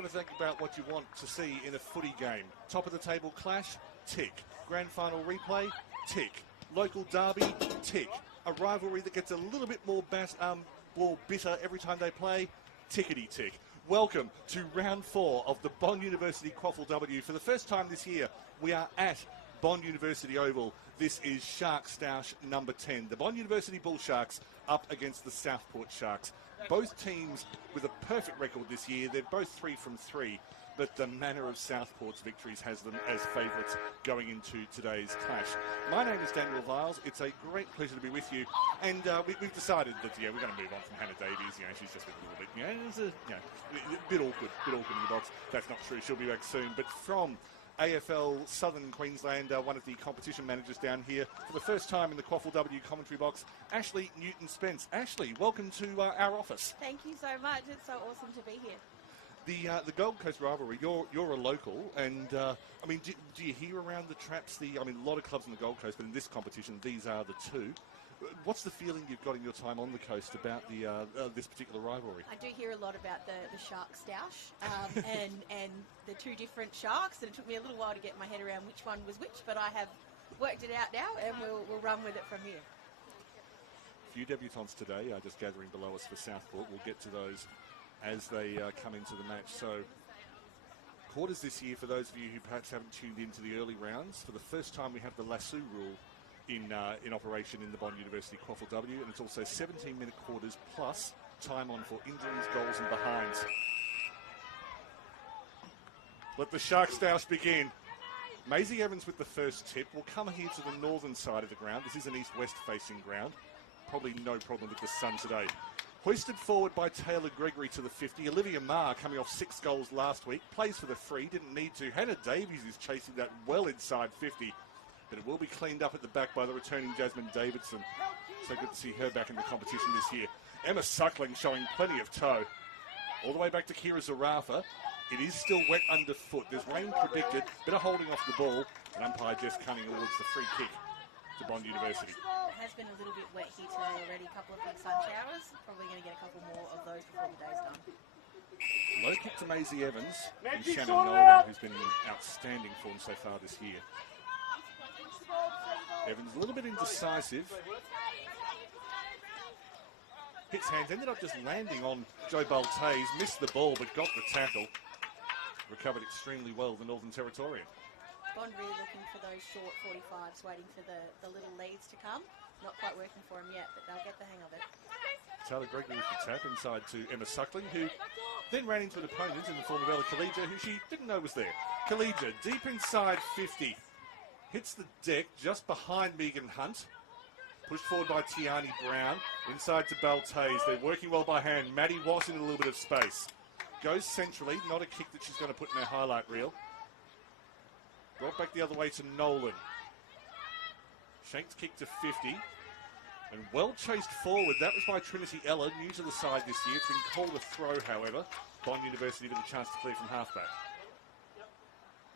Have a think about what you want to see in a footy game. Top of the table clash, tick. Grand final replay, tick. Local derby, tick. A rivalry that gets a little bit more bitter every time they play, tickety-tick. Welcome to round 4 of the Bond University QAFLW. For the first time this year, we are at Bond University Oval. This is Shark Stoush number 10. The Bond University Bull Sharks up against the Southport Sharks. Both teams with a perfect record this year. They're both 3 from 3, but the manner of Southport's victories has them as favourites going into today's clash. My name is Daniel Viles. It's a great pleasure to be with you. And we've decided that, we're going to move on from Hannah Davies. She's just a little bit, it's a bit awkward in the box. That's not true. She'll be back soon. But from AFL Southern Queensland, one of the competition managers down here for the first time in the QAFLW commentary box, Ashley Newton-Spence. Ashley, welcome to our office. Thank you so much. It's so awesome to be here. The Gold Coast rivalry, you're a local, and do you hear around the traps? A lot of clubs in the Gold Coast, but in this competition, these are the two. What's the feeling you've got in your time on the coast about this particular rivalry? I do hear a lot about the Shark Stoush and the two different sharks, and it took me a little while to get my head around which one was which, but I have worked it out now, and we'll run with it from here. A few debutants today are just gathering below us for Southport. We'll get to those as they come into the match. So, quarters this year, for those of you who perhaps haven't tuned into the early rounds, for the first time we have the lasso rule in operation in the Bond University QAFLW, and it's also 17-minute quarters plus time on for injuries, goals and behinds. Let the Shark Stoush begin. Maisie Evans with the first tip. Will come here to the northern side of the ground. This is an east-west facing ground. Probably no problem with the sun today. Hoisted forward by Taylor Gregory to the 50. Olivia Marr, coming off 6 goals last week, plays for the free, didn't need to. Hannah Davies is chasing that well inside 50. But it will be cleaned up at the back by the returning Jasmine Davidson. So good to see her back in the competition this year. Emma Suckling showing plenty of toe. All the way back to Kira Zarafa. It is still wet underfoot. There's rain predicted. Bit of holding off the ball. And umpire Jess Cunning awards the free kick to Bond University. It has been a little bit wet here today already. A couple of big sun showers. Probably going to get a couple more of those before the day's done. Low kick to Maisie Evans and Shannon Nolan, who's been in outstanding form so far this year. Evans a little bit indecisive. Hits hands, ended up just landing on Joe Baltays. Missed the ball, but got the tackle. Recovered extremely well, the Northern Territorian. Bond really looking for those short 45s, waiting for the little leads to come. Not quite working for him yet, but they'll get the hang of it. Taylor Gregory with the tap inside to Emma Suckling, who then ran into an opponent in the form of Ella Khalija, who she didn't know was there. Khalija, deep inside 50. Hits the deck just behind Megan Hunt. Pushed forward by Tiani Brown. Inside to Baltays. They're working well by hand. Maddie was in a little bit of space. Goes centrally. Not a kick that she's going to put in her highlight reel. Brought back the other way to Nolan. Shank's kick to 50. And well chased forward. That was by Trinity Ella, new to the side this year. It's been called a throw, however. Bond University with a chance to clear from halfback.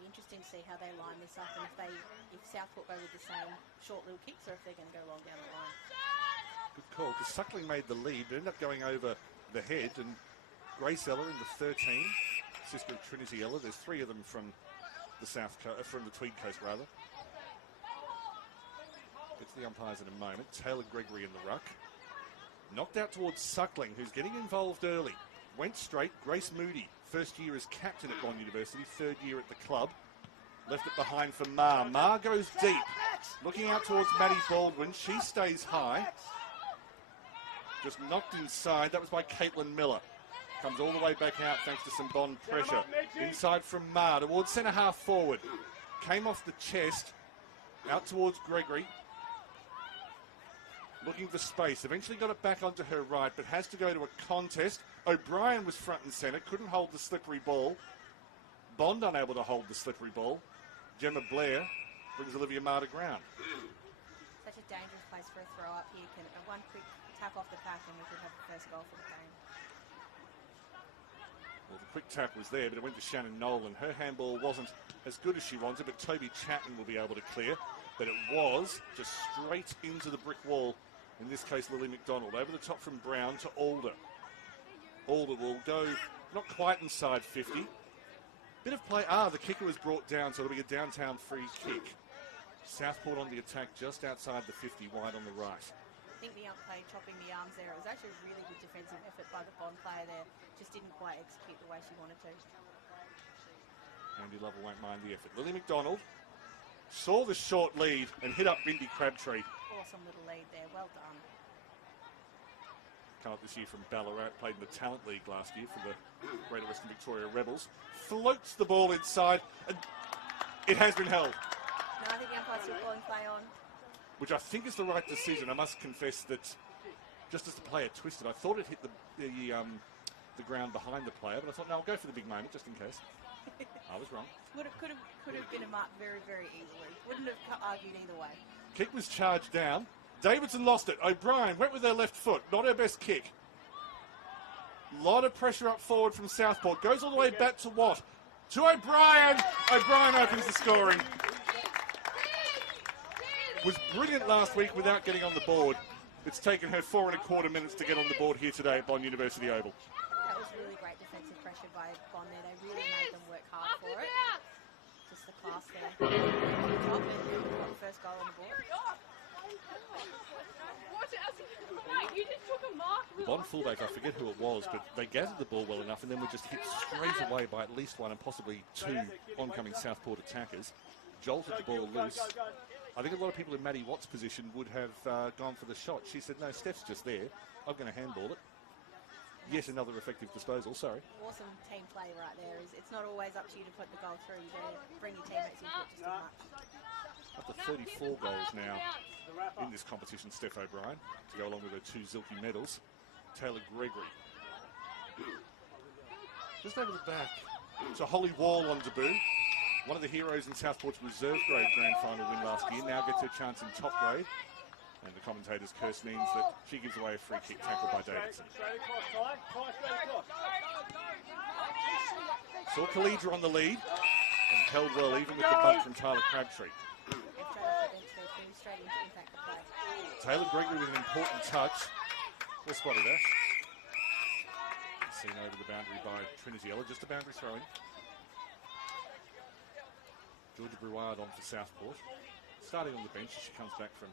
Interesting to see how they line this up, and if Southport go with the same short little kicks, or if they're going to go long down the line. Good call, because Suckling made the lead, but ended up going over the head, and Grace Ella in the 13, sister of Trinity Ella. There's 3 of them from the from the Tweed Coast, rather. Gets the umpires in a moment. Taylor Gregory in the ruck. Knocked out towards Suckling, who's getting involved early. Went straight. Grace Moody, first year as captain at Bond University, 3rd year at the club. Left it behind for Marr. Marr goes deep. Looking out towards Maddie Baldwin. She stays high. Just knocked inside. That was by Caitlin Miller. Comes all the way back out thanks to some Bond pressure. Inside from Marr towards centre half forward. Came off the chest. Out towards Gregory. Looking for space. Eventually got it back onto her right, but has to go to a contest. O'Brien was front and centre. Couldn't hold the slippery ball. Bond unable to hold the slippery ball. Gemma Blair brings Olivia Marr to ground. Such a dangerous place for a throw up here. One quick tap off the pack and we could have the first goal for the game. Well, the quick tap was there, but it went to Shannon Nolan. Her handball wasn't as good as she wanted, but Toby Chapman will be able to clear. But it was just straight into the brick wall. In this case, Lily McDonald. Over the top from Brown to Alder. Alder will go not quite inside 50. Bit of play. The kicker was brought down, so it'll be a downtown free kick. Southport on the attack just outside the 50, wide on the right. I think the ump play chopping the arms there. It was actually a really good defensive effort by the Bond player there. Just didn't quite execute the way she wanted to. Andy Lovell won't mind the effort. Lily McDonald saw the short lead and hit up Bindi Crabtree. Awesome little lead there. Well done. Come up this year from Ballarat, played in the Talent League last year for the Greater Western Victoria Rebels. Floats the ball inside, and it has been held. No, I think the umpire's still calling play on. Which I think is the right decision. I must confess that just as the player twisted, I thought it hit the ground behind the player, but I thought, no, I'll go for the big moment just in case. I was wrong. Could have been a mark very, very easily. Wouldn't have argued either way. Kick was charged down. Davidson lost it. O'Brien went with her left foot. Not her best kick. Lot of pressure up forward from Southport. Goes all the way back to Watt. To O'Brien. O'Brien opens the scoring. Was brilliant last week without getting on the board. It's taken her 4 1/4 minutes to get on the board here today at Bond University Oval. That was really great defensive pressure by Bond there. They really made them work hard for it. Just the class there. Top and got the first goal on the board. The Bond fullback, I forget who it was, but they gathered the ball well enough and then were just hit straight away by at least one and possibly two oncoming Southport attackers. Jolted the ball loose. I think a lot of people in Maddie Watt's position would have gone for the shot. She said, no, Steph's just there. I'm going to handball it. Yet another effective disposal, sorry. Awesome team play right there. It's not always up to you to put the goal through. You've got to bring your teammates into it just as much. Up to 34 goals now in this competition, Steph O'Brien, to go along with her 2 Zilke medals. Taylor Gregory. Just over the back. So Holly Wall on debut. One of the heroes in Southport's reserve grade grand final win last year. Now gets her chance in top grade. And the commentator's curse means that she gives away a free kick tackled by Davidson. Saw Kalidra on the lead and held well even with the bunt from Tyler Crabtree. Taylor Gregory with an important touch. Well spotted, Ash. Seen over the boundary by Trinity Ella, just a boundary throw-in. Georgia Brouard on for Southport. Starting on the bench as she comes back from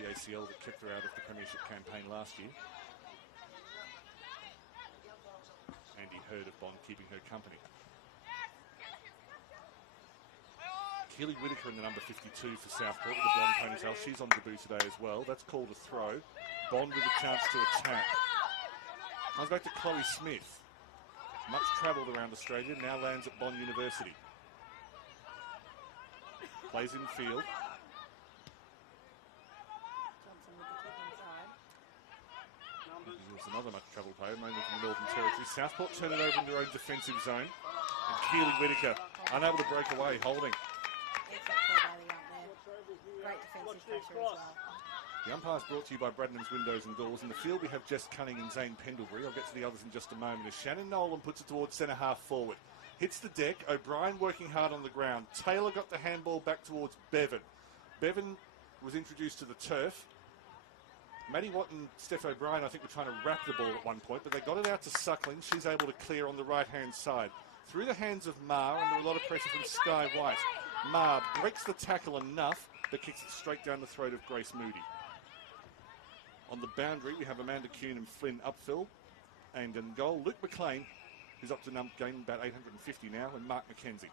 the ACL that kept her out of the premiership campaign last year. Andy Hurd of Bond keeping her company. Keely Whitaker in the number 52 for Southport with the blonde ponytail. She's on debut today as well. That's called a throw. Bond with a chance to attack. Comes back to Chloe Smith. Much travelled around Australia, now lands at Bond University. Plays in field. There's another much travelled player, mainly from the Northern Territory. Southport turn it over in their own defensive zone. And Keely Whitaker unable to break away, holding. Great defensive pressure as well. The umpire's brought to you by Bradnam's Windows and Doors. In the field we have Jess Cunning and Zane Pendlebury. I'll get to the others in just a moment as Shannon Nolan puts it towards centre half forward. Hits the deck. O'Brien working hard on the ground. Taylor got the handball back towards Bevan. Bevan was introduced to the turf. Maddie Watt and Steph O'Brien, I think, were trying to wrap the ball at one point, but they got it out to Suckling. She's able to clear on the right-hand side. Through the hands of Ma, under a lot of pressure from Sky White. Ma breaks the tackle enough, but kicks it straight down the throat of Grace Moody. On the boundary, we have Amanda Kuhn and Flynn Upfill. And in goal, Luke McLean, who's up to gain about 850 now, and Mark McKenzie.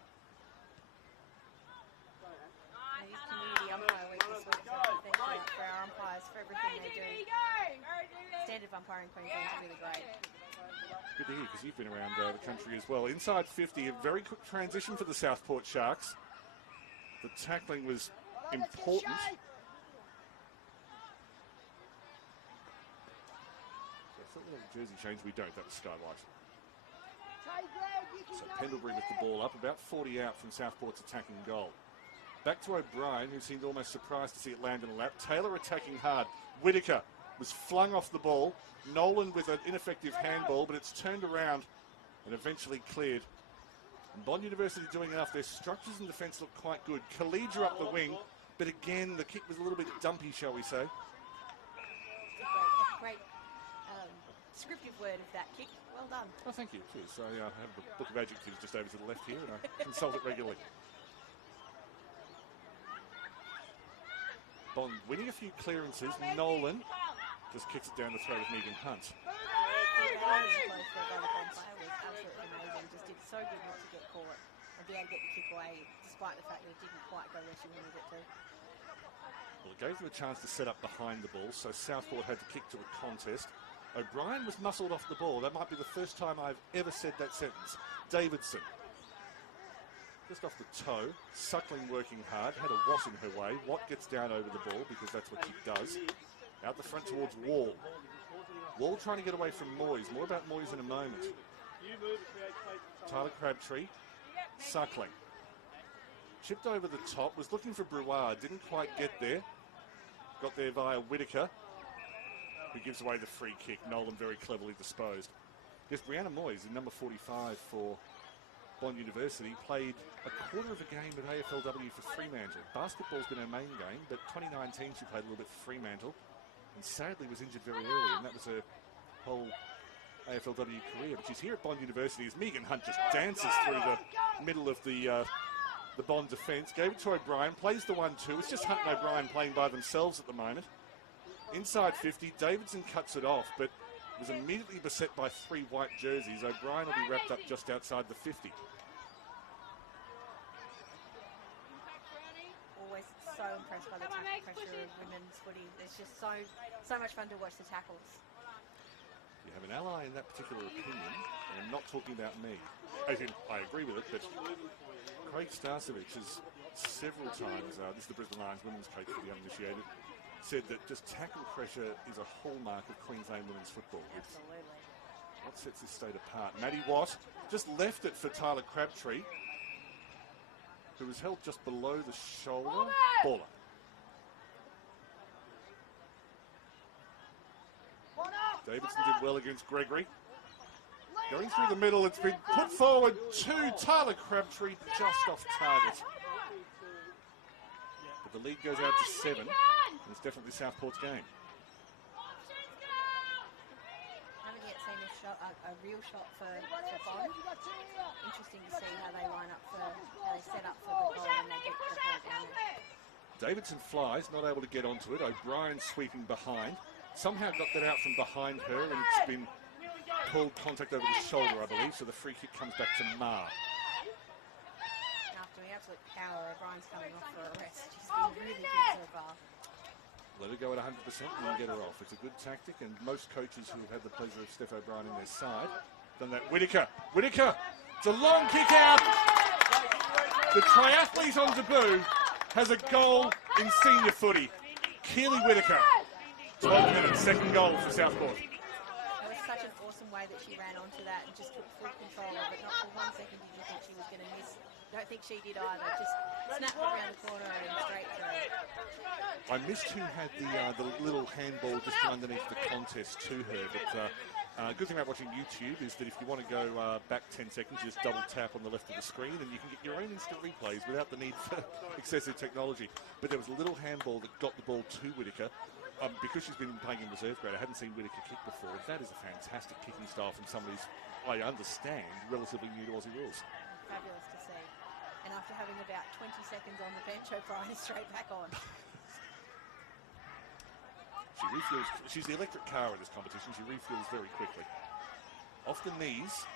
Community umpire week this week, so thank you for our umpires for everything they do. Standard of umpiring Queensland is really great. Good to hear, because you've been around the country as well. Inside 50, a very quick transition for the Southport Sharks. The tackling was important. Jersey change, we don't. That was Sky White. So Pendlebury with the ball up, about 40 out from Southport's attacking goal. Back to O'Brien, who seemed almost surprised to see it land in a lap. Taylor attacking hard. Whitaker was flung off the ball. Nolan with an ineffective handball, but it's turned around and eventually cleared. And Bond University doing enough. Their structures and defence look quite good. Kalidra up the wing, but again, the kick was a little bit dumpy, shall we say. Great descriptive word of that kick. Well done. Oh, thank you. Cheers. So I have the book of adjectives just over to the left here, and I consult it regularly. Bond winning a few clearances. Nolan just kicks it down the throat of Megan Hunt. The timing close for a Bond player was absolutely amazing. Just did so good not to get caught and be able to get the kick away, despite the fact that it didn't quite go where she wanted it to. Well, it gave them a chance to set up behind the ball, so Southport had to kick to the contest. O'Brien was muscled off the ball. That might be the first time I've ever said that sentence. Davidson, just off the toe. Suckling working hard, had a Watt in her way. Watt gets down over the ball because that's what she does. Out the front towards Wall. Wall trying to get away from Moyes. More about Moyes in a moment. Tyler Crabtree, Suckling. Chipped over the top, was looking for Brouard, didn't quite get there. Got there via Whitaker, who gives away the free kick. Nolan very cleverly disposed. Yes, Brianna Moyes, in number 45 for Bond University, played a quarter of a game at AFLW for Fremantle. Basketball's been her main game, but 2019 she played a little bit for Fremantle, and sadly was injured very early, and that was her whole AFLW career. But she's here at Bond University as Megan Hunt just dances through the middle of the Bond defence. Gave it to O'Brien, plays the 1-2. It's just Hunt and O'Brien playing by themselves at the moment. Inside 50, Davidson cuts it off, but was immediately beset by 3 white jerseys. O'Brien will be wrapped up just outside the 50. Always so impressed by the tackle pressure of women's footy. It's just so much fun to watch the tackles. You have an ally in that particular opinion, and I'm not talking about me. As in, I agree with it, but Craig Starcevich has several times, this is the Brisbane Lions women's coach for the uninitiated, said that just tackle pressure is a hallmark of Queensland women's football. It's what sets this state apart. Maddie Watt just left it for Tyler Crabtree, who was held just below the shoulder. Baller. Davidson did well against Gregory. Going through the middle, it's been put forward to Tyler Crabtree, just off target. But the lead goes out to 7. And it's definitely Southport's game. I haven't yet seen a real shot for Bond. Interesting to see how they line up how they set up for the goal and they get the ball down there. Davidson flies, not able to get onto it. O'Brien sweeping behind. Somehow got that out from behind her, and it's been called contact over the shoulder, I believe, so the free kick comes back to Ma. After the absolute power, O'Brien's coming off for a rest. She's been really good so far. Let her go at 100% and then get her off. It's a good tactic, and most coaches who have had the pleasure of Steph O'Brien in their side done that. Whitaker! It's a long kick out! The triathlete on debut has a goal in senior footy. Keely Whitaker. 12 minutes, second goal for Southport. That was such an awesome way that she ran onto that and just took full control of it. Not for 1 second did you think she was going to miss. Don't think she did either. Just snapped it around the corner and straight through. I missed who had the little handball just underneath the contest to her. But good thing about watching YouTube is that if you want to go back 10 seconds, you just double tap on the left of the screen and you can get your own instant replays without the need for excessive technology. But there was a little handball that got the ball to Whitaker. Because she's been playing in reserve grade, I hadn't seen Whitaker kick before. That is a fantastic kicking style from somebody who's, I understand, relatively new to Aussie rules. Fabulous to see. And after having about 20 seconds on the bench, O'Brien is straight back on. She refuels. She's the electric car in this competition. She refuels very quickly. Off the knees,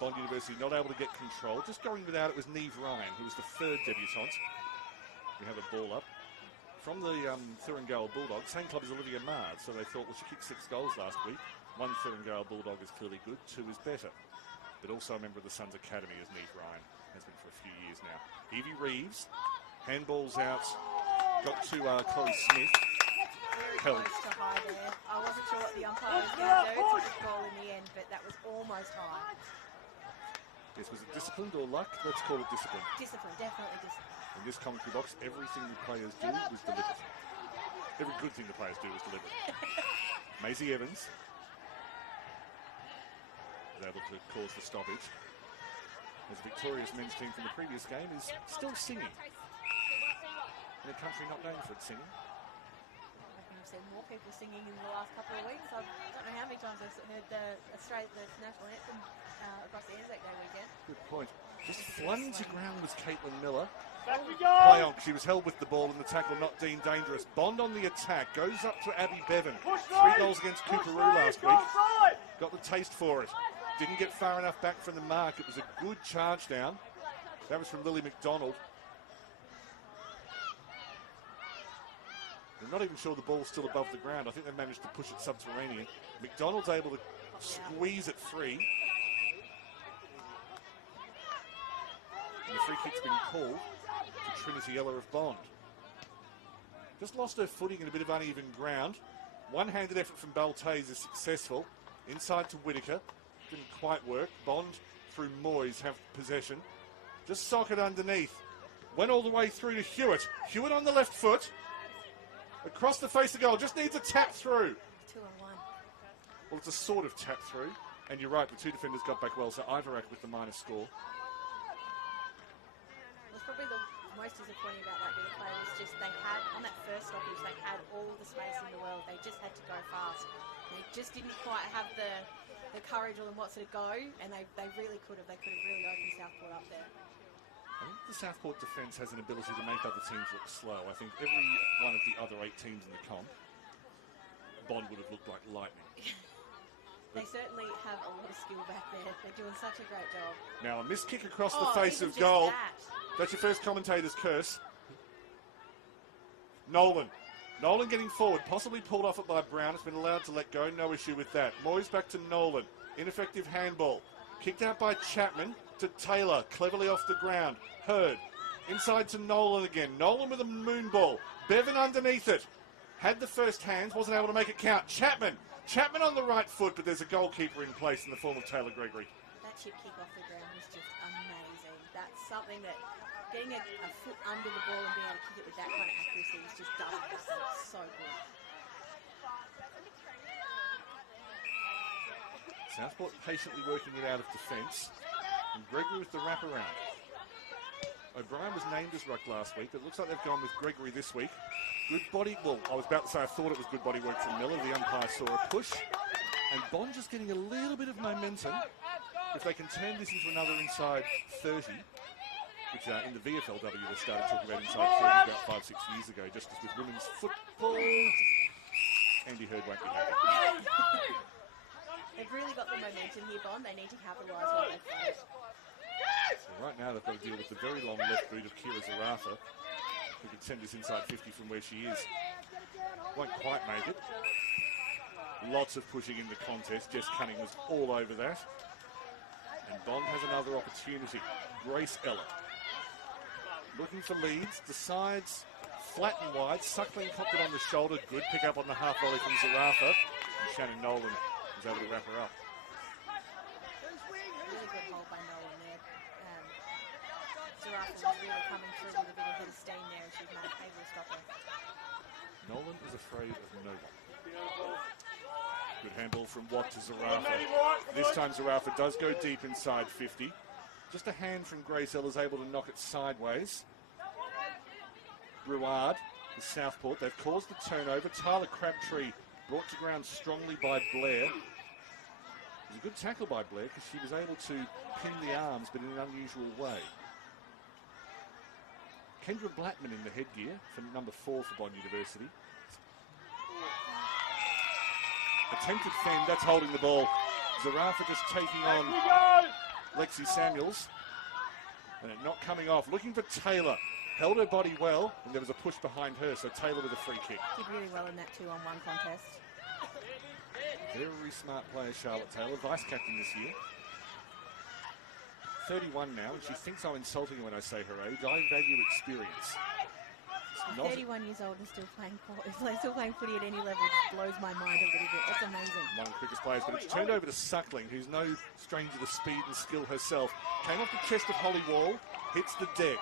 Bond University not able to get control. Just going without it was Neve Ryan, who was the 3rd debutante. We have a ball up. From the Thurangale Bulldogs, same club as Olivia Mard, so they thought, well, she kicked 6 goals last week. 1 Thurangale Bulldog is clearly good, 2 is better. But also a member of the Suns Academy as Neve Ryan has been for a few years now. Evie Reeves, handballs out, got to Chloe Smith. Very close to high there. I wasn't sure what the umpire was going to do. It's a good goal in the end, but that was almost high. Yes, was it disciplined or luck? Let's call it discipline. Discipline, definitely discipline. In this commentary box, everything the players do was delivered. Every good thing the players do was delivered. Maisie Evans was able to cause the stoppage. As the victorious men's team from the previous game is still singing. In a country not known for its singing. I reckon if seen more people singing in the last couple of weeks. I don't know how many times I've heard the national anthem across the Anzac Day weekend. Good point. Just flung to ground was Caitlin Miller. Back we go! Play on. She was held with the ball and the tackle not deemed dangerous. Bond on the attack. Goes up to Abby Bevan. 3 goals against Cooperoo last week. Got the taste for it. Didn't get far enough back from the mark. It was a good charge down. That was from Lily McDonald. I'm not even sure the ball's still above the ground. I think they managed to push it subterranean. McDonald's able to squeeze it free. And the free kick's been called to Trinity Eller of Bond. Just lost her footing in a bit of uneven ground. One-handed effort from Baltays is successful. Inside to Whitaker. Didn't quite work. Bond through Moyes have possession. Just socket underneath. Went all the way through to Hewitt. Hewitt on the left foot. Across the face of goal. Just needs a tap through. 2-on-1. Well, it's a sort of tap through. And you're right, the 2 defenders got back well, so Iverack with the minus score. What's probably the most disappointing about that bit of play was just they had, on that first stoppage, they had all the space in the world. They just had to go fast. They just didn't quite have the courage or the what's to go, and they really could have. They could have really opened Southport up there. I think the Southport defence has an ability to make other teams look slow. I think every one of the other 8 teams in the comp, Bond would have looked like lightning. They certainly have a lot of skill back there. They're doing such a great job. Now a missed kick across the face of goal. That's your first commentator's curse. Nolan getting forward, possibly pulled off it by Brown. It's been allowed to let go, no issue with that. Moyes back to Nolan. Ineffective handball. Kicked out by Chapman to Taylor, cleverly off the ground. Hurd. Inside to Nolan again. Nolan with a moon ball. Bevan underneath it. Had the first hands, wasn't able to make it count. Chapman on the right foot, but there's a goalkeeper in place in the form of Taylor Gregory. That chip kick off the ground was just amazing. That's something that getting a foot under the ball and being able to kick it with that kind of accuracy is just done. It's so good. Southport patiently working it out of defence. And Gregory with the wraparound. O'Brien was named as ruck last week, but it looks like they've gone with Gregory this week. Good body, well, I was about to say I thought it was good body work from Miller. The umpire saw a push. And Bond just getting a little bit of momentum. If they can turn this into another inside 30, which in the VFLW they started talking about inside 30 about 5-6 years ago, just as with women's football. Andy Hurd won't be happy. They've really got the momentum here, Bond. They need to capitalise what they've got. So right now they've got to deal with the very long left boot of Kira Zarafa, who could send this inside 50 from where she is. Won't quite make it. Lots of pushing in the contest. Jess Cunning was all over that. And Bond has another opportunity. Grace Eller. Looking for leads. Decides flat and wide. Suckling popped it on the shoulder. Good pick up on the half volley from Zarafa. And Shannon Nolan was able to wrap her up. Really good hold by Nolan there. Zarafa was really coming through with a bit of steam there, and she's able to stop her. Nolan is afraid of no one. Good handball from Watt to Zarafa. This time Zarafa does go deep inside 50. Just a hand from Grace Eller's able to knock it sideways. Ruard, the Southport, they've caused the turnover. Tyler Crabtree brought to ground strongly by Blair. It was a good tackle by Blair because she was able to pin the arms, but in an unusual way. Kendra Blattman in the headgear for number 4 for Bond University. Attempted fend, that's holding the ball. Zarafa just taking on Lexi Samuels. And it not coming off. Looking for Taylor. Held her body well, and there was a push behind her, so Taylor with a free kick. Did really well in that 2-on-1 contest. Very smart player, Charlotte Taylor, vice-captain this year. 31 now, and she thinks I'm insulting her when I say her age. I value experience. 31 years old and still playing footy at any level just blows my mind a little bit. That's amazing. One of the quickest players, but it's turned over to Suckling, who's no stranger to speed and skill herself. Came off the chest of Holly Wall, hits the deck.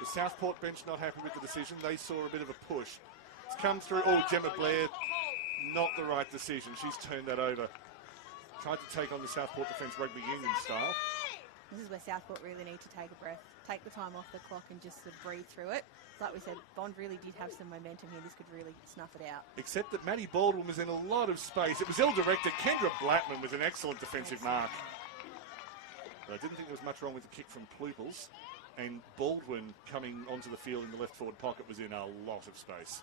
The Southport bench not happy with the decision. They saw a bit of a push. It's come through. Oh, Gemma Blair, not the right decision. She's turned that over. Tried to take on the Southport defence rugby union style. This is where Southport really need to take a breath, take the time off the clock and just sort of breathe through it. Like we said, Bond really did have some momentum here. This could really snuff it out. Except that Maddie Baldwin was in a lot of space. It was ill-directed. Kendra Blackman was an excellent defensive mark. But I didn't think there was much wrong with the kick from Pluples. And Baldwin coming onto the field in the left forward pocket was in a lot of space.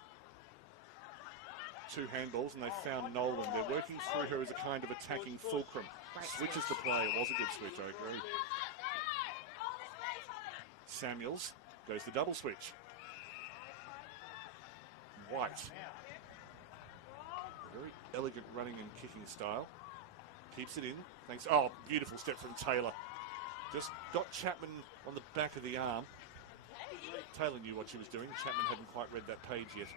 2 handballs, and they found Nolan. They're working through her as a kind of attacking fulcrum. Switches the play. It was a good switch, I agree. Samuels goes the double switch. White. Very elegant running and kicking style. Keeps it in. Thanks. Oh, beautiful step from Taylor. Just got Chapman on the back of the arm. Taylor knew what she was doing. Chapman hadn't quite read that page yet.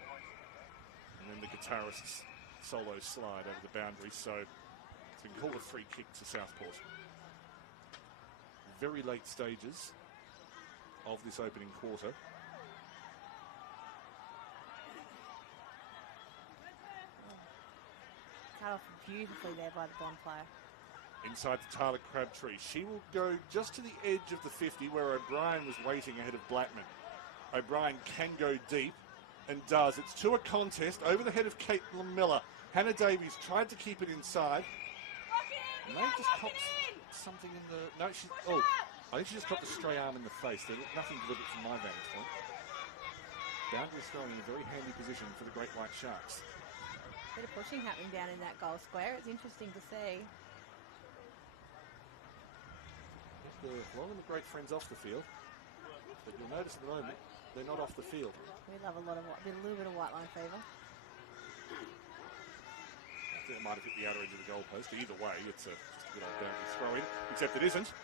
And then the guitarist's solo slide over the boundary. So it's been called a free kick to Southport. Very late stages of this opening quarter. Cut off beautifully there by the Bond player. Inside to Tyler Crabtree. She will go just to the edge of the 50 where O'Brien was waiting ahead of Blackman. O'Brien can go deep and does. It's to a contest over the head of Caitlin Miller. Hannah Davies tried to keep it inside. May just copped something in the... No, she's... Oh, I think she just copped a stray arm in the face. There looked nothing deliberate from my vantage point. Boundary throwing in a very handy position for the Great White Sharks. Bit of pushing happening down in that goal square. It's interesting to see. Long and the great friends off the field, but you'll notice at the moment they're not off the field. We love a little bit of white line fever. I think it might have hit the outer edge of the goalpost. Either way, it's just a good old boundary throw in, except it isn't.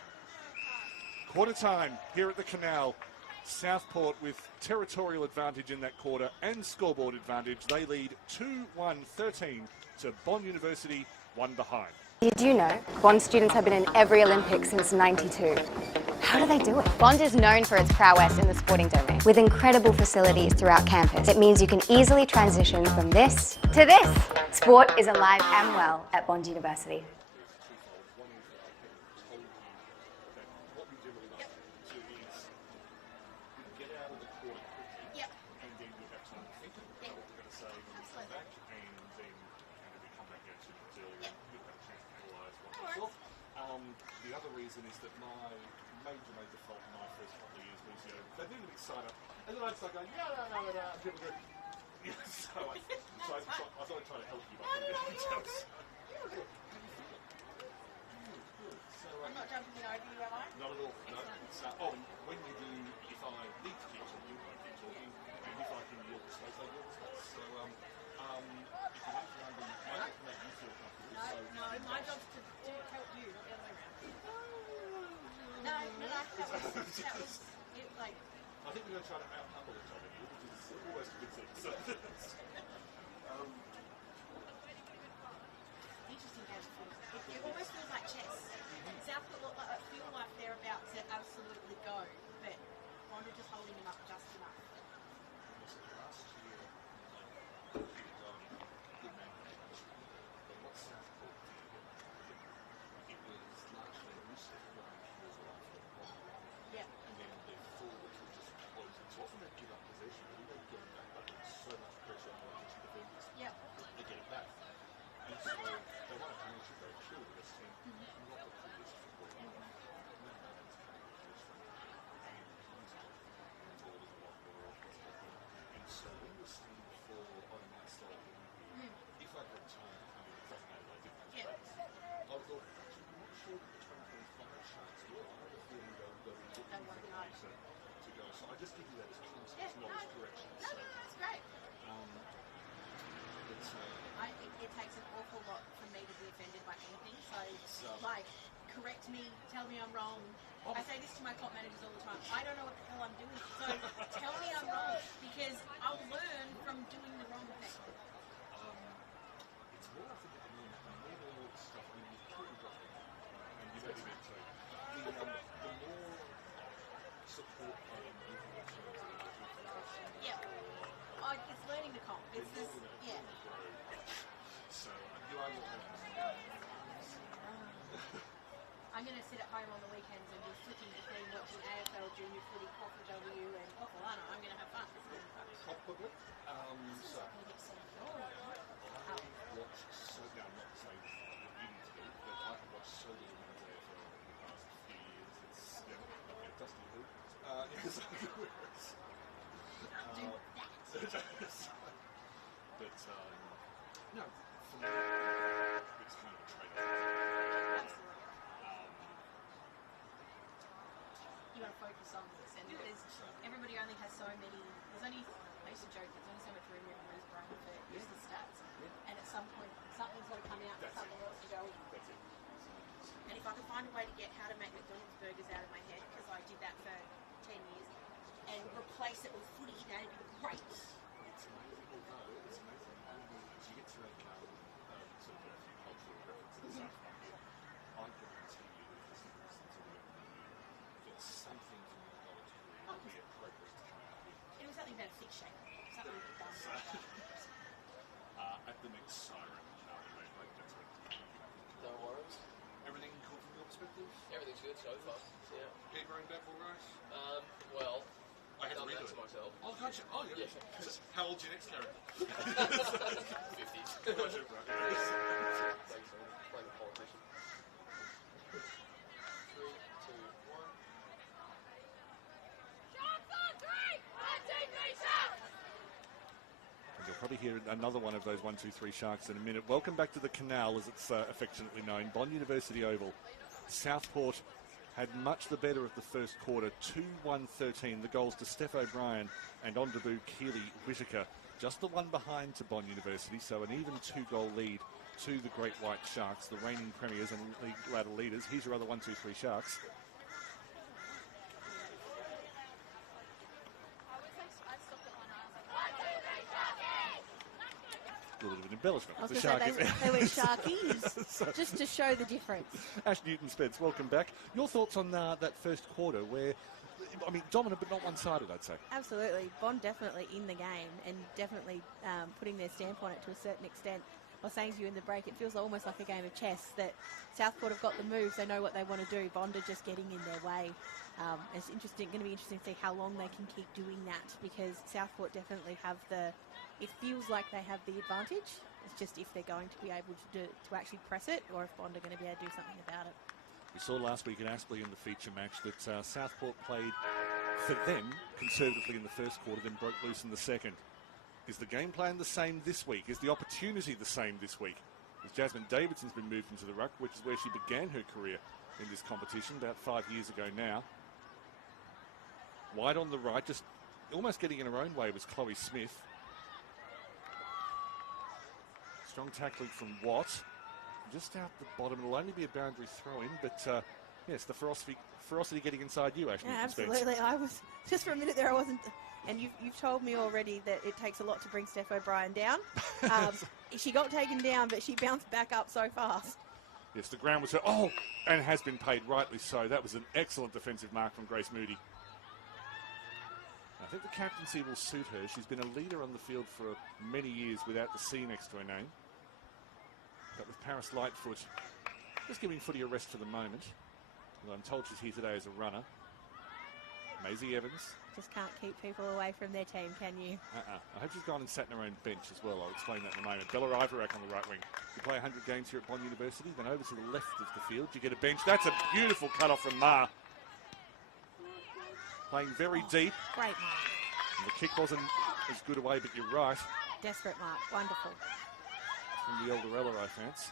Quarter time here at the Canal. Southport with territorial advantage in that quarter and scoreboard advantage. They lead 2-1-13 to Bond University, 1 behind. Did you know Bond students have been in every Olympics since '92? How do they do it? Bond is known for its prowess in the sporting domain. With incredible facilities throughout campus, it means you can easily transition from this to this. Sport is alive and well at Bond University. The other reason is that my major fault in my first couple of years was, they did a big sign up, and then I'd start going, and people go, so I thought I'd try to help you by putting it in details. I'm not jumping in over you, am I? Not at all. No. When you do, if I need to keep talking, I keep talking, and if I can yield the space, I yield the space. So, if there's anything I'm going to make you feel comfortable. No, my job's to help you, not the other way around. No. That was it, like... I think we're going to try to out-couple each other here, which is always a good thing. So, interesting game. It almost feels like chess. Southport look like, feel like they're about to absolutely go, but Bond are just holding them up just enough. last year, good man. But what Southport did, it was largely loose Yeah. and then their forwards were just closing. So often they give up possession, but they get it back up with so much pressure on the opposition defenders. Yeah. They get it back. And so they want to punish it very clearly with this team. Not the prettiest football. And so when you're seeing for on my style, if I've got time to come in, it doesn't matter what I did. Yeah. I thought, actually, I'm not sure that the 2025 Sharks will. I have a feeling they'll be looking for They won't know. to go. So I just give you that as context, Yeah, not no, as correction. No, that's great. It's, I think it takes an awful lot for me to be offended by anything. So, like, correct me, tell me I'm wrong. I say this to my cop managers all the time. I don't know what the hell I'm doing. So tell me I'm wrong because I'll learn from doing the wrong thing. it's more, I think, at the moment, the more stuff, I mean, you've clearly got it, and you've had it too. The more support and Yeah. It's learning to comp. It's this, yeah. So, you are I'm going to sit at home on the weekends and just Probably. So, I've watched so, now I'm not saying what you need to do, but I've watched so little of the AFL in the past few years. It's, Dusty Who. Yes, but, no, for me, it's kind of a trade-off. You got to focus on this, and everybody only has so many. I used to joke, there's only so much room in everybody's brain for useless stats, and at some point something's got to come out for something else to go in. And if I could find a way to get how to make McDonald's burgers out of my head, because I did that for 10 years, and replace it with footy, that'd be great. It's amazing, although it's amazing how many you get to make sort of a few cultural references and stuff. I guarantee you that if you listen to the that something from the knowledge will be appropriate to come out here. It was something about a fish shape, something we've done. At the next siren, that's what No worries. everything cool from your perspective? Everything's good so far. Yeah. Hair growing back all right? Well, I had to done redo that it. to myself. Oh, gotcha. Oh, yeah. Yeah. So how old's your next character? 50s. Gotcha, right. Thanks, man. Playing a politician. 3, 2, 1. And you'll probably hear another one of those 1, 2, 3 Sharks in a minute. Welcome back to the Canal, as it's affectionately known. Bond University Oval. Southport had much the better of the first quarter. 2-1-13. The goals to Steph O'Brien and Ondabu Keely Whitaker. Just the one behind to Bond University, so an even 2-goal lead to the Great White Sharks, the reigning premiers and league ladder leaders. Here's your other 1, 2, 3 Sharks. A little bit of an embellishment. I was The going to Shark say is- they were Sharkies, just to show the difference. Ash Newton Spence, welcome back. Your thoughts on that first quarter where, I mean, dominant but not one-sided, I'd say. Absolutely. Bond definitely in the game and definitely putting their stamp on it to a certain extent. I was saying to you in the break, it feels almost like a game of chess, that Southport have got the moves, they know what they want to do. Bond are just getting in their way. It's going to be interesting to see how long they can keep doing that, because Southport definitely have it feels like they have the advantage. It's just if they're going to be able to actually press it, or if Bond are going to be able to do something about it. We saw last week in Aspley in the feature match that Southport played for them conservatively in the first quarter, then broke loose in the second. Is the game plan the same this week? Is the opportunity the same this week? As Jasmine Davidson's been moved into the ruck, which is where she began her career in this competition about 5 years ago now. Wide on the right, just almost getting in her own way was Chloe Smith. Strong tackling from Watt. Just out the bottom. It'll only be a boundary throw in, but yes, the ferocity getting inside you, Ashley. Yeah, absolutely. I was just for a minute there. I wasn't, and you've told me already that it takes a lot to bring Steph O'Brien down. She got taken down, but she bounced back up so fast. Yes, the ground was and has been paid rightly so. That was an excellent defensive mark from Grace Moody. I think the captaincy will suit her. She's been a leader on the field for many years without the C next to her name. But with Paris Lightfoot just giving footy a rest for the moment. Although I'm told she's here today as a runner. Maisie Evans. Just can't keep people away from their team, can you? I hope she's gone and sat in her own bench as well. I'll explain that in a moment. Bella Ivorak on the right wing. You play 100 games here at Bond University, then over to the left of the field, you get a bench. That's a beautiful cut-off from Ma. Playing very deep. Great mark. And the kick wasn't as good away, but you're right. Desperate mark. Wonderful. From the Elderella, I fancy.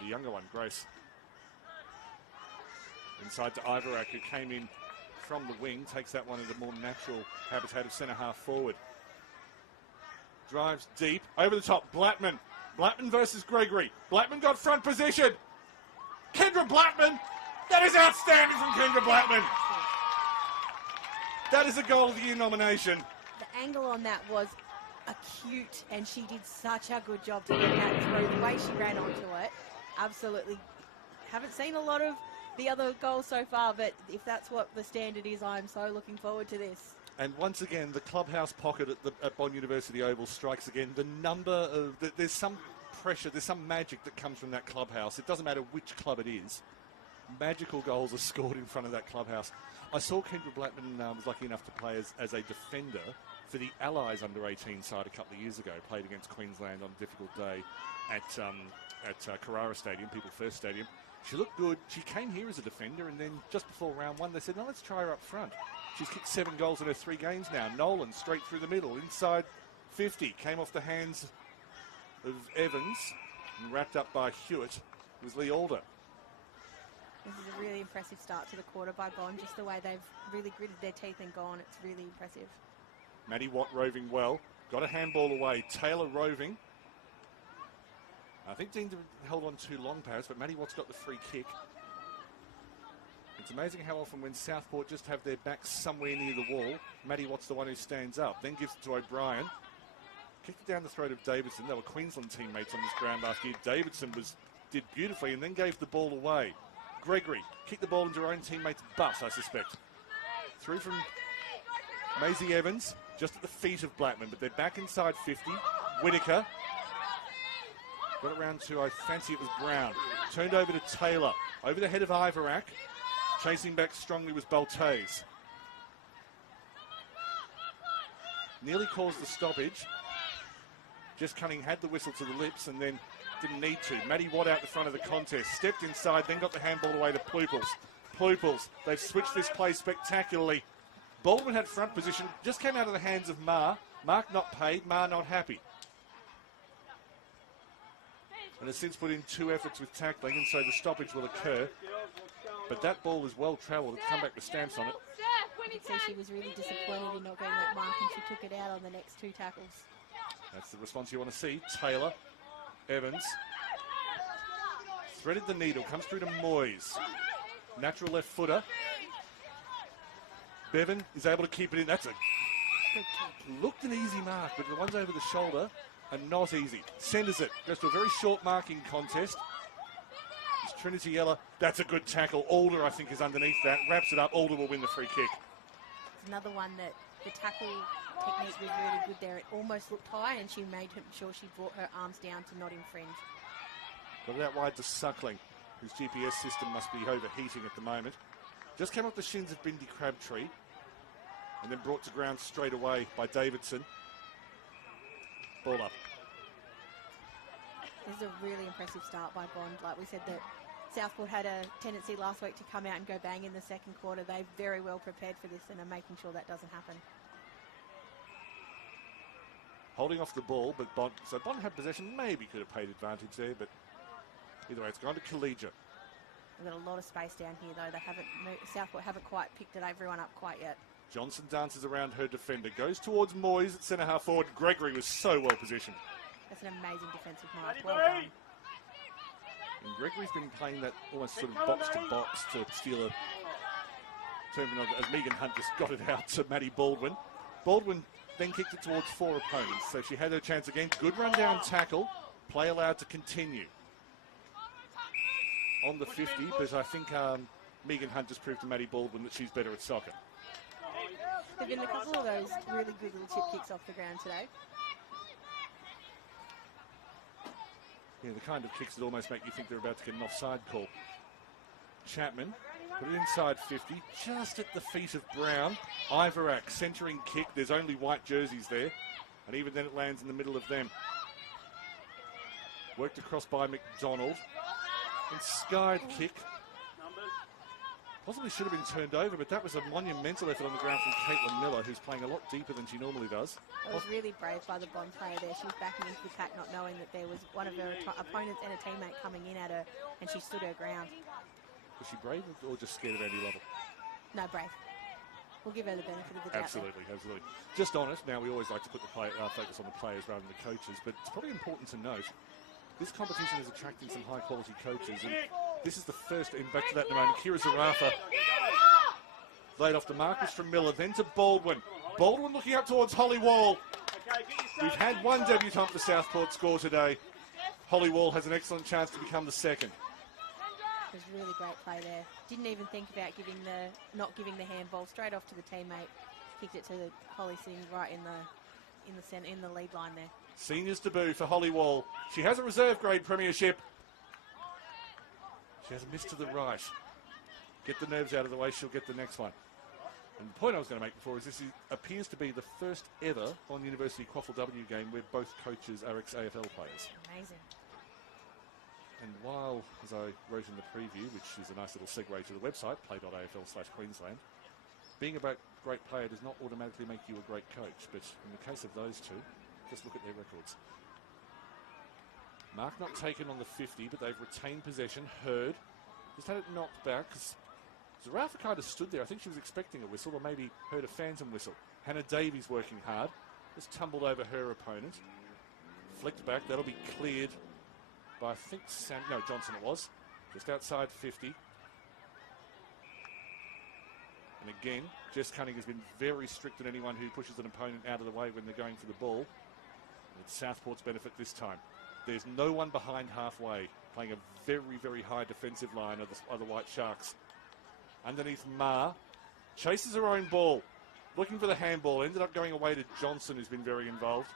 The younger one, Grace. Inside to Ivorak, who came in from the wing, takes that one at a more natural habitat of centre half forward. Drives deep, over the top, Blattman. Blattman versus Gregory. Blattman got front position. Kendra Blattman. That is outstanding from Kendra Blattman. That is a goal of the year nomination. The angle on that was acute, and she did such a good job to get that through. The way she ran onto it, absolutely. Haven't seen a lot of the other goals so far, but if that's what the standard is, I'm so looking forward to this. And once again, the clubhouse pocket at Bond University Oval strikes again. There's some pressure, there's some magic that comes from that clubhouse. It doesn't matter which club it is. magical goals are scored in front of that clubhouse. I saw Kendra Blackman was lucky enough to play as a defender for the Allies under-18 side a couple of years ago. Played against Queensland on a difficult day at Carrara Stadium, People First Stadium. She looked good. She came here as a defender, and then just before round one, they said, no, let's try her up front. She's kicked 7 goals in her 3 games now. Nolan straight through the middle, inside 50. Came off the hands of Evans and wrapped up by Hewitt. It was Lee Alder. This is a really impressive start to the quarter by Bond. Just the way they've really gritted their teeth and gone. It's really impressive. Maddie Watt roving well. Got a handball away. Taylor roving. I think Dean held on too long, perhaps, but Maddie Watt's got the free kick. It's amazing how often when Southport just have their backs somewhere near the wall, Maddie Watt's the one who stands up. Then gives it to O'Brien. Kicked it down the throat of Davidson. They were Queensland teammates on this ground last year. Davidson did beautifully and then gave the ball away. Gregory kicked the ball into her own teammate's butt, I suspect. Through from Maisie Evans, just at the feet of Blackman, but they're back inside 50. Whittaker got it round to, I fancy it was Brown. Turned over to Taylor. Over the head of Ivarak. Chasing back strongly was Baltase. Nearly caused the stoppage. Jess Cunning had the whistle to the lips and then didn't need to. Maddie Watt out the front of the contest. Stepped inside, then got the handball away to Pluples. Pluples, they've switched this play spectacularly. Baldwin had front position, just came out of the hands of Marr. Mark not paid, Marr not happy. And has since put in 2 efforts with tackling, and so the stoppage will occur. But that ball was well travelled. It's come back with stamps on it. You can see she was really disappointed in not getting that mark, and she took it out on the next 2 tackles. That's the response you want to see. Taylor, Evans. Threaded the needle, comes through to Moyes. Natural left footer. Bevan is able to keep it in. That's a Good kick. looked an easy mark, but the ones over the shoulder are not easy. Centres it. Goes to a very short marking contest. It's Trinity Ella. That's a good tackle. Alder, I think, is underneath that. Wraps it up. Alder will win the free kick. It's another one that the tackle technique was really good there. It almost looked high, and she made sure she brought her arms down to not infringe. Got it out wide to Suckling, whose GPS system must be overheating at the moment. Just came off the shins of Bindi Crabtree, and then brought to ground straight away by Davidson. Ball up. This is a really impressive start by Bond. Like we said, that Southport had a tendency last week to come out and go bang in the second quarter. They're very well prepared for this and are making sure that doesn't happen. Holding off the ball, but Bond had possession. Maybe could have paid advantage there, but either way, it's gone to Collegiate. We've got a lot of space down here, though. Southport haven't quite picked everyone up quite yet. Johnson dances around her defender, goes towards Moyes at centre half forward. Gregory was so well positioned. That's an amazing defensive mark. Well done. And Gregory's been playing that almost sort of box to box to steal a terminology, as Megan Hunt just got it out to Maddie Baldwin. Baldwin then kicked it towards 4 opponents, so she had her chance again. Good run down tackle. Play allowed to continue. On the 50, but I think Megan Hunt just proved to Maddie Baldwin that she's better at soccer. There have been a couple of those really good little chip kicks off the ground today. Yeah, the kind of kicks that almost make you think they're about to get an offside call. Chapman put it inside 50, just at the feet of Brown. Ivarak, centering kick. There's only white jerseys there, and even then it lands in the middle of them. Worked across by McDonald. And skied kick. Possibly should have been turned over, but that was a monumental effort on the ground from Caitlin Miller, who's playing a lot deeper than she normally does. It was really brave by the Bond player there. She was backing into the pack, not knowing that there was one of her opponents and a teammate coming in at her, and she stood her ground. Was she brave or just scared of Andy Lovell? No, brave. We'll give her the benefit of the doubt. Absolutely, absolutely. Just on it, now we always like to put the focus on the players rather than the coaches, but it's probably important to note this competition is attracting some high-quality coaches, and this is the first, and back to that in a moment, Kira Zarafa laid off to Marcus from Miller, then to Baldwin. Baldwin looking up towards Holly Wall. We've had one debutant for Southport score today. Holly Wall has an excellent chance to become the second. It was really great play there. Didn't even think about not giving the handball, straight off to the teammate. Kicked it to Holly sitting right in the lead line there. Seniors debut for Holly Wall. She has a reserve grade premiership. She has a miss to the right. Get the nerves out of the way, she'll get the next one. And the point I was going to make before is this appears to be the first ever on University QAFLW game where both coaches are ex-AFL players. Amazing. And while, as I wrote in the preview, which is a nice little segue to the website, play.afl/Queensland, being a great player does not automatically make you a great coach. But in the case of those two, just look at their records. Mark not taken on the 50, but they've retained possession. Hurd just had it knocked back because Zarafa kind of stood there. I think she was expecting a whistle, or maybe heard a phantom whistle. Hannah Davies working hard. Just tumbled over her opponent. Flicked back. That'll be cleared by, I think, Johnson it was. Just outside 50. And again, Jess Cunning has been very strict on anyone who pushes an opponent out of the way when they're going for the ball. And it's Southport's benefit this time. There's no one behind halfway, playing a very, very high defensive line of the White Sharks. Underneath Ma, chases her own ball, looking for the handball, ended up going away to Johnson, who's been very involved.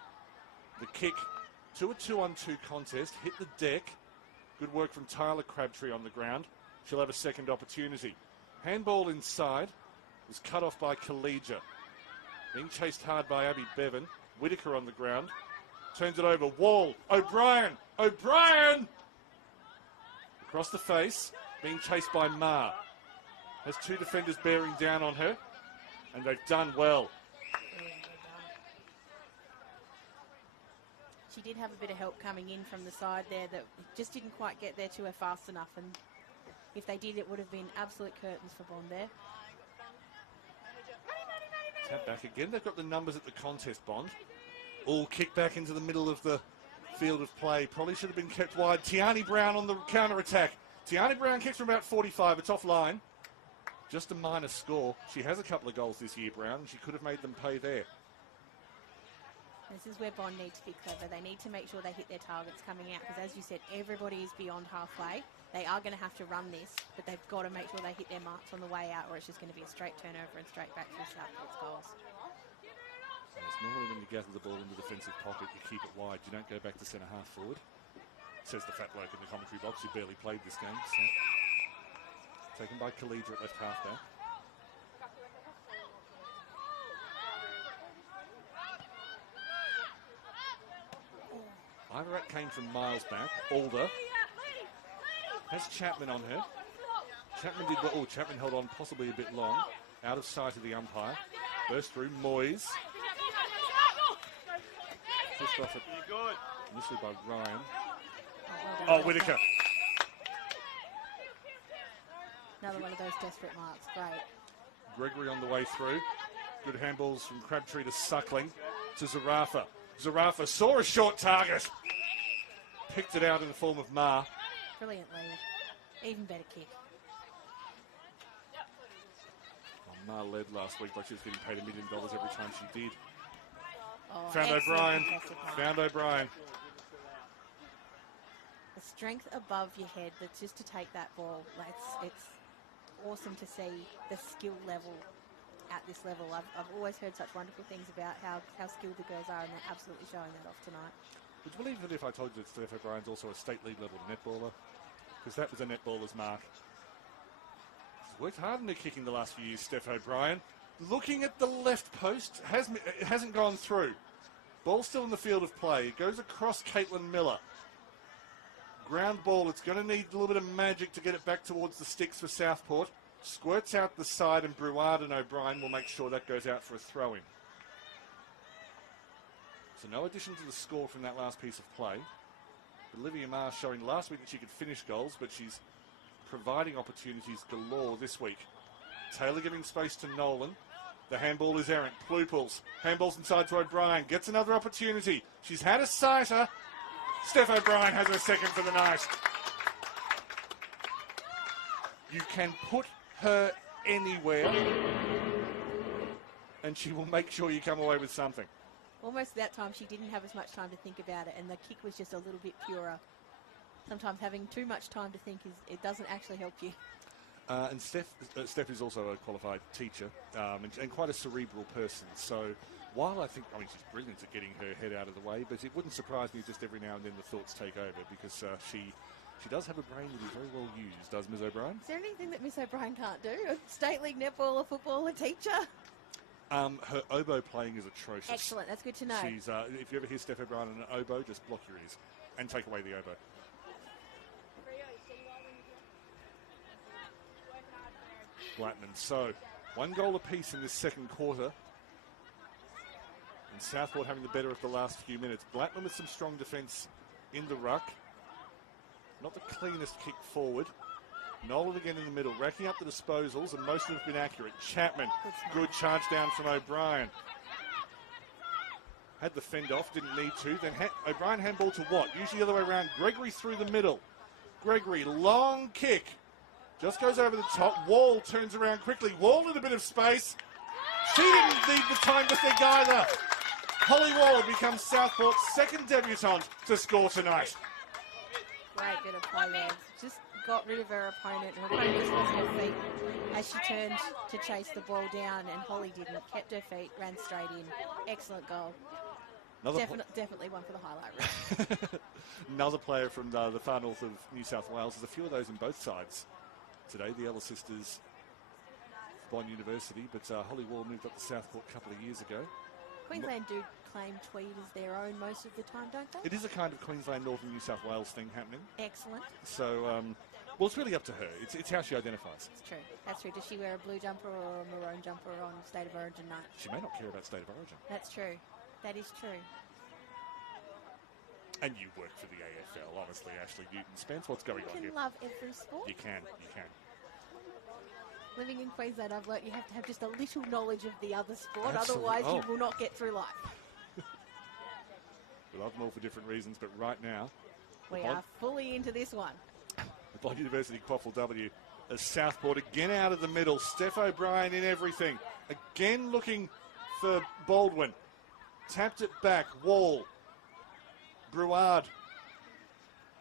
The kick to a 2-on-2 contest, hit the deck. Good work from Tyler Crabtree on the ground. She'll have a second opportunity. Handball inside, was cut off by Collegia. Being chased hard by Abby Bevan. Whitaker on the ground. Turns it over. Wall. O'Brien. O'Brien! Across the face. Being chased by Ma. Has two defenders bearing down on her. And they've done well. She did have a bit of help coming in from the side there that just didn't quite get there to her fast enough. And if they did, it would have been absolute curtains for Bond there. Tap back again. They've got the numbers at the contest, Bond. All kicked back into the middle of the field of play. Probably should have been kept wide. Tiani Brown on the counter-attack. Tiani Brown kicks from about 45. It's offline. Just a minor score. She has a couple of goals this year, Brown. She could have made them pay there. This is where Bond needs to be clever. They need to make sure they hit their targets coming out because, as you said, everybody is beyond halfway. They are going to have to run this, but they've got to make sure they hit their marks on the way out or it's just going to be a straight turnover and straight back through Southport's goals. It's normally when you gather the ball in the defensive pocket, you keep it wide. You don't go back to centre-half forward. Says the fat bloke in the commentary box who barely played this game. So. Taken by Collegia at left half-back. Ivarat came from miles back. Alder has Chapman on her. Chapman did well. Oh, Chapman held on possibly a bit long. Out of sight of the umpire. Burst through. Moyes. Pushed off it initially by Ryan. Oh, Whitaker. Another one of those desperate marks. Great. Gregory on the way through. Good handballs from Crabtree to Suckling to Zarafa. Zarafa saw a short target. Picked it out in the form of Ma. Brilliant lead. Even better kick. Ma led last week like she was getting paid $1 million every time she did. Oh, Found O'Brien. Found O'Brien. The strength above your head, that's just to take that ball. It's awesome to see the skill level at this level. I've always heard such wonderful things about how skilled the girls are, and they're absolutely showing that off tonight. Would you believe that if I told you that Steph O'Brien's also a state league level netballer? Because that was a netballer's mark. She's worked hard in the kicking the last few years, Steph O'Brien. Looking at the left post, it hasn't gone through. Ball still in the field of play. It goes across Caitlin Miller. Ground ball, it's going to need a little bit of magic to get it back towards the sticks for Southport. Squirts out the side, and Bruard and O'Brien will make sure that goes out for a throw-in. So no addition to the score from that last piece of play. Olivia Marr showing last week that she could finish goals, but she's providing opportunities galore this week. Taylor giving space to Nolan. The handball is errant. Pluples. Handballs inside to O'Brien. Gets another opportunity. She's had a sighter. Steph O'Brien has her second for the night. You can put her anywhere and she will make sure you come away with something. Almost that time she didn't have as much time to think about it, and the kick was just a little bit purer. Sometimes having too much time to think, it doesn't actually help you. And Steph is also a qualified teacher and quite a cerebral person. So while I think, she's brilliant at getting her head out of the way, but it wouldn't surprise me just every now and then the thoughts take over because she She does have a brain that is very well used, does Ms. O'Brien? Is there anything that Miss O'Brien can't do? A state league netball, a football, a teacher? Her oboe playing is atrocious. Excellent, that's good to know. She's, if you ever hear Steph O'Brien on an oboe, just block your ears and take away the oboe. Blattman. So, 1 goal apiece in this second quarter. And Southport having the better of the last few minutes. Blattman with some strong defence in the ruck. Not the cleanest kick forward. Nolan again in the middle, racking up the disposals, and most of them have been accurate. Chapman, good charge down from O'Brien. Had the fend off, didn't need to. Then O'Brien handball to Watt. Usually the other way around. Gregory through the middle. Gregory, long kick. Just goes over the top. Wall turns around quickly. Wall in a bit of space. She didn't need the time to think either. Holly Wall becomes Southport's second debutante to score tonight. Great bit of play there. Just got rid of her opponent. Her opponent just lost her feet as she turned to chase the ball down, and Holly didn't. Kept her feet, ran straight in. Excellent goal. Definitely one for the highlight reel. Another player from the far north of New South Wales. There's a few of those in both sides today. The Ella sisters, Bond University, but Holly Wall moved up to Southport a couple of years ago. Queensland do claim Tweed as their own most of the time, don't they? It is a kind of Queensland, Northern New South Wales thing happening. Excellent. So, well, it's really up to her. It's how she identifies. It's true. That's true. Does she wear a blue jumper or a maroon jumper on State of Origin night? She may not care about State of Origin. That's true. That is true. And you work for the AFL, honestly, Ashley Newton-Spence. What's going on here? You can love every sport. You can. Living in Queensland, I've learnt you have to have just a little knowledge of the other sport. Absolutely. Otherwise you will not get through life. We love them all for different reasons, but right now, We are fully into this one. the Bond University QAFLW as Southport again out of the middle. Steph O'Brien in everything. Again looking for Baldwin. Tapped it back. Wall. Bruard.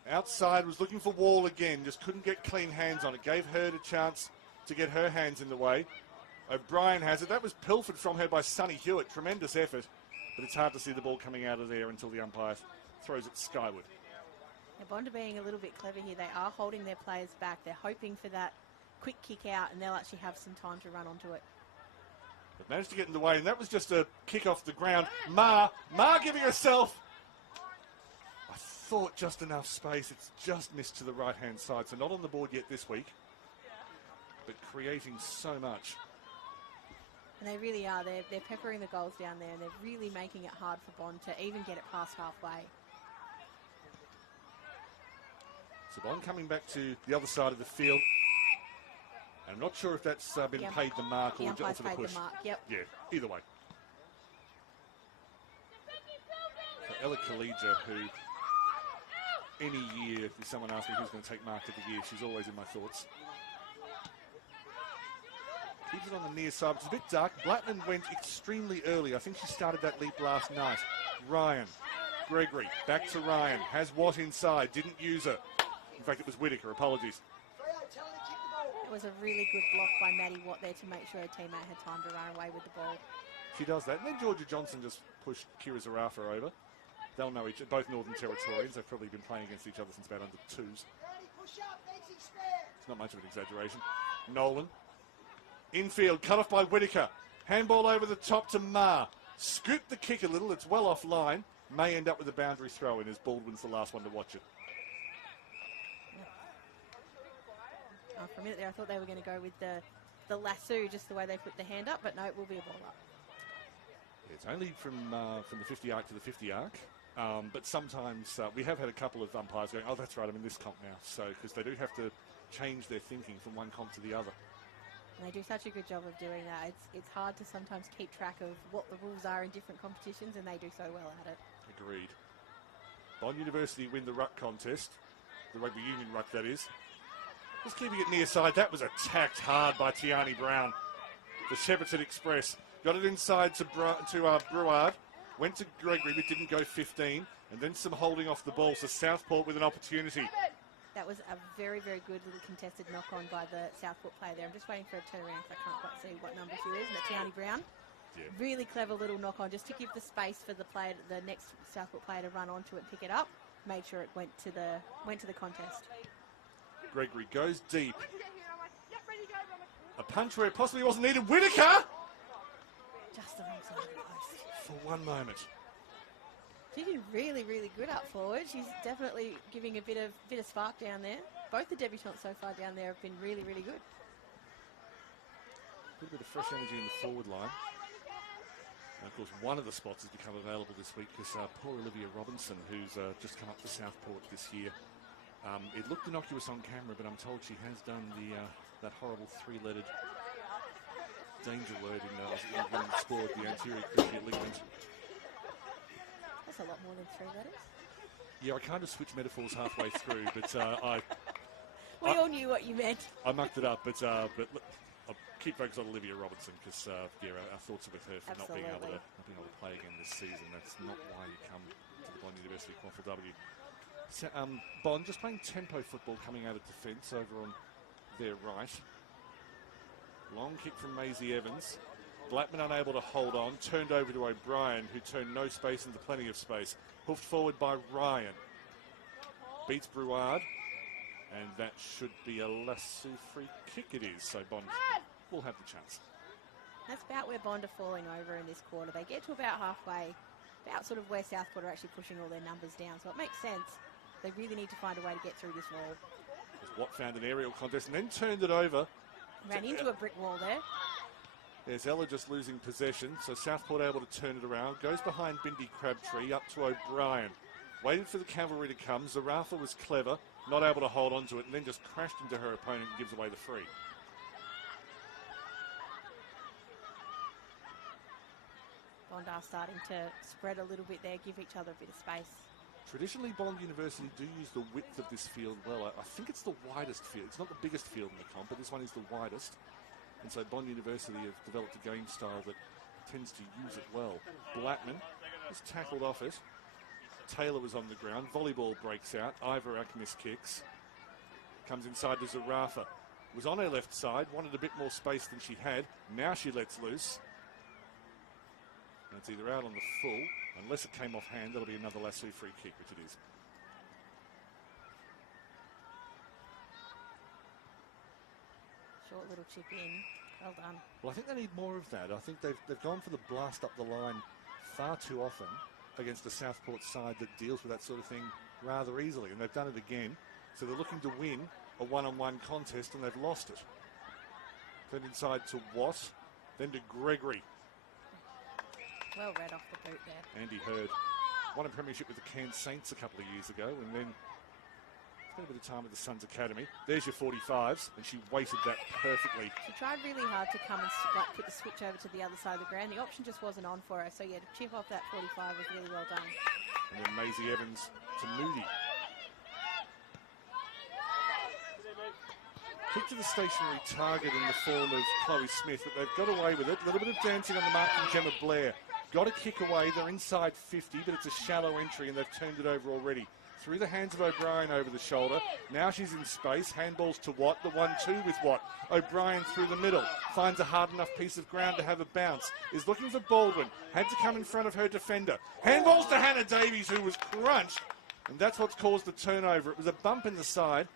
Outside, was looking for Wall again. Just couldn't get clean hands on it. Gave her the chance to get her hands in the way. O'Brien has it. That was pilfered from her by Sonny Hewitt. Tremendous effort. But it's hard to see the ball coming out of there until the umpire throws it skyward. Now, Bond are being a little bit clever here. They are holding their players back. They're hoping for that quick kick out, and they'll actually have some time to run onto it. But managed to get in the way, and that was just a kick off the ground. Ma giving herself, I thought, just enough space. It's just missed to the right-hand side, so not on the board yet this week, but creating so much. And they really are. They're peppering the goals down there, and they're really making it hard for Bond to even get it past halfway. So Bond coming back to the other side of the field. And I'm not sure if that's been paid the mark or umpire's for the paid push. the mark, yep. Yeah, either way. So Ella Khalija, who any year, if someone asks me who's going to take mark of the year, she's always in my thoughts. Keeps it on the near side. It's a bit dark. Blattman went extremely early. I think she started that leap last night. Ryan. Gregory. Back to Ryan. Has Watt inside. Didn't use her. In fact, it was Whittaker. Apologies. It was a really good block by Maddie Watt there to make sure her teammate had time to run away with the ball. She does that. And then Georgia Johnson just pushed Kira Zarafa over. They'll know both Northern Territorians. They've probably been playing against each other since about under twos. It's not much of an exaggeration. Nolan. Infield, cut off by Whittaker. Handball over the top to Ma. Scooped the kick a little. It's well off line. May end up with a boundary throw in as Baldwin's the last one to watch it. For a minute there, I thought they were going to go with the lasso, just the way they put the hand up, but no, it will be a ball up. It's only from the 50 arc to the 50 arc, but sometimes we have had a couple of umpires going, oh, that's right, I'm in this comp now. So, because they do have to change their thinking from one comp to the other. And they do such a good job of doing that. It's hard to sometimes keep track of what the rules are in different competitions, and they do so well at it. Agreed. Bond University win the ruck contest, the rugby union ruck that is. Just keeping it near side. That was attacked hard by Tiani Brown. The Shepparton Express got it inside to Bruard. Went to Gregory, but didn't go 15. And then some holding off the ball. So Southport with an opportunity. That was a very, very good little contested knock-on by the Southport player there. I'm just waiting for a turnaround because I can't quite see what number she is. And that's Tiani Brown. Yeah. Really clever little knock-on just to give the space for the next Southport player to run onto it and pick it up. made sure it went to the contest. Gregory goes deep. A punch where it possibly wasn't needed. Whitaker Just the wrong side of the post. for one moment. She's been really, really good up forward. She's definitely giving a bit of spark down there. Both the debutants so far down there have been really, really good. A little bit of fresh energy in the forward line. And of course, one of the spots has become available this week because poor Olivia Robinson, who's just come up to Southport this year. It looked innocuous on camera, but I'm told she has done that horrible three-lettered danger word in women's sport, the anterior cruciate ligament. That's a lot more than 3 letters. Yeah, I kind of switched metaphors halfway through, but We all knew what you meant. I mucked it up. But look, I'll keep focused on Olivia Robinson because our thoughts are with her for not being able to play again this season. That's not why you come to the Bond University QAFLW. So, Bond just playing tempo football, coming out of defence over on their right. Long kick from Maisie Evans. Blackman unable to hold on, turned over to O'Brien, who turned no space into plenty of space. Hoofed forward by Ryan. Beats Brouard, and that should be a Lasso free kick it is, so Bond will have the chance. That's about where Bond are falling over in this quarter. They get to about halfway, about sort of where Southport are actually pushing all their numbers down, so it makes sense. They really need to find a way to get through this wall. Watt found an aerial contest and then turned it over. Ran into a brick wall there. There's Ella just losing possession, so Southport able to turn it around. Goes behind Bindi Crabtree, up to O'Brien. Waited for the cavalry to come. Zarafa was clever, not able to hold on to it, and then just crashed into her opponent and gives away the free. Bond are starting to spread a little bit there, give each other a bit of space. Traditionally, Bond University do use the width of this field well. I think it's the widest field. It's not the biggest field in the comp, but this one is the widest. And so Bond University have developed a game style that tends to use it well. Blackman was tackled off it. Taylor was on the ground. Volleyball breaks out. Ivorak miskicks. Comes inside to Zarafa. Was on her left side. Wanted a bit more space than she had. Now she lets loose. And it's either out on the full. Unless it came off hand, that'll be another Lasso free kick, which it is. Short little chip in. Well done. Well, I think they need more of that. I think they've gone for the blast up the line far too often against the Southport side that deals with that sort of thing rather easily, and they've done it again. So they're looking to win a one-on-one contest, and they've lost it. Turned inside to Watt, then to Gregory. Well read off the boot there. Andy Hurd won a premiership with the Cairns Saints a couple of years ago, and then spent a bit of time at the Suns Academy. There's your 45s, and she weighted that perfectly. She tried really hard to come and put the switch over to the other side of the ground. The option just wasn't on for her, so yeah, to chip off that 45 was really well done. And then Maisie Evans to Moody. Kick to the stationary target in the form of Chloe Smith, but they've got away with it. A little bit of dancing on the mark from Gemma Blair. Got a kick away. They're inside 50, but it's a shallow entry, and they've turned it over already. Through the hands of O'Brien over the shoulder. Now she's in space. Handballs to Watt. The 1-2 with Watt. O'Brien through the middle. Finds a hard enough piece of ground to have a bounce. Is looking for Baldwin. Had to come in front of her defender. Handballs to Hannah Davies, who was crunched. And that's what's caused the turnover. It was a bump in the side.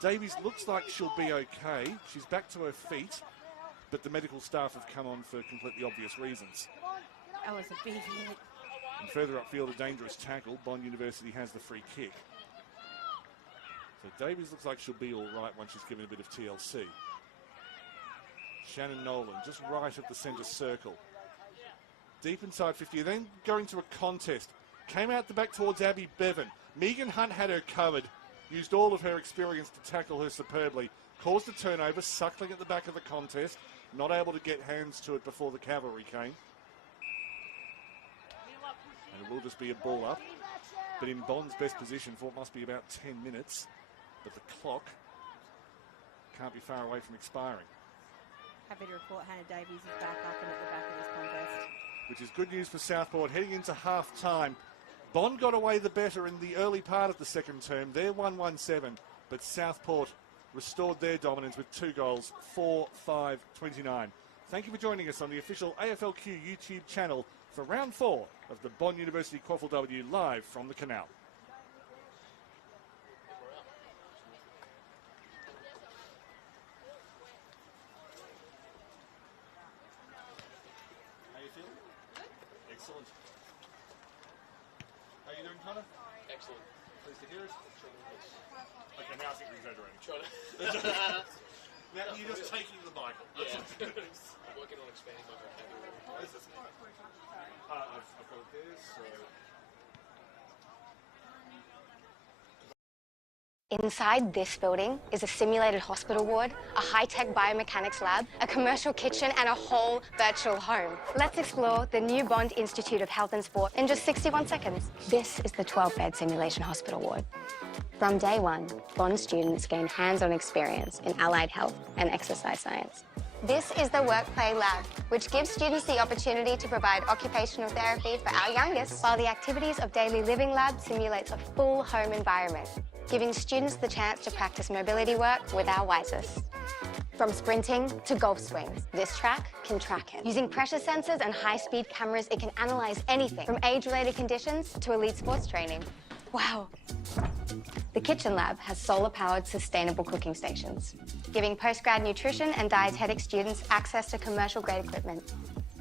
Davies looks like she'll be okay. She's back to her feet. But the medical staff have come on for completely obvious reasons. That was a big hit. And further upfield, a dangerous tackle. Bond University has the free kick. So Davies looks like she'll be all right once she's given a bit of TLC. Shannon Nolan just right at the centre circle. Deep inside 50, then going to a contest. Came out the back towards Abby Bevan. Megan Hunt had her covered. Used all of her experience to tackle her superbly. Caused a turnover, suckling at the back of the contest. Not able to get hands to it before the cavalry came. And it will just be a ball up. But in Bond's best position for what must be about 10 minutes. But the clock can't be far away from expiring. Happy to report Hannah Davies is back up and at the back of this contest. Which is good news for Southport heading into half-time. Bond got away the better in the early part of the second term. They're 1-1-7, but Southport restored their dominance with 2 goals, 4-5-29. Thank you for joining us on the official AFLQ YouTube channel for round 4 of the Bond University QAFLW live from the Canal. Excellent. Pleased to hear it. Okay, now I think we're exaggerating. Trying to. Now you're just taking the mic. Yeah. I'm working on expanding my vocabulary. I've got it there, so... Inside this building is a simulated hospital ward, a high-tech biomechanics lab, a commercial kitchen, and a whole virtual home. Let's explore the new Bond Institute of Health and Sport in just 61 seconds. This is the 12-bed simulation hospital ward. From day one, Bond students gain hands-on experience in allied health and exercise science. This is the Work Play Lab, which gives students the opportunity to provide occupational therapy for our youngest, while the Activities of Daily Living Lab simulates a full home environment, giving students the chance to practice mobility work with our wisest. From sprinting to golf swings, this track can track it. Using pressure sensors and high-speed cameras, it can analyze anything from age-related conditions to elite sports training. Wow. The kitchen lab has solar-powered sustainable cooking stations, giving postgrad nutrition and dietetic students access to commercial-grade equipment.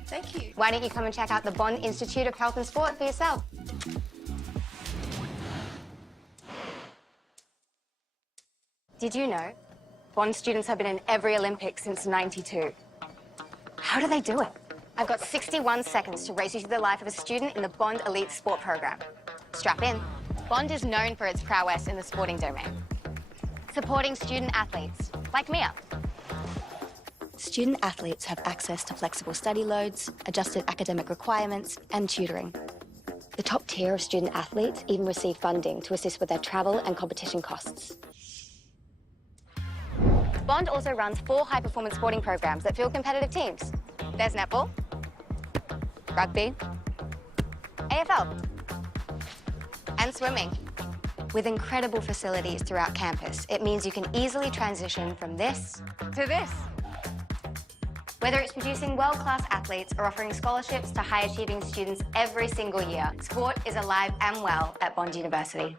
Thank you. Why don't you come and check out the Bond Institute of Health and Sport for yourself? Did you know Bond students have been in every Olympics since '92? How do they do it? I've got 61 seconds to race you through the life of a student in the Bond Elite Sport program. Strap in. Bond is known for its prowess in the sporting domain, supporting student athletes like Mia. Student athletes have access to flexible study loads, adjusted academic requirements, and tutoring. The top tier of student athletes even receive funding to assist with their travel and competition costs. Bond also runs 4 high-performance sporting programs that field competitive teams. There's netball, rugby, AFL, and swimming. With incredible facilities throughout campus, it means you can easily transition from this to this. Whether it's producing world-class athletes or offering scholarships to high-achieving students every single year, sport is alive and well at Bond University.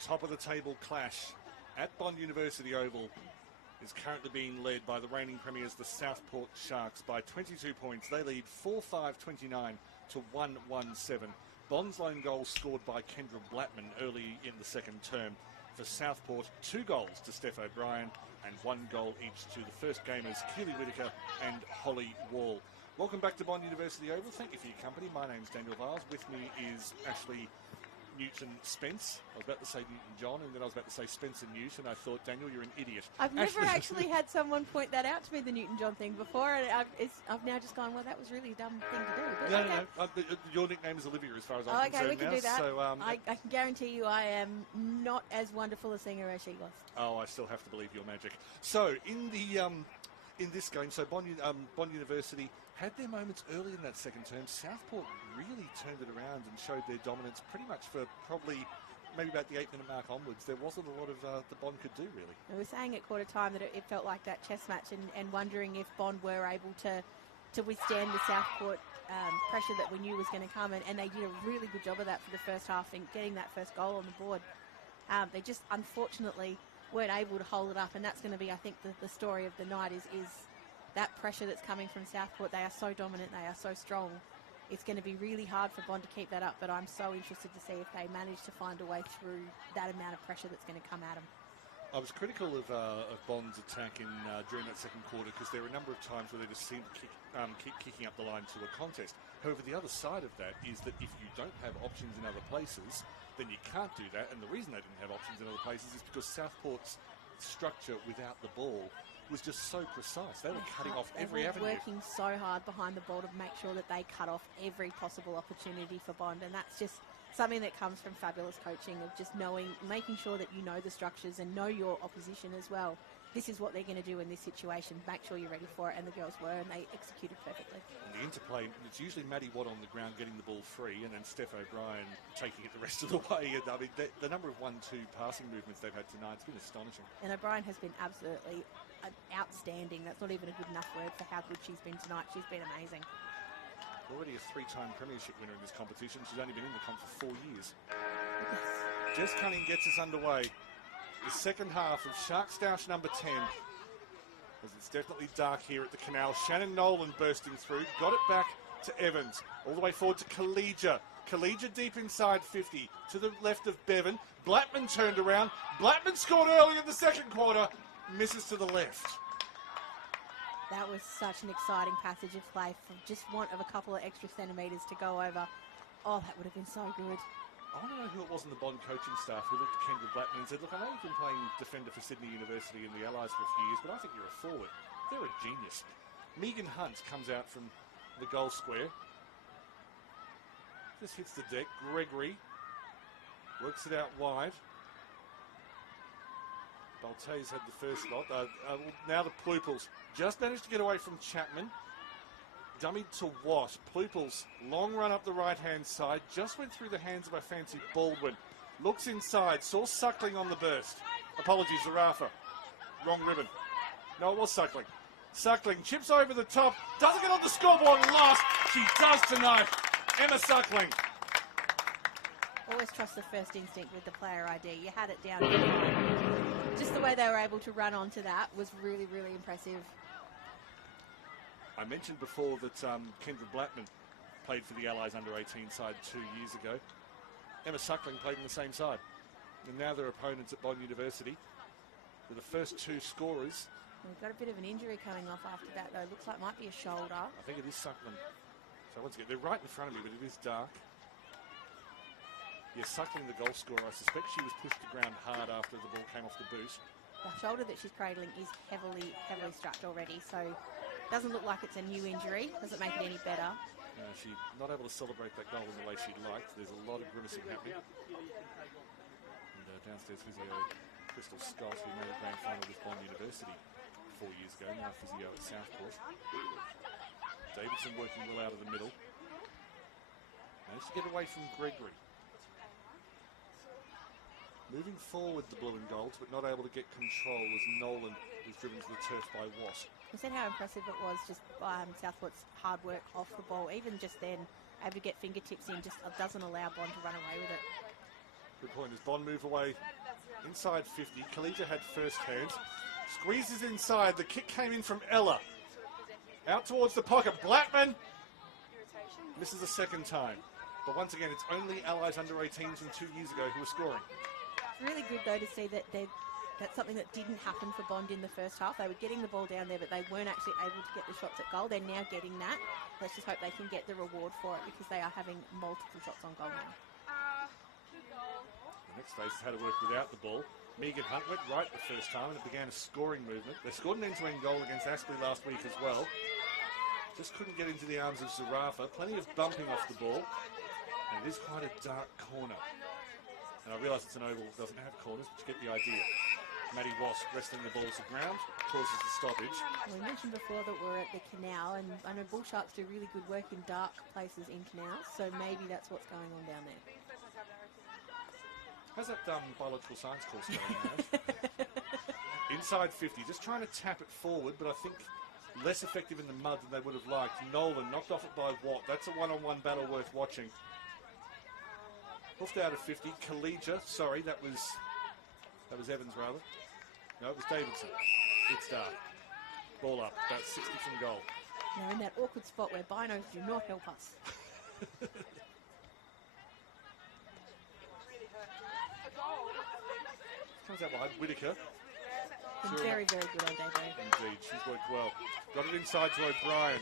top of the table clash at Bond University Oval is currently being led by the reigning premiers, the Southport Sharks, by 22 points. They lead 4-5-29 to 1-1-7. Bond's lone goal scored by Kendra Blattman early in the second term. For Southport, 2 goals to Steph O'Brien and 1 goal each to the first gamers, Keely Whitaker and Holly Wall. Welcome back to Bond University Oval. Thank you for your company. My name's Daniel Viles. With me is Ashley Newton-Spence. I was about to say Newton-John, and then I was about to say Spencer-Newton. I thought, Daniel, you're an idiot. I've never actually had someone point that out to me, the Newton-John thing, before, and I've now just gone, well, that was really a dumb thing to do. But No. Your nickname is Olivia, as far as I'm concerned. Okay, we can now, do that. So, I can guarantee you I am not as wonderful a singer as she was. Oh, I still have to believe your magic. So, in this game, so Bond University had their moments early in that second term. Southport really turned it around and showed their dominance pretty much for probably maybe about the 8-minute mark onwards. There wasn't a lot of the Bond could do, really. We were saying at quarter time that it felt like that chess match, and wondering if Bond were able to withstand the Southport pressure that we knew was going to come, and they did a really good job of that for the first half in getting that first goal on the board. They just unfortunately weren't able to hold it up, and that's going to be, I think, the story of the night is that pressure that's coming from Southport. They are so dominant, they are so strong. It's going to be really hard for Bond to keep that up, but I'm so interested to see if they manage to find a way through that amount of pressure that's going to come at them. I was critical of Bond's attack during that second quarter, because there were a number of times where they just seemed to keep kicking up the line to a contest. However, the other side of that is that if you don't have options in other places, then you can't do that. And the reason they didn't have options in other places is because Southport's structure without the ball was just so precise. They were cutting off every avenue. Working so hard behind the ball to make sure that they cut off every possible opportunity for Bond, and that's just something that comes from fabulous coaching, of just making sure that you know the structures and know your opposition as well. This is what they're going to do in this situation. Make sure you're ready for it, and the girls were, and they executed perfectly. And the interplay, it's usually Maddie Watt on the ground getting the ball free, and then Steph O'Brien taking it the rest of the way. And I mean, the number of 1-2 passing movements they've had tonight has been astonishing. And O'Brien has been absolutely outstanding. That's not even a good enough word for how good she's been tonight. She's been amazing. Already a 3-time premiership winner in this competition. She's only been in the comp for 4 years. Yes. Jess Cunning gets us underway. The second half of Shark Stoush number 10. As it's definitely dark here at the Canal. Shannon Nolan bursting through. Got it back to Evans. All the way forward to Collegia. Collegia deep inside 50. To the left of Bevan. Blattman turned around. Blattman scored early in the second quarter. Misses to the left. That was such an exciting passage of play for just want of a couple of extra centimetres to go over. Oh, that would have been so good. I want to know who it was in the Bond coaching staff who looked at Kendra Blattman and said, look, I know you've been playing defender for Sydney University and the Allies for a few years, but I think you're a forward. They're a genius. Megan Hunt comes out from the goal square. Just hits the deck. Gregory works it out wide. Baltez had the first lot. Now the Plooples just managed to get away from Chapman. Dummied to Watt. Plooples, long run up the right-hand side. Just went through the hands of a fancy Baldwin. Looks inside. Saw Suckling on the burst. Apologies, Zarafa. Wrong ribbon. No, it was Suckling. Suckling chips over the top. Doesn't get on the scoreboard last. She does tonight. Emma Suckling. Always trust the first instinct with the player ID. You had it down. Just the way they were able to run onto that was really, really impressive. I mentioned before that Kendra Blattman played for the Allies under-18 side 2 years ago. Emma Suckling played in the same side. And now they're opponents at Bond University. They're the first 2 scorers. We've got a bit of an injury coming off after that, though. Looks like it might be a shoulder. I think it is Suckling. So once again, they're right in front of me, but it is dark. Yeah, Suckling, the goal scorer. I suspect she was pushed to ground hard after the ball came off the boot. The shoulder that she's cradling is heavily strapped already, so doesn't look like it's a new injury. Doesn't make it any better. She's not able to celebrate that goal in the way she'd liked. There's a lot of grimacing happening. And downstairs physio Crystal Scott, who made a grand final with Bond University 4 years ago, now physio at Southport. Davidson working well out of the middle. Managed to get away from Gregory. Moving forward the blue and golds, but not able to get control as Nolan is driven to the turf by Watt. You said how impressive it was, just Southport's hard work off the ball. Even just then, able to get fingertips in, just doesn't allow Bond to run away with it. Good point as Bond move away inside 50. Kalija had first hand. Squeezes inside. The kick came in from Ella. Out towards the pocket. Blackman misses a second time. But once again, it's only Allies under 18s from 2 years ago who are scoring. It's really good, though, to see that that's something that didn't happen for Bond in the first half. They were getting the ball down there, but they weren't actually able to get the shots at goal. They're now getting that. Let's just hope they can get the reward for it, because they are having multiple shots on goal now. The next phase is how to work without the ball. Megan Hunt went right the first time, and it began a scoring movement. They scored an end-to-end goal against Aspley last week as well. Just couldn't get into the arms of Zarafa. Plenty of bumping off the ball. And it is quite a dark corner. And I realise it's an oval, doesn't have corners, but you get the idea. Maddie Wasp wrestling the ball to ground, causes the stoppage. We mentioned before that we're at the canal, and I know bull sharks do really good work in dark places in canals, so maybe that's what's going on down there. How's that biological science course going now? Inside 50, just trying to tap it forward, but I think less effective in the mud than they would have liked. Nolan knocked off it by Watt. That's a one-on-one battle worth watching. Hoofed out of 50. Kalija, sorry, that was Evans rather. No, it was Davidson. It's dark. Ball up, about 60 from goal. Now in that awkward spot where binos do not help us. Comes out wide, Whitaker. Been very, very good on debut. Indeed, she's worked well. Got it inside to O'Brien.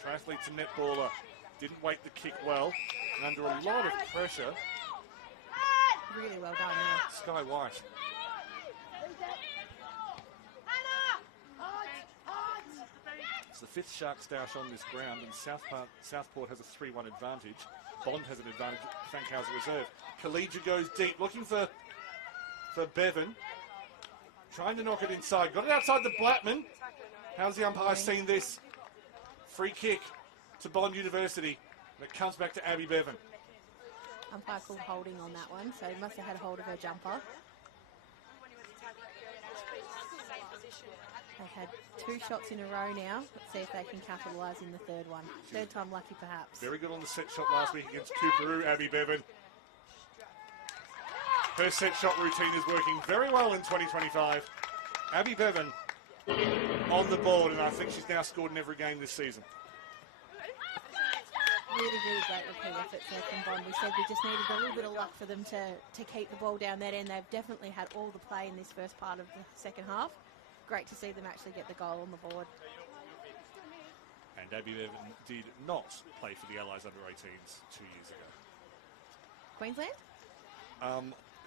Triathlete to netballer. Didn't wait the kick well. And under a lot of pressure. Really well done there. Sky White. It's the 5th Sharks dash on this ground, and Southport has a 3-1 advantage. Bond has an advantage. Fankhauser reserve. Kalija goes deep, looking for Bevan. Trying to knock it inside. Got it outside the Blackman. How's the umpire seen this? Free kick to Bond University. And it comes back to Abby Bevan. Umpire called holding on that one, so he must have had hold of her jumper. They've had 2 shots in a row now. Let's see if they can capitalise in the third one. Third time lucky, perhaps. Very good on the set shot last week against Cooperoo, Abby Bevan. Her set shot routine is working very well in 2025. Abby Bevan on the board, and I think she's now scored in every game this season. Really, really great repeat efforts there from Bond. We said we just needed a little bit of luck for them to keep the ball down that end. They've definitely had all the play in this first part of the second half. Great to see them actually get the goal on the board. And Abby Bevan did not play for the Allies under 18s 2 years ago. Queensland?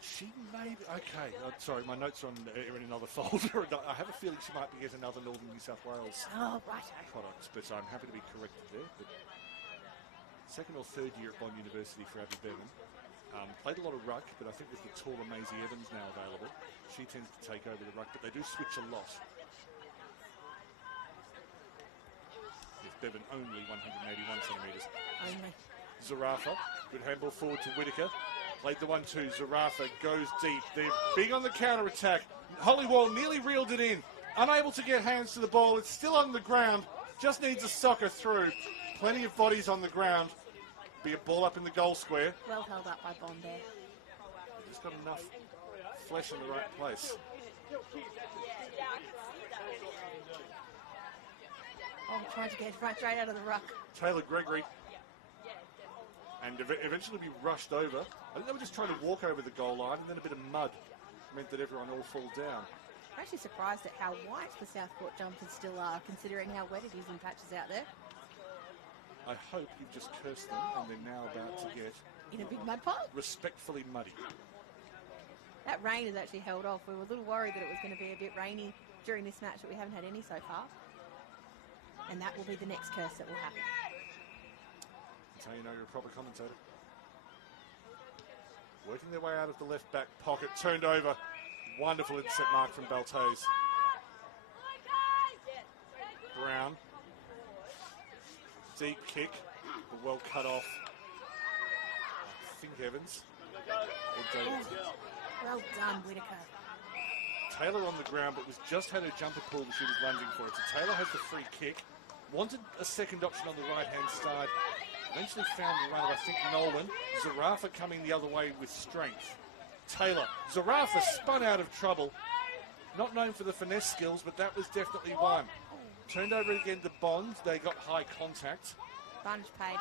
She may be, okay, sorry, my notes are in another folder. I have a feeling she might be yet another Northern New South Wales Oh, right. product, but I'm happy to be corrected there. But second or third year at Bond University for Abby Bevan. Played a lot of ruck, but I think with the taller Maisie Evans now available, she tends to take over the ruck, but they do switch a lot. Yes, Bevan only 181 centimetres. Only. Zarafa, good handball forward to Whitaker. Played the 1-2. Zarafa goes deep. They're big on the counter-attack. Hollywell nearly reeled it in. Unable to get hands to the ball. It's still on the ground. Just needs a soccer through. Plenty of bodies on the ground. Be a ball up in the goal square. Well held up by Bond there. Just got enough flesh in the right place. Oh, trying to get right straight out of the ruck. Taylor Gregory. And eventually be rushed over. I think they were just trying to walk over the goal line, and then a bit of mud meant that everyone all fall down. I'm actually surprised at how white the Southport jumpers still are, considering how wet it is in patches out there. I hope you've just cursed them, and they're now about to get In a big mud pile? respectfully muddy. That rain has actually held off. We were a little worried that it was going to be a bit rainy during this match, but we haven't had any so far. And that will be the next curse that will happen. That's how you know you're a proper commentator. Working their way out of the left back pocket, turned over. Wonderful intercept mark from Baltays. Brown. Deep kick, but well cut off. I think Evans. Or Davis. Well done, Whitaker. Taylor on the ground, but was just had her jumper pulled as she was lunging for it. So Taylor has the free kick. Wanted a second option on the right-hand side. Eventually found the runner, I think Nolan. Zarafa coming the other way with strength. Taylor. Zarafa spun out of trouble. Not known for the finesse skills, but that was definitely one. Turned over again to Bond. They got high contact. Advantage paid.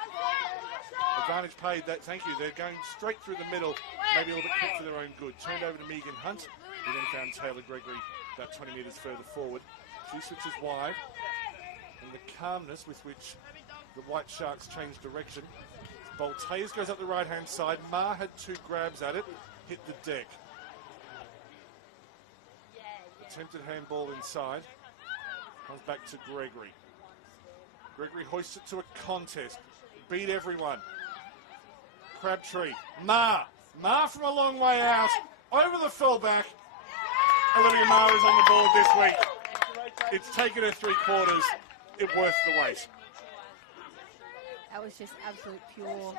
Advantage paid. That, thank you. They're going straight through the middle, maybe a little bit quick for their own good. Turned over to Megan Hunt. We then found Taylor Gregory about 20 metres further forward. She switches wide. And the calmness with which the White Sharks changed direction. Boltays goes up the right-hand side. Ma had 2 grabs at it. Hit the deck. Attempted handball inside. Comes back to Gregory. Gregory hoists it to a contest. Beat everyone. Crabtree. Ma from a long way out. Over the fullback. Olivia Ma is on the board this week. It's taken her 3/4. It worth the wait. That was just absolute pure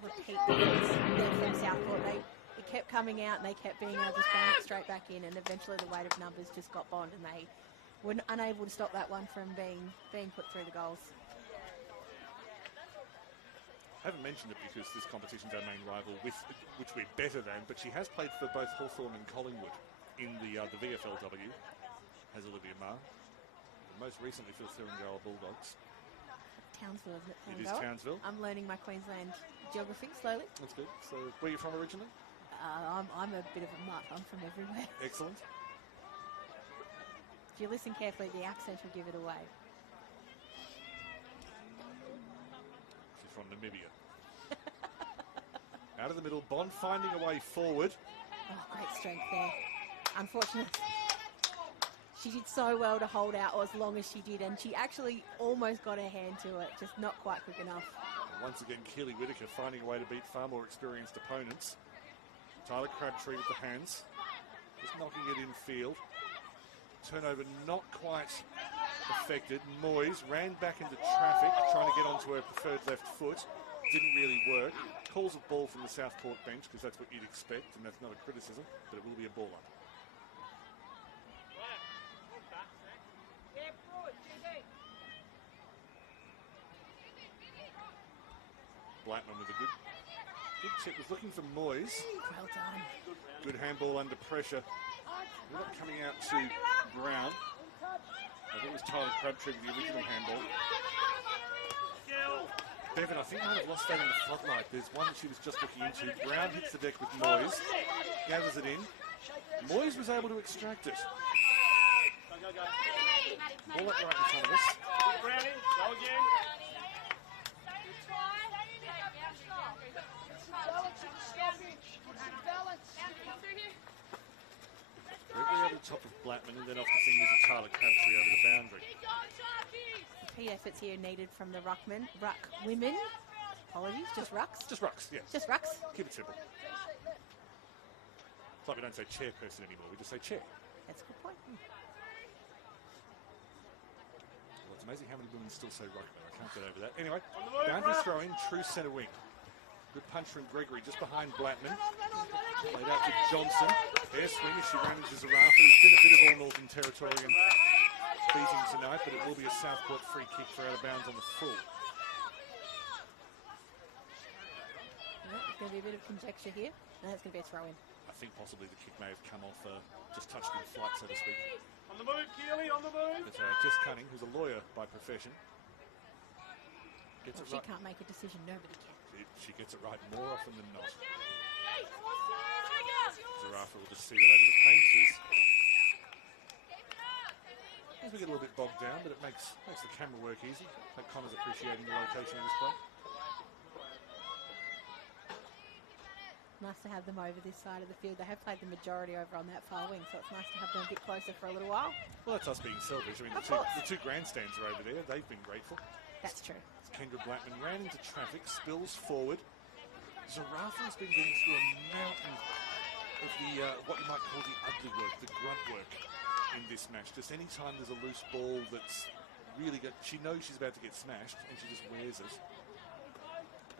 repeat defense there from Southport. It kept coming out and they kept being able to spam it straight back in, and eventually the weight of numbers just got Bond and they were unable to stop that one from being put through the goals. I haven't mentioned it because this competition's our main rival, which we're better than, but she has played for both Hawthorn and Collingwood in the VFLW, has Olivia Ma. Most recently for the Thuringowa Bulldogs. Townsville, isn't it? It is Townsville. I'm learning my Queensland geography slowly. That's good. So where are you from originally? I'm a bit of a mutt. I'm from everywhere. Excellent. If you listen carefully, the accent will give it away. She's from Namibia. Out of the middle, Bond finding a way forward. Oh, great strength there. Unfortunately, she did so well to hold out as long as she did, and she actually almost got her hand to it, just not quite quick enough. And once again, Keely Whitaker finding a way to beat far more experienced opponents. Tyler Crabtree with the hands, just knocking it in field. Turnover not quite affected. Moyes ran back into traffic, trying to get onto her preferred left foot. Didn't really work. Calls a ball from the Southport bench, because that's what you'd expect, and that's not a criticism, but it will be a ball up. Blackman with a good tip. Was looking for Moyes. Well done. Good handball under pressure. We're not coming out to Brown. I think it was Tyler Crabtree with the original handball. Bevan, I think I might have lost that in the floodlight. There's one that she was just looking into. Brown hits the deck with Moyes. Gathers it in. Moyes was able to extract it. Ball up right in front of us. Brownie, go again. Gregory over the top of Blackman, and then off the fingers of Tyler Crabtree over the boundary. Key efforts here needed from the ruck women. Apologies, just rucks. Just rucks, yeah. Just rucks. Keep it simple. It's like we don't say chairperson anymore, we just say chair. That's a good point. Well, it's amazing how many women still say ruckman. I can't get over that. Anyway, boundary throw in, true centre wing. Good punch from Gregory just behind Blackman. Played out to Johnson. Air swing as she ran into Zarafa. It's been a bit of all Northern Territorian beating tonight, but it will be a Southport free kick for out of bounds on the full. There's going to be a bit of conjecture here. No, it's going to be a throw in. I think possibly the kick may have come off, just touched in flight, so to speak. On the move, Keely, on the move. But Jess Cunning, who's a lawyer by profession, gets Well, it she right. can't make a decision. Nobody can. She gets it right more often than not. Zarafa will just see that over the paints. As we get a little bit bogged down, but it makes the camera work easy. I think Connor's appreciating the location of this play. Nice to have them over this side of the field. They have played the majority over on that far wing, so it's nice to have them a bit closer for a little while. Well, that's us being selfish. I mean, the two grandstands are over there. They've been grateful. That's true. Kendra Blackman ran into traffic, spills forward. Zarafa's been getting through a mountain of the what you might call the ugly work, the grunt work in this match. Just any time there's a loose ball that's really good, she knows she's about to get smashed and she just wears it.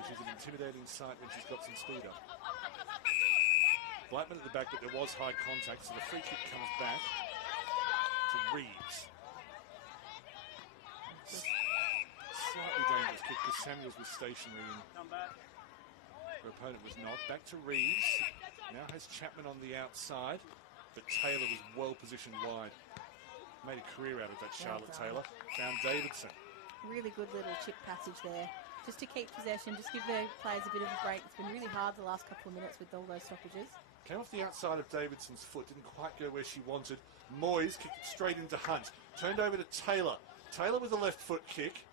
But she's an intimidating sight when she's got some speed up. Blackman at the back, but there was high contact, so the free kick comes back to Reeves. Slightly dangerous kick because Samuels was stationary and Her opponent was not. Back to Reeves. Now has Chapman on the outside, but Taylor was well positioned wide. Made a career out of that, Charlotte Taylor. Found Davidson. Really good little chip passage there. Just to keep possession, just give the players a bit of a break. It's been really hard the last couple of minutes with all those stoppages. Came off the outside of Davidson's foot, didn't quite go where she wanted. Moyes kicked it straight into Hunt. Turned over to Taylor. Taylor with a left foot kick.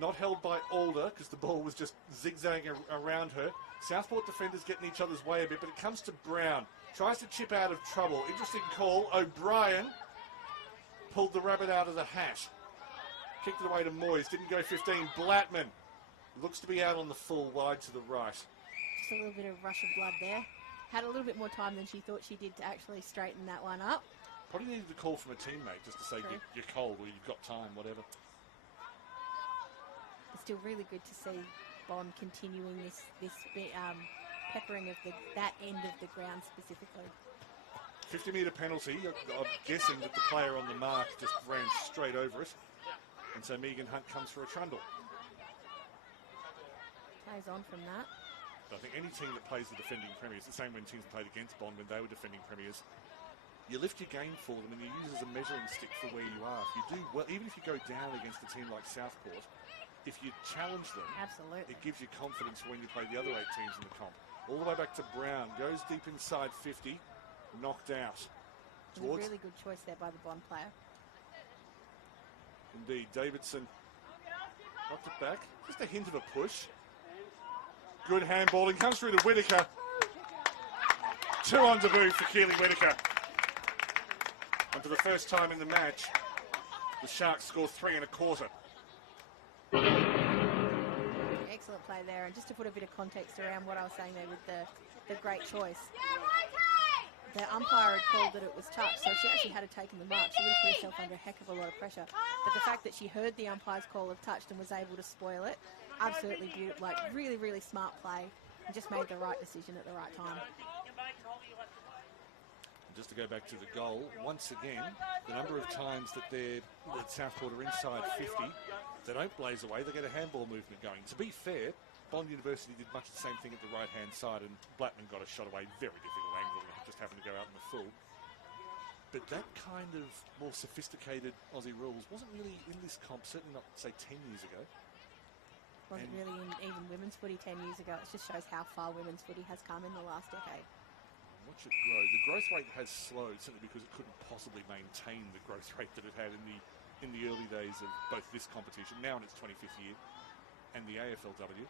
Not held by Alder because the ball was just zigzagging around her. Southport defenders getting each other's way a bit, but it comes to Brown. Tries to chip out of trouble. Interesting call. O'Brien pulled the rabbit out of the hat. Kicked it away to Moyes. Didn't go 15. Blattman looks to be out on the full, wide to the right. Just a little bit of rush of blood there. Had a little bit more time than she thought she did to actually straighten that one up. Probably needed a call from a teammate just to say you're cold or you've got time, whatever. It's still really good to see Bond continuing this peppering of that end of the ground specifically. 50-metre penalty. I'm guessing that the player on the mark just ran straight over it. And so Megan Hunt comes for a trundle. Plays on from that. But I think any team that plays the defending premiers, the same when teams played against Bond when they were defending premiers, you lift your game for them and you use it as a measuring stick for where you are. If you do well, even if you go down against a team like Southport, if you challenge them, absolutely, it gives you confidence when you play the other 8 teams in the comp. All the way back to Brown, goes deep inside 50, knocked out. A really good choice there by the Bond player. Indeed, Davidson knocked it back. Just a hint of a push. Good handballing, comes through to Whittaker. 2 on debut for Keely Whittaker. And for the first time in the match, the Sharks score 3 1/4. Excellent play there, and just to put a bit of context around what I was saying there with the great choice. The umpire had called that it was touch, so if she actually had taken the mark, she would have put herself under a heck of a lot of pressure. But the fact that she heard the umpire's call of touched and was able to spoil it, absolutely beautiful, like really, really smart play, and just made the right decision at the right time. Just to go back to the goal, once again, the number of times that Southport are inside 50, they don't blaze away, they get a handball movement going. To be fair, Bond University did much the same thing at the right-hand side, and Blattman got a shot away, very difficult angle, just happened to go out in the full. But that kind of more sophisticated Aussie rules wasn't really in this comp, certainly not, say, 10 years ago. Wasn't really in even women's footy 10 years ago. It just shows how far women's footy has come in the last decade. Watch it grow. The growth rate has slowed simply because it couldn't possibly maintain the growth rate that it had in the early days of both this competition, now in its 25th year, and the AFLW.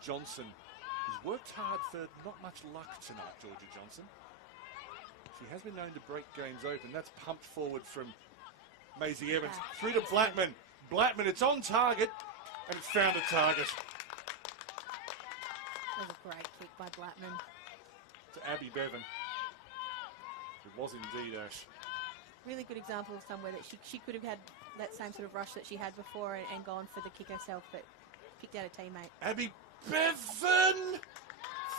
Johnson has worked hard for not much luck tonight, Georgia Johnson. She has been known to break games open. That's pumped forward from Maisie Evans. Through to Blattman. Blattman, it's on target, and it's found a target. That was a great kick by Blattman. To Abby Bevan. It was indeed, Ash. Really good example of somewhere that she could have had that same sort of rush that she had before and gone for the kick herself, but picked out a teammate. Abby Bevan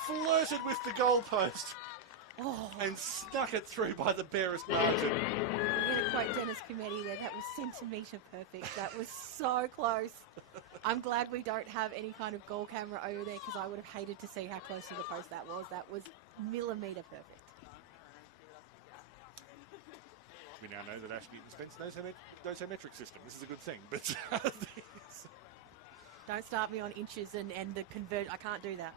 flirted with the goalpost and snuck it through by the barest margin. I'm going to quote Dennis Cometti there. That was centimetre perfect. That was so close. I'm glad we don't have any kind of goal camera over there because I would have hated to see how close to the post that was. That was millimetre perfect. We now know that Ash Newton-Spence knows her metric system. This is a good thing, but don't start me on inches and the convert. I can't do that.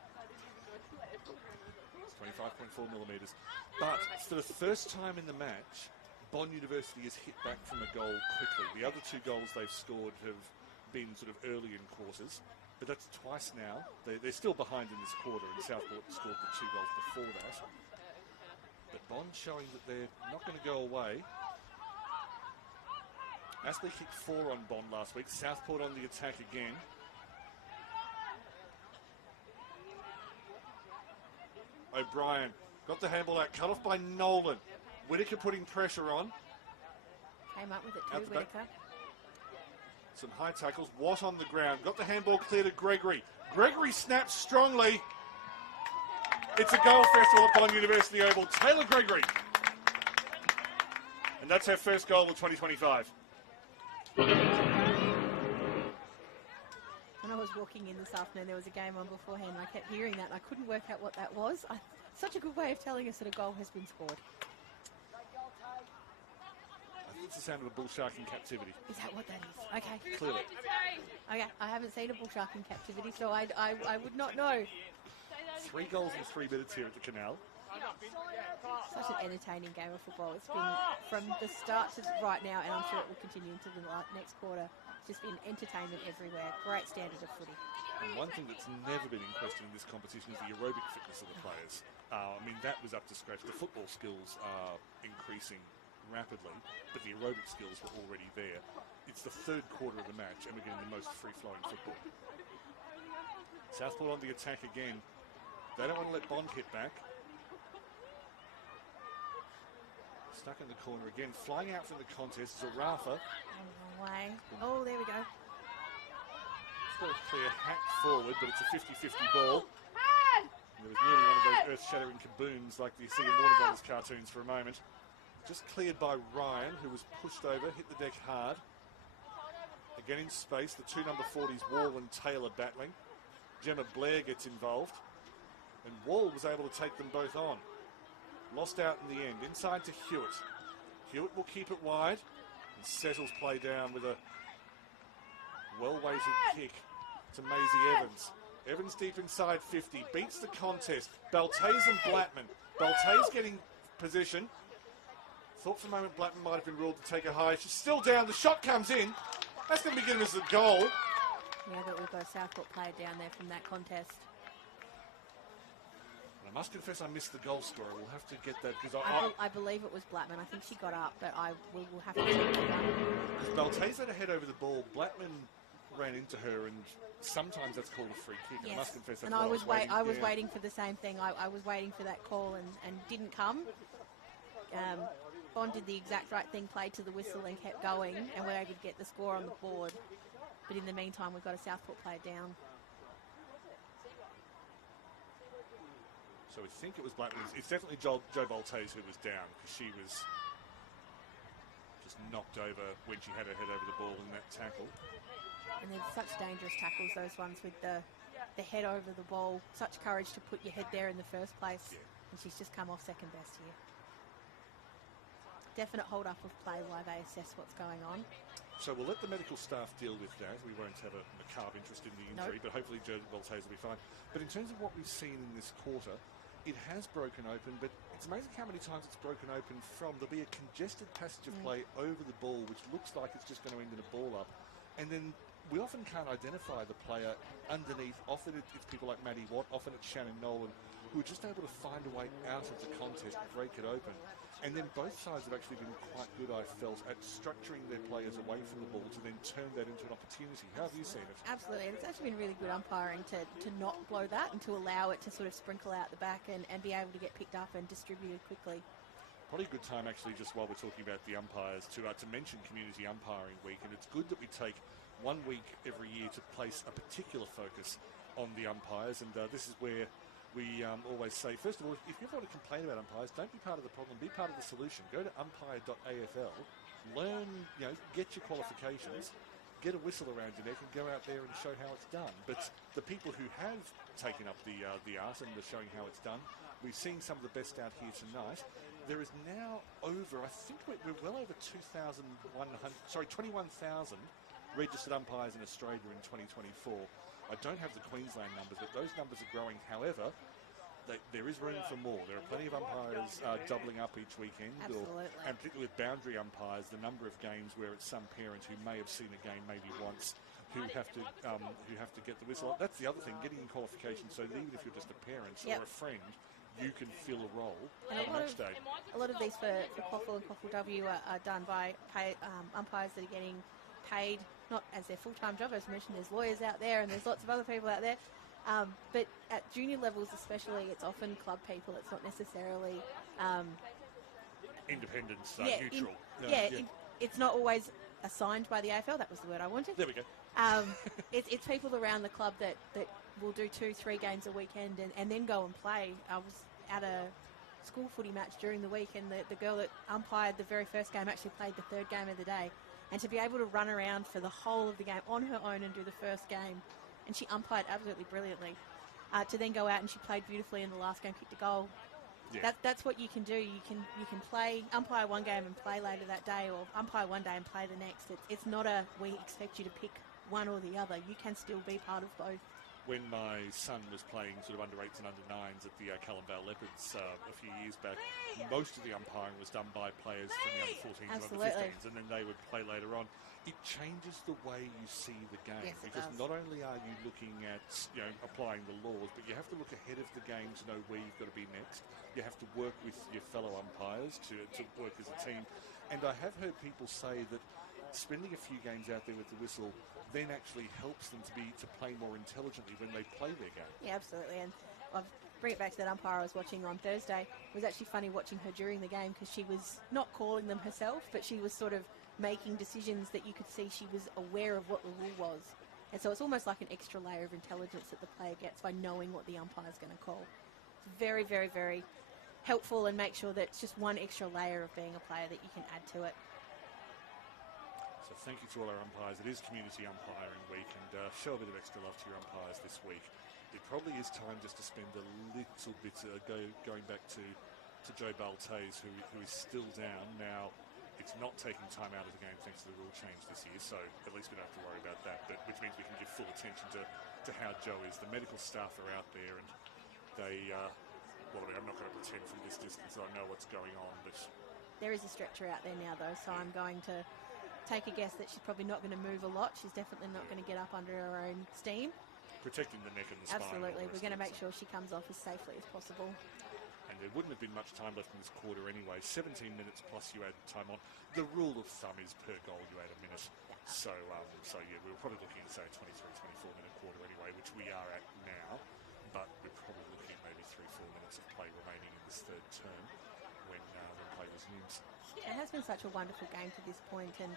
It's 25.4 millimetres. But for the first time in the match, Bond University has hit back from a goal quickly. The other 2 goals they've scored have been sort of early in quarters, but that's twice now. They're still behind in this quarter, and Southport scored the 2 goals before that. But Bond showing that they're not going to go away. Astley kicked 4 on Bond last week. Southport on the attack again. O'Brien got the handball out, cut off by Nolan. Whittaker putting pressure on. Came up with it too, Whittaker. Some high tackles. Watt on the ground. Got the handball clear to Gregory. Gregory snaps strongly. It's a goal festival at Bond University Oval. Taylor Gregory. And that's her first goal of 2025. And I was walking in this afternoon, there was a game on beforehand, and I kept hearing that, and I couldn't work out what that was. Such a good way of telling us that a goal has been scored. I think it's the sound of a bull shark in captivity. Is that what that is? Okay. Clearly. Okay, I haven't seen a bull shark in captivity, so I would not know. 3 goals in 3 minutes here at the Canal. Such an entertaining game of football. It's been from the start to right now, and I'm sure it will continue into the next quarter. It's just been entertainment everywhere. Great standard of footy. And one thing that's never been in question in this competition is the aerobic fitness of the players. I mean, that was up to scratch. The football skills are increasing rapidly, but the aerobic skills were already there. It's the third quarter of the match, and we're getting the most free-flowing football. Southport on the attack again. They don't want to let Bond hit back. Stuck in the corner again. Flying out from the contest is Arafa. Away. Oh, there we go. It's got a clear hack forward, but it's a 50-50 ball. And there was nearly one of those earth-shattering kabooms like you see in Warner Brothers cartoons for a moment. Just cleared by Ryan, who was pushed over, hit the deck hard. Again in space, the 2 number 40s, Wall and Taylor battling. Gemma Blair gets involved. And Wall was able to take them both on. Lost out in the end. Inside to Hewitt. Hewitt will keep it wide. And settles play down with a well-weighted kick to Maisie Evans. Evans deep inside 50. Beats the contest. Baltays and Blattman. Baltays getting position. Thought for a moment Blattman might have been ruled to take her high. She's still down. The shot comes in. That's going to be given as a goal. Yeah, but we've got a Southport player down there from that contest. I must confess I missed the goal scorer. We'll have to get that because I believe it was Blattman. I think she got up, but we'll have to check that. Baltays had a head over the ball. Blattman ran into her, and sometimes that's called a free kick. Yes. I must confess that's and I was waiting. waiting for the same thing. I was waiting for that call and didn't come. Bond did the exact right thing, played to the whistle and kept going, and we're able to get the score on the board. But in the meantime, we've got a Southport player down. So we think it was Blattman. It's definitely Jo Baltays who was down, because she was just knocked over when she had her head over the ball in that tackle. And they're such dangerous tackles, those ones with the head over the ball. Such courage to put your head there in the first place. Yeah. And she's just come off second best here. Definite hold up of play while they assess what's going on. So we'll let the medical staff deal with that. We won't have a macabre interest in the injury, but hopefully Jo Baltays will be fine. But in terms of what we've seen in this quarter, it has broken open, but it's amazing how many times it's broken open from. There'll be a congested passage of play over the ball, which looks like it's just going to end in a ball up. And then we often can't identify the player underneath. Often it's people like Maddie Watt, often it's Shannon Nolan, who are just able to find a way out of the contest, break it open. And then both sides have actually been quite good, I felt, at structuring their players away from the ball to then turn that into an opportunity. How have you seen it? Absolutely, and it's actually been really good umpiring to not blow that and to allow it to sort of sprinkle out the back and be able to get picked up and distributed quickly. Probably a good time, actually, just while we're talking about the umpires, to mention Community Umpiring Week. And it's good that we take 1 week every year to place a particular focus on the umpires. And this is where we always say, first of all, if you ever want to complain about umpires, don't be part of the problem, be part of the solution. Go to umpire.afl, learn, get your qualifications, get a whistle around your neck and go out there and show how it's done. But the people who have taken up the art and are showing how it's done, we've seen some of the best out here tonight. There is now over, I think we're well over 21,000 registered umpires in Australia in 2024. I don't have the Queensland numbers, but those numbers are growing. However, there is room for more. There are plenty of umpires doubling up each weekend. Absolutely. And particularly with boundary umpires, the number of games where it's some parent who may have seen a game maybe once who have to get the whistle. That's the other thing, getting in qualifications, so that even if you're just a parent or a friend, you can fill a role on match day. A lot of these for QAFL and QAFLW are done by umpires that are getting paid not as their full-time job. As I mentioned, there's lawyers out there and there's lots of other people out there. But at junior levels especially, it's often club people. It's not necessarily... Independence, neutral. It's not always assigned by the AFL. That was the word I wanted. There we go. It's people around the club that will do 2-3 games a weekend and then go and play. I was at a school footy match during the week, and the girl that umpired the very first game actually played the third game of the day. And to be able to run around for the whole of the game on her own and do the first game and she umpired absolutely brilliantly. To then go out and she played beautifully in the last game, kicked a goal. Yeah. That's what you can do. You can umpire one game and play later that day, or umpire one day and play the next. It's not we expect you to pick one or the other. You can still be part of both. When my son was playing sort of under 8s and under 9s at the Callum Leopards a few years back, most of the umpiring was done by players from the under 14s and under 15s, and then they would play later on. It changes the way you see the game, Yes, it because does. not only are you looking at applying the laws, but you have to look ahead of the game to know where you've got to be next. You have to work with your fellow umpires to work as a team. And I have heard people say that spending a few games out there with the whistle then actually helps them to play more intelligently when they play their game. Yeah, absolutely. And I'll bring it back to that umpire I was watching on Thursday. It was actually funny watching her during the game, because she was not calling them herself, but she was sort of making decisions that you could see she was aware of what the rule was. And so it's almost like an extra layer of intelligence that the player gets by knowing what the umpire is going to call. It's very, very, very helpful, and make sure that it's just one extra layer of being a player that you can add to it. So thank you to all our umpires. It is Community Umpiring Week, and show a bit of extra love to your umpires this week. It probably is time just to spend a little bit going back to Joe Baltays, who is still down. Now, it's not taking time out of the game thanks to the rule change this year, so at least we don't have to worry about that, which means we can give full attention to how Joe is. The medical staff are out there, and they... I'm not going to pretend from this distance that I know what's going on, but... There is a stretcher out there now, though, so I'm going to take a guess that she's probably not going to move a lot. She's definitely not going to get up under her own steam. Protecting the neck and the spine. Absolutely. We're going to make sure she comes off as safely as possible. And there wouldn't have been much time left in this quarter anyway. 17 minutes plus you add time on. The rule of thumb is per goal you add a minute. Yeah. So yeah, we were probably looking at, say, a 23, 24-minute quarter anyway, which we are at now. But we're probably looking at maybe 3-4 minutes of play remaining in this third term when play resumes. It has been such a wonderful game to this point, and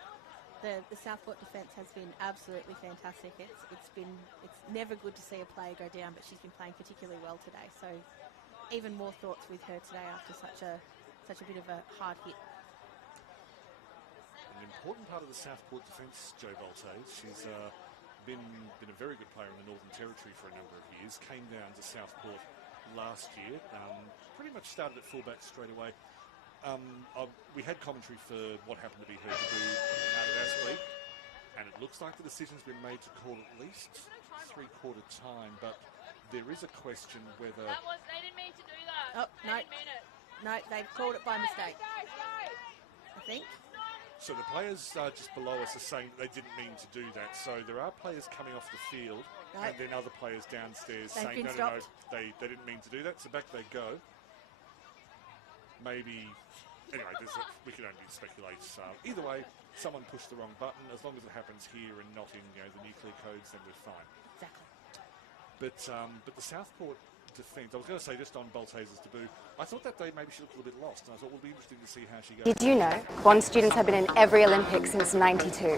the Southport defence has been absolutely fantastic. It's never good to see a player go down, but she's been playing particularly well today. So even more thoughts with her today after such a bit of a hard hit. An important part of the Southport defence, Joe Baltays. She's been a very good player in the Northern Territory for a number of years. Came down to Southport last year. Pretty much started at fullback straight away. We had commentary for what happened to be her debut out of Aspley, and it looks like the decision's been made to call at least three-quarter time, but there is a question whether... They didn't mean to do that. Oh, no. No, they've called it by mistake, I think. So the players just below us are saying they didn't mean to do that. So there are players coming off the field, and then other players downstairs saying, no, they didn't mean to do that. So back they go. Maybe, anyway, we can only speculate. Either way, someone pushed the wrong button. As long as it happens here and not in the nuclear codes, then we're fine. Exactly. But the Southport defence, I was going to say just on Baltays' debut, I thought that day maybe she looked a little bit lost, and I thought it would be interesting to see how she goes. Did you know Bond students have been in every Olympics since '92?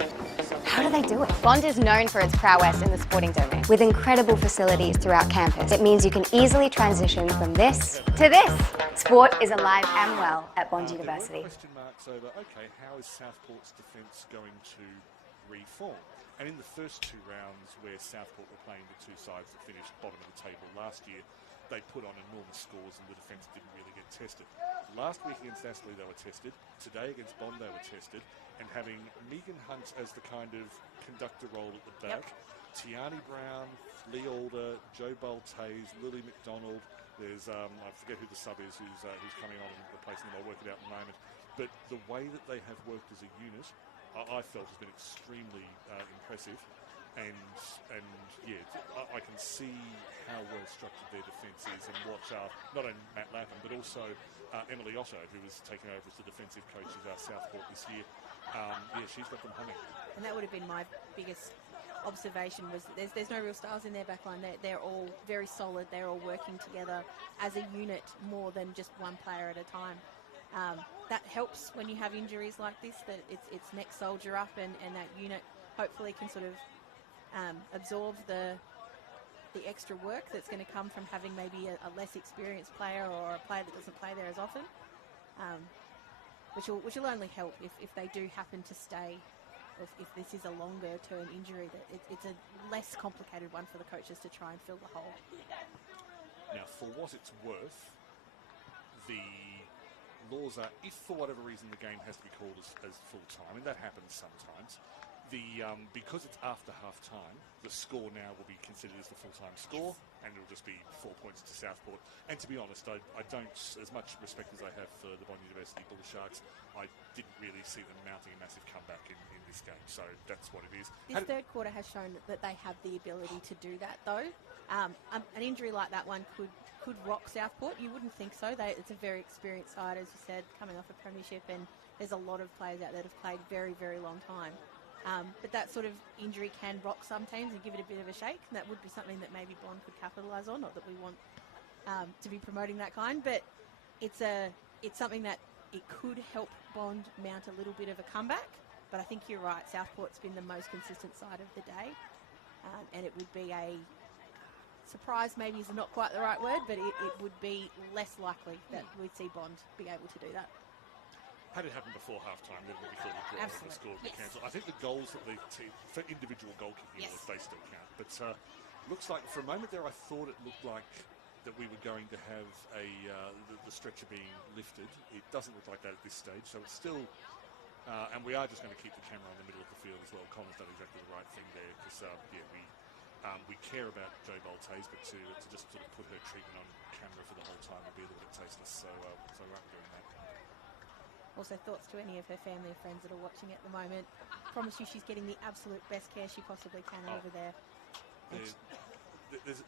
How do they do it? Bond is known for its prowess in the sporting domain. With incredible facilities throughout campus, it means you can easily transition from this to this. Sport is alive and well at Bond University. There were question marks over, okay, how is Southport's defence going to reform? And in the first two rounds where Southport were playing the two sides that finished bottom of the table last year, they put on enormous scores and the defence didn't really get tested. Last week against Astley they were tested. Today against Bond they were tested. And having Megan Hunt as the kind of conductor role at the back, Tiani Brown, Lee Alder, Joe Baltays, Lily McDonald. There's, I forget who the sub is who's coming on and replacing them. I'll work it out in a moment. But the way that they have worked as a unit, I felt has been extremely impressive. And yeah, I can see how well structured their defence is, and what not only Matt Latham but also Emily Otto, who was taking over as the defensive coach of Southport this year. Yeah, she's got them humming. And that would have been my biggest observation, was there's no real stars in their backline. They're all very solid. They're all working together as a unit more than just one player at a time. That helps when you have injuries like this, that it's next soldier up, and that unit hopefully can sort of absorb the extra work that's going to come from having maybe a less experienced player, or a player that doesn't play there as often, which will only help if they do happen to stay if this is a longer term injury, that it's a less complicated one for the coaches to try and fill the hole. Now, for what it's worth, the laws are, if for whatever reason the game has to be called as full time, and that happens sometimes, because it's after half time, the score now will be considered as the full-time score, and it'll just be 4 points to Southport. And to be honest, I don't, as much respect as I have for the Bond University Bull Sharks, I didn't really see them mounting a massive comeback in this game. So that's what it is. This third quarter has shown that they have the ability to do that, though. An injury like that one could rock Southport. You wouldn't think so. It's a very experienced side, as you said, coming off a premiership, and there's a lot of players out there that have played very, very long time. But that sort of injury can rock some teams and give it a bit of a shake. And that would be something that maybe Bond could capitalise on. Not that we want to be promoting that kind, but it's something that it could help Bond mount a little bit of a comeback. But I think you're right. Southport's been the most consistent side of the day, and it would be a surprise. Maybe is not quite the right word, but it would be less likely that we'd see Bond be able to do that. Had it happened before half-time, then we thought the score would be cancelled. I think the goals that the team, for individual goal kicking, they still count. But looks like, for a moment there, I thought it looked like that we were going to have the stretcher being lifted. It doesn't look like that at this stage, so it's still... and we are just going to keep the camera on the middle of the field as well. Colin's done exactly the right thing there, because, we care about Jo Boltes, but to just sort of put her treatment on camera for the whole time would be a little bit tasteless, so we won't be doing that. Also, thoughts to any of her family and friends that are watching at the moment. Promise you she's getting the absolute best care she possibly can over there.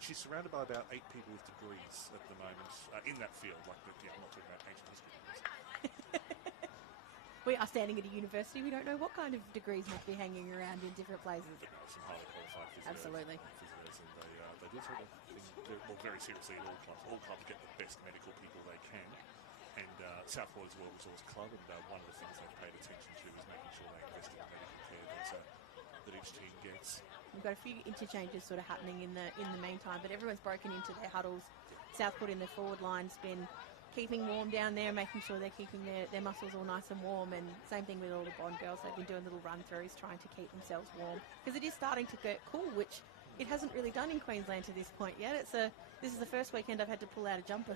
She's surrounded by about 8 people with degrees at the moment in that field. Like, I'm not talking about ancient history degrees. We are standing at a university. We don't know what kind of degrees must be hanging around in different places. But no, some highly qualified physios. Absolutely. Physios, and they do take very seriously at all clubs. All clubs get the best medical people they can. And Southport is a well-resourced club, and one of the things they've paid attention to is making sure they invest in the medical care that each team gets. We've got a few interchanges sort of happening in the meantime, but everyone's broken into their huddles. Southport in the forward line's been keeping warm down there, making sure they're keeping their muscles all nice and warm, and same thing with all the Bond girls. They've been doing little run-throughs, trying to keep themselves warm, because it is starting to get cool, which it hasn't really done in Queensland to this point yet. This is the first weekend I've had to pull out a jumper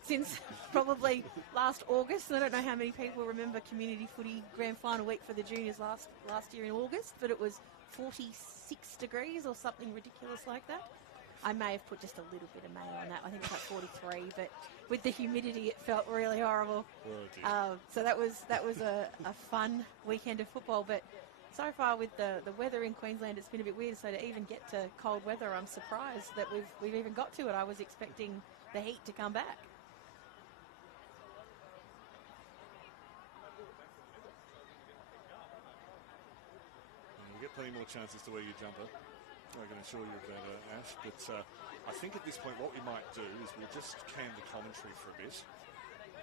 since probably last August. And I don't know how many people remember community footy grand final week for the juniors last year in August, but it was 46 degrees or something ridiculous like that. I may have put just a little bit of mayo on that. I think it's like 43, but with the humidity, it felt really horrible. So that was a fun weekend of football, but so far with the weather in Queensland, it's been a bit weird. So to even get to cold weather, I'm surprised that we've even got to it. I was expecting the heat to come back. You get plenty more chances to wear your jumper. I can assure you of that, Ash. But I think at this point what we might do is we'll just can the commentary for a bit,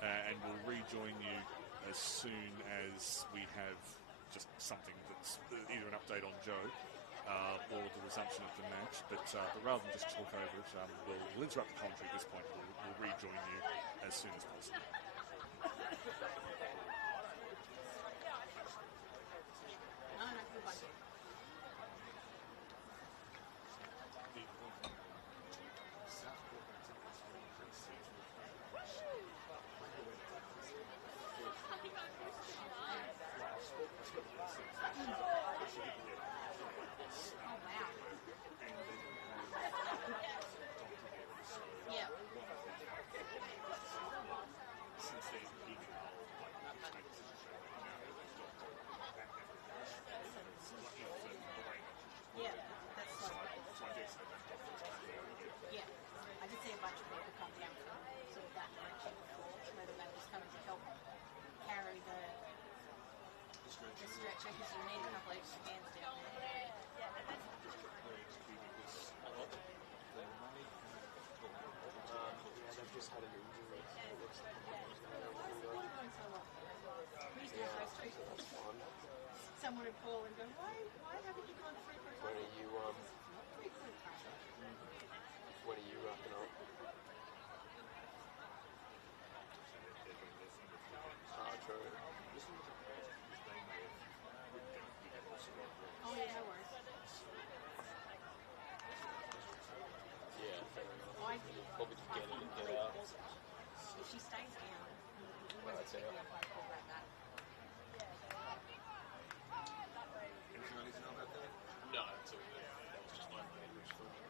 and we'll rejoin you as soon as we have just something that's either an update on Joe or the resumption of the match. But rather than just talk over it, we'll interrupt the commentary at this point. We'll rejoin you as soon as possible. Probably to get it and get out. If she stays down, we won't Right, expect yeah. the umpire to call like that. Anything I need to know about that? No, it's all good. Just my language for me.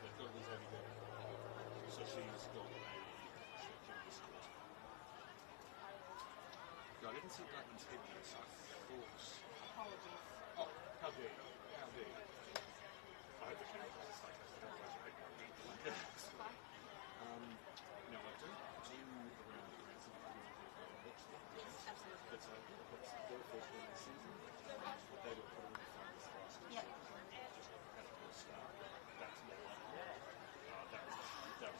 They've got these over there. So she's got a security score. No, I didn't see Blackman's head there, so I thought. Apologies. Oh, how dare you? How dare you? I hope the camera doesn't stay close to that. Now, I do around the grand Yes, absolutely. that's over. That's their first win this season. They were put in the finals last year. Yep. Had a poor start. That's more likely. That was expected.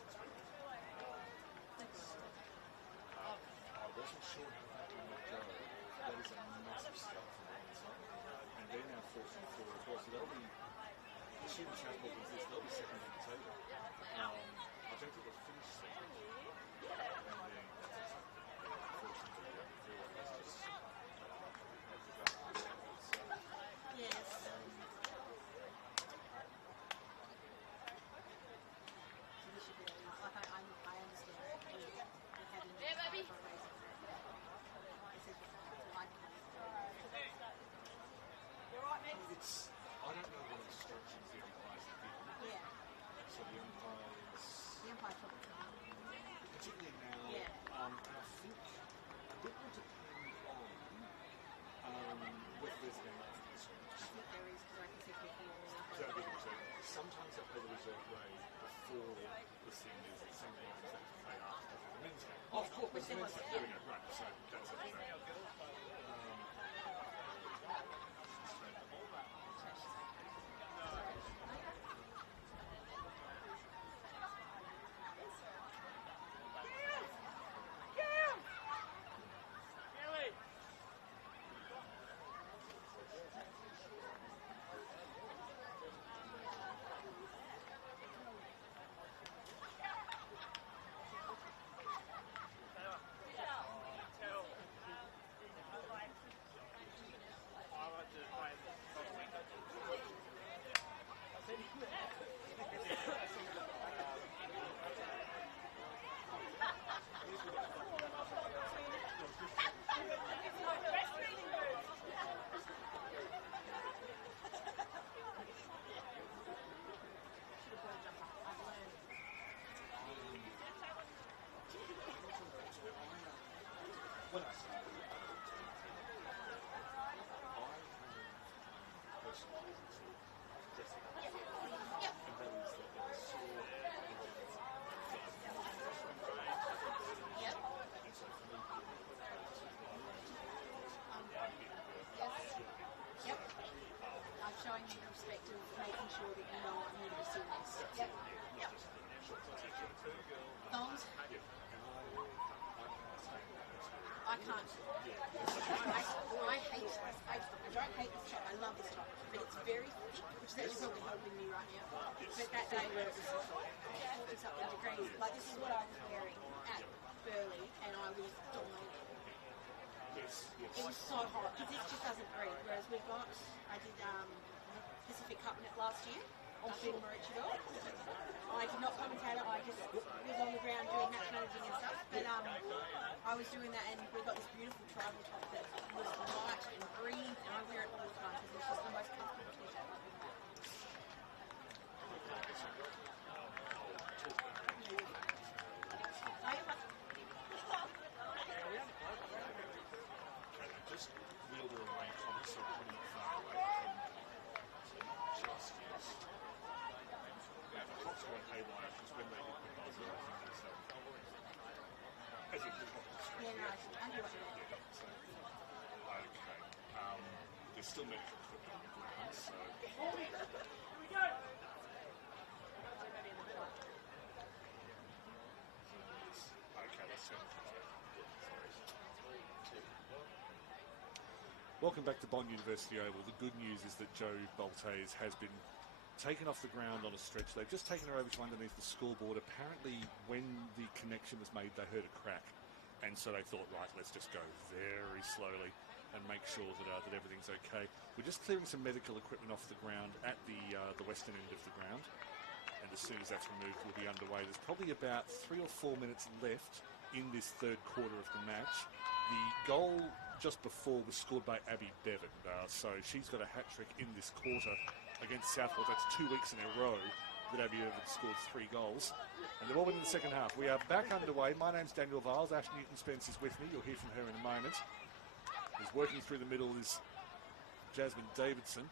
I wasn't sure how that one would go. That is a massive step from the inside. And they're now forced to four as well. So they'll be, assuming Southport wins this, they'll be second on the table. I don't think they'll finish second. And then, unfortunately, that's just Yes. So this should be like I understand. We had an for a reason. This is like it's, I don't know what instructions the umpires have given. yeah. So the umpires, The umpire probably can't. particularly now, Yeah. and I think a bit will depend on whether there's an amount of discretion. I think there is because I can see people So that'd be the reserve. Sometimes they play the reserve grade before the seniors, and sometimes they have to play after the men's game. Oh, of course, Which the there men's was, game. There we go. Right, so that's it. When I say personally dressing up. And that is that they saw Yep. and so for me, Yep. I'm showing you the respect of making sure that you know I'm here to pursue this. Yep. Yep. Thongs. I can't. I hate this. I don't hate this top. I love this top. But it's very thick, which is actually probably helping me right now. But that day where it was 40-something degrees, like this is what I was wearing at Burley, and I was dominating. It was so hot because this just doesn't breathe. Whereas I did Pacific Cup net last year on Field Maroochydore. I did not commentate it. I just was on the ground doing match managing and stuff. But I was doing that, and we got this beautiful tribal top that was light and green, and I wear it all the time because it's just the most comfortable t-shirt I've ever had. just wheeled her away from us, so pretty far away from just yes. Now the clock's going haywire because when they hit the buzzer, I think it's as it was Yeah, no, I do what you mean. so okay. There's still medical equipment on the ground, so okay, let's turn it. Welcome back to Bond University Oval. The good news is that Jo Boltes has been taken off the ground on a stretch. They've just taken her over to underneath the scoreboard. Apparently, when the connection was made, they heard a crack. And so they thought, right, let's just go very slowly. and make sure that everything's okay. We're just clearing some medical equipment off the ground at the western end of the ground, and as soon as that's removed, we'll be underway. There's probably about 3 or 4 minutes left in this third quarter of the match. The goal just before was scored by Abby Bevan, so she's got a hat-trick in this quarter against Southport. That's 2 weeks in a row that Abby Bevan scored 3 goals. And they've all been in the second half. We are back underway. My name's Daniel Viles. Ash Newton-Spence is with me. You'll hear from her in a moment. Is working through the middle is Jasmine Davidson.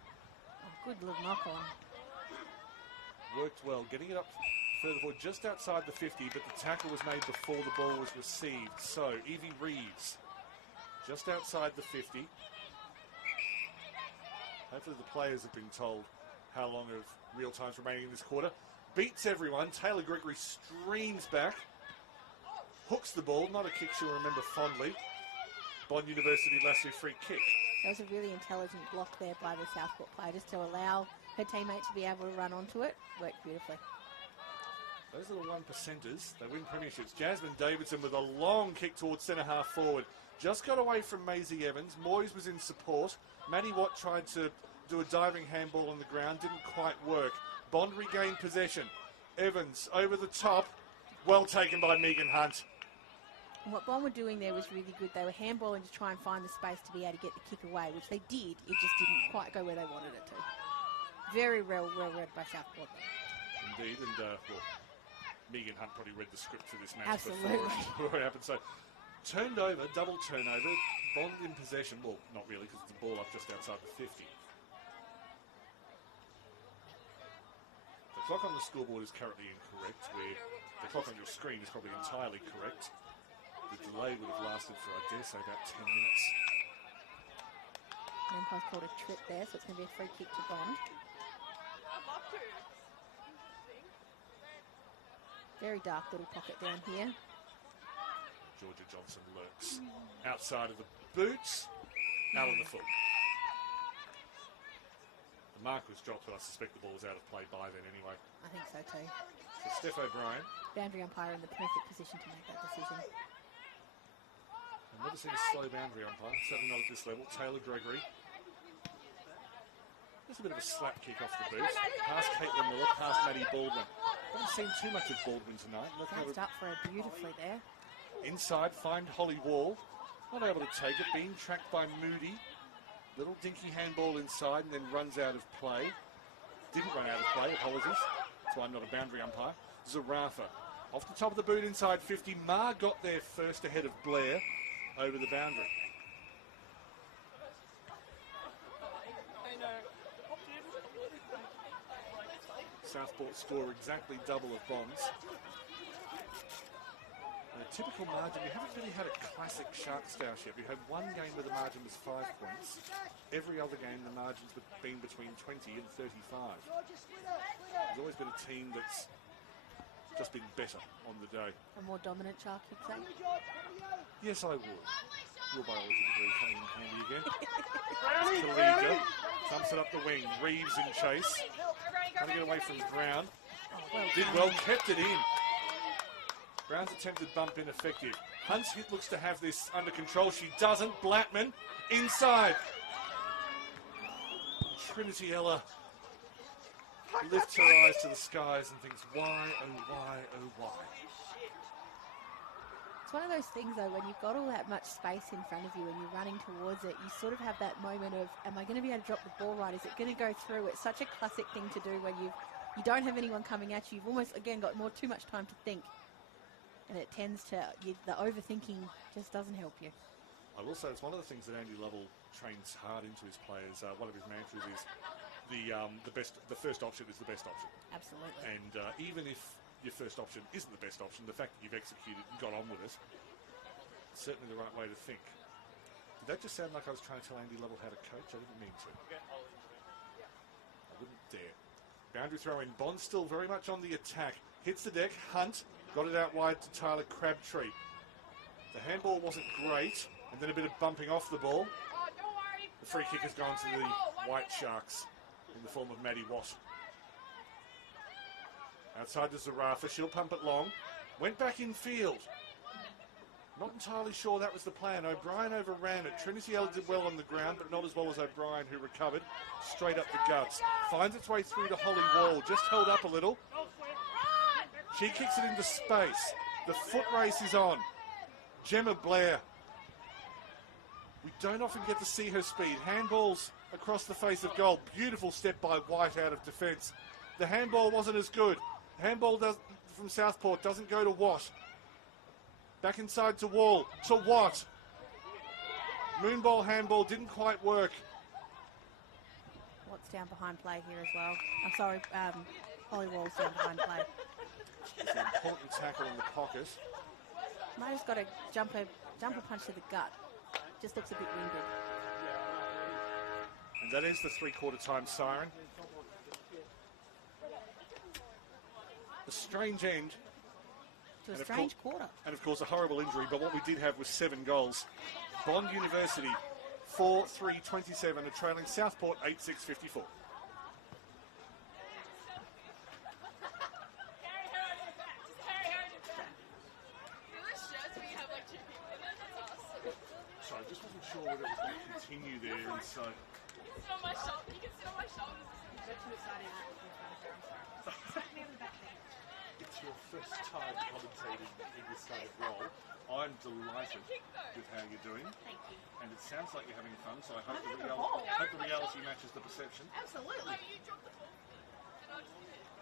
Oh, good little knock on. Worked well, getting it up further forward, just outside the 50, but the tackle was made before the ball was received. So, Evie Reeves, just outside the 50. Hopefully the players have been told how long of real time's remaining in this quarter. Beats everyone. Taylor Gregory streams back. Hooks the ball, not a kick she'll remember fondly. Bond University Lasso free kick. That was a really intelligent block there by the Southport player, just to allow her teammate to be able to run onto it. Worked beautifully. Those are the 1%ers. They win premierships. Jasmine Davidson with a long kick towards centre half forward. Just got away from Maisie Evans. Moyes was in support. Maddie Watt tried to do a diving handball on the ground. Didn't quite work. Bond regained possession. Evans over the top. Well taken by Megan Hunt. And what Bond were doing there was really good. They were handballing to try and find the space to be able to get the kick away, which they did. It just didn't quite go where they wanted it to. Very well read by Southport. Indeed, and well, Megan Hunt probably read the script for this match Absolutely. before it happened. So, turned over, double turnover, Bond in possession. Well, not really, because it's the ball up just outside the 50. The clock on the scoreboard is currently incorrect, where the clock on your screen is probably entirely correct. The delay would have lasted for, I dare say, about 10 minutes. Umpire's called a trip there, so it's going to be a free kick to Bond. Very dark little pocket down here. Georgia Johnson lurks outside of the boots, out on the foot. The mark was dropped, but I suspect the ball was out of play by then anyway. I think so too. So Steph O'Brien. Boundary umpire in the perfect position to make that decision. I've never seen a slow boundary umpire, certainly not at this level. Taylor Gregory. There's a bit of a slap kick off the boots. Past Caitlin Miller, past Maddie Baldwin. Haven't seen too much of Baldwin tonight. Bounced up for her beautifully there. Inside, find Holly Wall. Not able to take it, being tracked by Moody. Little dinky handball inside and then runs out of play. Didn't run out of play, apologies. That's why I'm not a boundary umpire. Zarafa. Off the top of the boot inside 50. Ma got there first ahead of Blair over the boundary. Southport score exactly double of Bonds. A typical margin, we haven't really had a classic Shark Stoush yet. We had one game where the margin was 5 points. Every other game the margin's been between 20 and 35. There's always been a team that's just been better on the day. A more dominant Shark, you'd say? Yes, I would. Your biology degree coming in handy again. Khalija thumps it up the wing. Reeves in chase. Trying to get away from Brown. Did well, kept it in. Brown's attempted bump ineffective. Hunt's hit looks to have this under control. She doesn't. Blattman inside. Trinity Ella lifts her eyes to the skies and thinks, why, oh why, oh why. It's one of those things, though, when you've got all that much space in front of you and you're running towards it, you sort of have that moment of, am I going to be able to drop the ball right? Is it going to go through? It's such a classic thing to do when you don't have anyone coming at you. You've almost, again, got too much time to think. And it tends to, the overthinking just doesn't help you. I will say it's one of the things that Andy Lovell trains hard into his players. One of his mantras is the first option is the best option. Absolutely. And even if your first option isn't the best option, the fact that you've executed and got on with it, it's certainly the right way to think. Did that just sound like I was trying to tell Andy Lovell how to coach? I didn't mean to. I wouldn't dare. Boundary throw in. Bond still very much on the attack. Hits the deck. Hunt got it out wide to Tyler Crabtree. The handball wasn't great, and then a bit of bumping off the ball. The free kick has gone to the White Sharks in the form of Maddie Watt. Outside to Zarafa, she'll pump it long. Went back in field. Not entirely sure that was the plan. O'Brien overran it. Trinity L did well on the ground, but not as well as O'Brien, who recovered straight up the guts. Finds its way through to Holly Wall, just held up a little. She kicks it into space. The foot race is on. Gemma Blair. We don't often get to see her speed. Handballs across the face of goal. Beautiful step by White out of defence. The handball wasn't as good. Handball from Southport doesn't go to Watt. Back inside to Wall. To Watt. Moonball handball didn't quite work. Watt's down behind play here as well. I'm sorry, Holly Wall's down behind play. It's an important tackle in the pocket. Mo's got a jumper punch to the gut. Just looks a bit winded. And that is the three-quarter time siren. A strange end. To a And of strange quarter. And of course a horrible injury, but what we did have was 7 goals. Bond University 4-3-27 are trailing Southport 8-6-54. So I just wasn't sure whether it was going to continue there, and so You can sit on my shoulders. You can sit on my shoulders. it's your first time commentating in this kind of role. I'm delighted with how you're doing. Thank you. And it sounds like you're having fun, so I hope the reality matches the perception. Absolutely. You dropped the ball. And I'll just,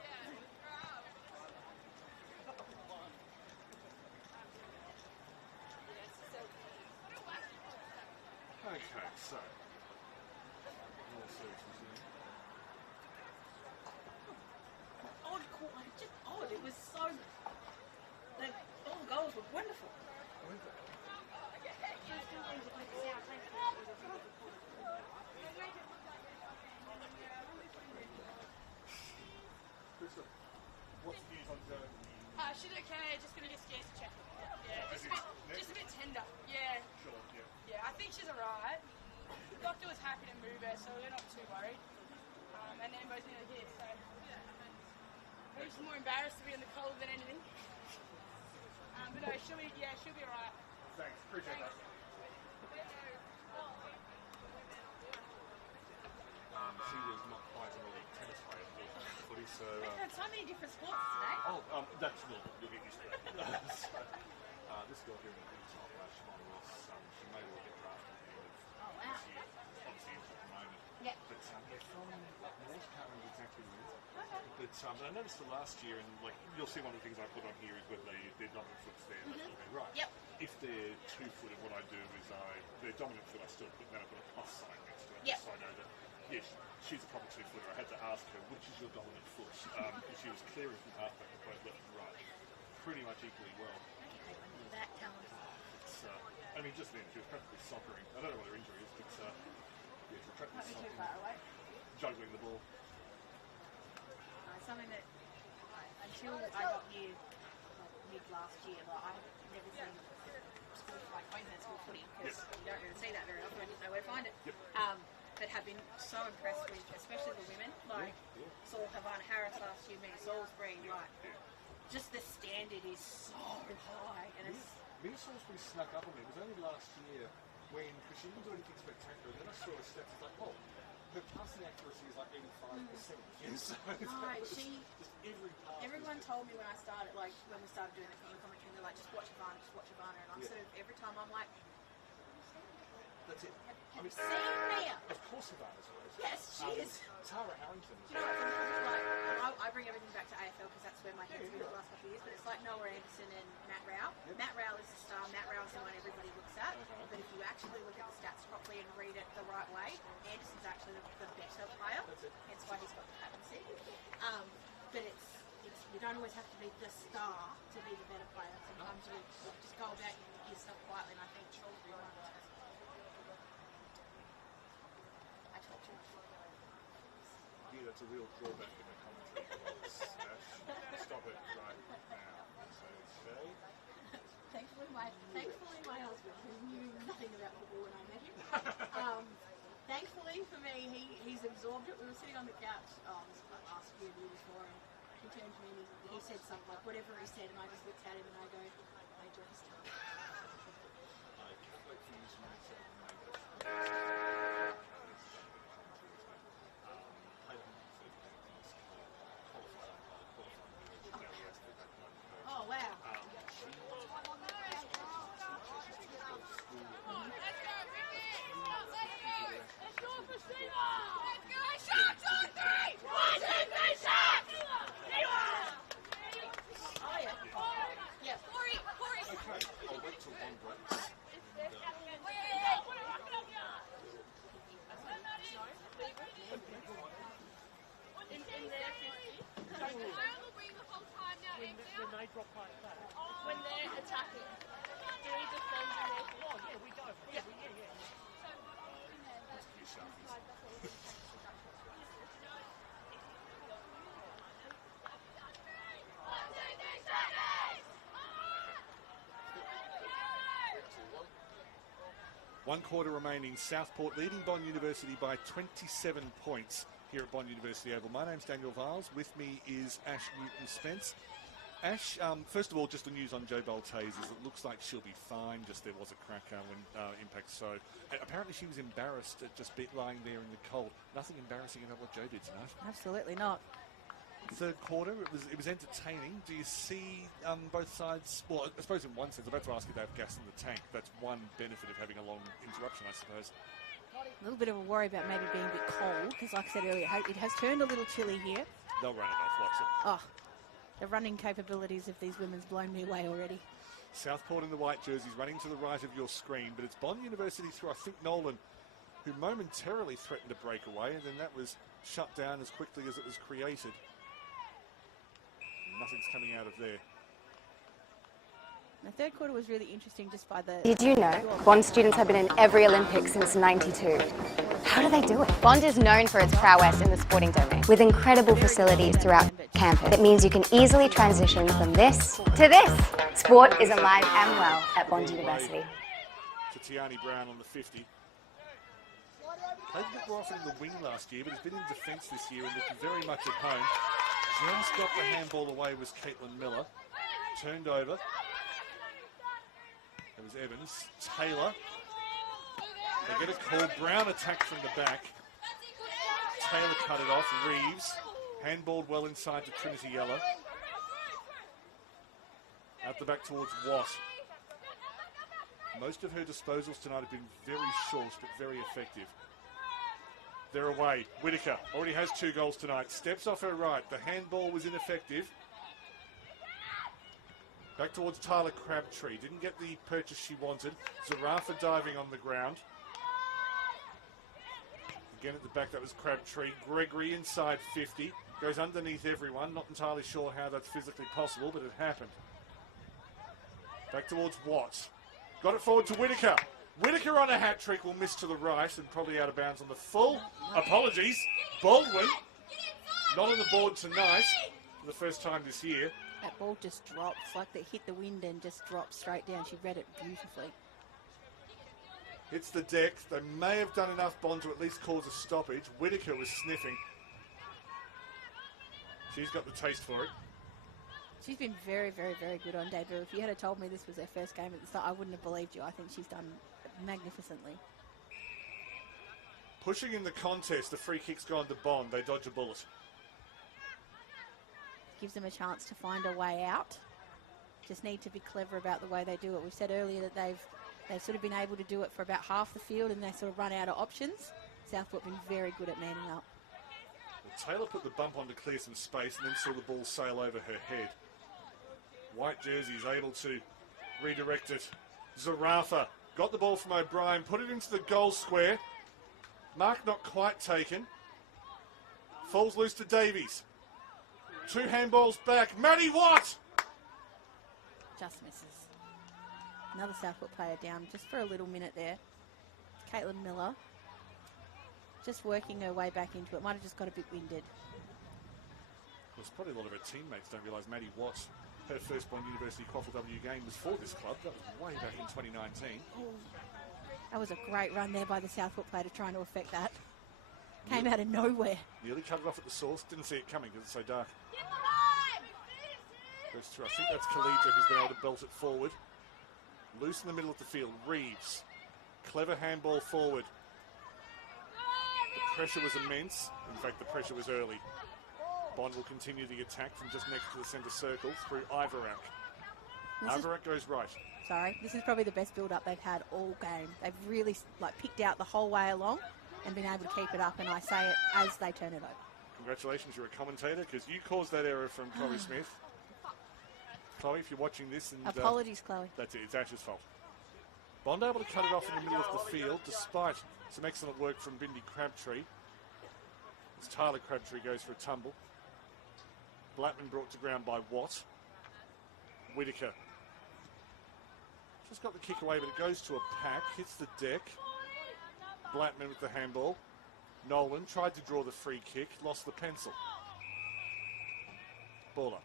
Okay, so. More searches in. Odd call. Just odd. It was so. All the goals were wonderful. Krista, what's the news on Joe? she's okay. Just gonna get scared to check. Yeah, just a bit tender. Yeah. Sure, yeah. Yeah, I think she's alright. The doctor was happy to move her, so we're not too worried. And then both nearly here, so maybe she's more embarrassed to be in the cold than anything. But no, she'll be alright. Thanks, appreciate that. She was not quite an elite tennis player for footy, so... We've had so many different sports today. That's normal. You'll get used to that. So, this girl here in the big top, Shimon Ross, she may well get drafted at the end of Oh, wow. this year. Obviously injured at the moment. Yeah. But yeah, from North, can't remember exactly where it is. But I noticed the last year, and like you'll see one of the things I put on here is whether their dominant foot's there. That's what they right. Yep. If they're two-footed, what I do is their dominant foot I still put, then I put a plus sign next to it. Yep. So I know that, yes, she's a proper two-footer. I had to ask her, which is your dominant foot? Because she was clearing from halfback to both left and right. Pretty much equally well. That talent. It's, I mean, just then, she was practically soccering. I don't know what her injury is, but yeah, she was practically Might be too soccering, far away. juggling the ball. Something that until I got here mid last year, like I've never seen school like Queensland school footy because you don't really see that very often. I didn't know where to find it. Yep. But have been so impressed with, especially the women. Like saw Havana Harris last year, Mina Salisbury. Like just the standard is so high, and it's Mina Salisbury snuck up on me. It was only last year when, because she didn't do anything spectacular, and then I saw her steps, it's like, oh, her passing accuracy is like 85%. So right. just every pass. Everyone told me when I started, like when we started doing the commentary, they're like, just watch Havana, and I'm sort of every time I'm like, That's it. I mean, see Mia. of course Havana's great. Yes, she is. Tara Harrington. You know, like, I bring everything back to AFL because that's where my head's been the last couple of years, but it's like Noah Anderson and Matt Rao. Matt Rao is the star, Matt Rao is the one everybody looks at, but if you actually look at the stats properly and read it the right way, Anderson's actually the better player, hence why he's got the captaincy. But it's you don't always have to be the star to be the better player. Sometimes you just go about your stuff quietly, and I think Children won. I talk too much. Yeah, that's a real drawback in the commentary box. Stop it right now. So Shay. Thankfully, my husband, who knew nothing about football when I met him, thankfully for me, he's absorbed it. We were sitting on the couch last year before, and he turned to me and he said something like whatever he said, and I just looked at him and I go, I dressed him. 1 quarter remaining. Southport leading Bond University by 27 points here at Bond University Oval. My name's Daniel Viles. With me is Ash Newton-Spence. Ash, first of all, just the news on Jo Baltazes. It looks like she'll be fine. Just there was a cracker when impact. So apparently she was embarrassed at just lying there in the cold. Nothing embarrassing about what Jo did tonight. Absolutely not. Third quarter, it was entertaining. Do you see both sides? Well, I suppose in one sense, I'm about to ask you to have gas in the tank. That's one benefit of having a long interruption, I suppose. A little bit of a worry about maybe being a bit cold, because like I said earlier, it has turned a little chilly here. They'll run it off, Watson. Oh, the running capabilities of these women's blown me away already. Southport in the white jerseys running to the right of your screen, but it's Bond University through, I think, Nolan, who momentarily threatened to break away, and then that was shut down as quickly as it was created. Nothing's coming out of there. The third quarter was really interesting just by the... Did you know Bond students have been in every Olympic since '92? How do they do it? Bond is known for its prowess in the sporting domain, with incredible facilities throughout campus. It means you can easily transition from this to this. Sport is alive and well at Bond University. To Tiani Brown on the 50. Played a bit more often in the wing last year, but has been in defence this year and looking very much at home. Just got the handball away was Caitlin Miller. Turned over. There was Evans. Taylor. They get a call. Brown attacked from the back. Taylor cut it off. Reeves. Handballed well inside to Trinity Yeller. Out the back towards Watt. Most of her disposals tonight have been very short but very effective. They're away. Whitaker already has 2 goals tonight. Steps off her right. The handball was ineffective. Back towards Tyler Crabtree. Didn't get the purchase she wanted. Zarafa diving on the ground. Again at the back, that was Crabtree. Gregory inside 50. Goes underneath everyone. Not entirely sure how that's physically possible, but it happened. Back towards Watts. Got it forward to Whitaker. Whitaker on a hat-trick will miss to the right and probably out of bounds on the full. Apologies. Baldwin. Not on the board tonight for the first time this year. That ball just dropped. It's like they hit the wind and just dropped straight down. She read it beautifully. Hits the deck. They may have done enough, Bond, to at least cause a stoppage. Whitaker was sniffing. She's got the taste for it. She's been very, very, very good on debut. If you had told me this was her first game at the start, I wouldn't have believed you. I think she's done magnificently. Pushing in the contest, the free kick's gone to Bond. They dodge a bullet. Gives them a chance to find a way out. Just need to be clever about the way they do it. We've said earlier that they've sort of been able to do it for about half the field and they sort of run out of options. Southport been very good at manning up. Well, Taylor put the bump on to clear some space and then saw the ball sail over her head. White jerseys able to redirect it. Zarafa got the ball from O'Brien, put it into the goal square. Mark not quite taken. Falls loose to Davies. 2 handballs back. Maddie Watt! Just misses. Another Southport player down just for a little minute there. Caitlin Miller. Just working her way back into it. Might have just got a bit winded. Well, probably a lot of her teammates don't realise Maddie Watt, her first Bond University QAFLW game was for this club. That was way back in 2019. That was a great run there by the Southport player trying to affect that. Came out of nowhere. Nearly cut it off at the source. Didn't see it coming because it's so dark. Goes through. I think that's Khalija who's been able to belt it forward. Loose in the middle of the field. Reeves. Clever handball forward. The pressure was immense. In fact, the pressure was early. Bond will continue the attack from just next to the centre circle through Ivarak. Ivarak goes right. Sorry, this is probably the best build-up they've had all game. They've really picked out the whole way along and been able to keep it up, and I say it as they turn it over. Congratulations, you're a commentator, because you caused that error from Chloe Smith. Chloe, if you're watching this... and apologies, Chloe. That's it, it's Ash's fault. Bond able to cut it off in the middle of the field, despite some excellent work from Bindi Crabtree. As Tyler Crabtree goes for a tumble. Blackman brought to ground by Watt. Whitaker. Just got the kick away, but it goes to a pack, hits the deck. Blackman with the handball. Nolan tried to draw the free kick, lost the pencil. Ball up.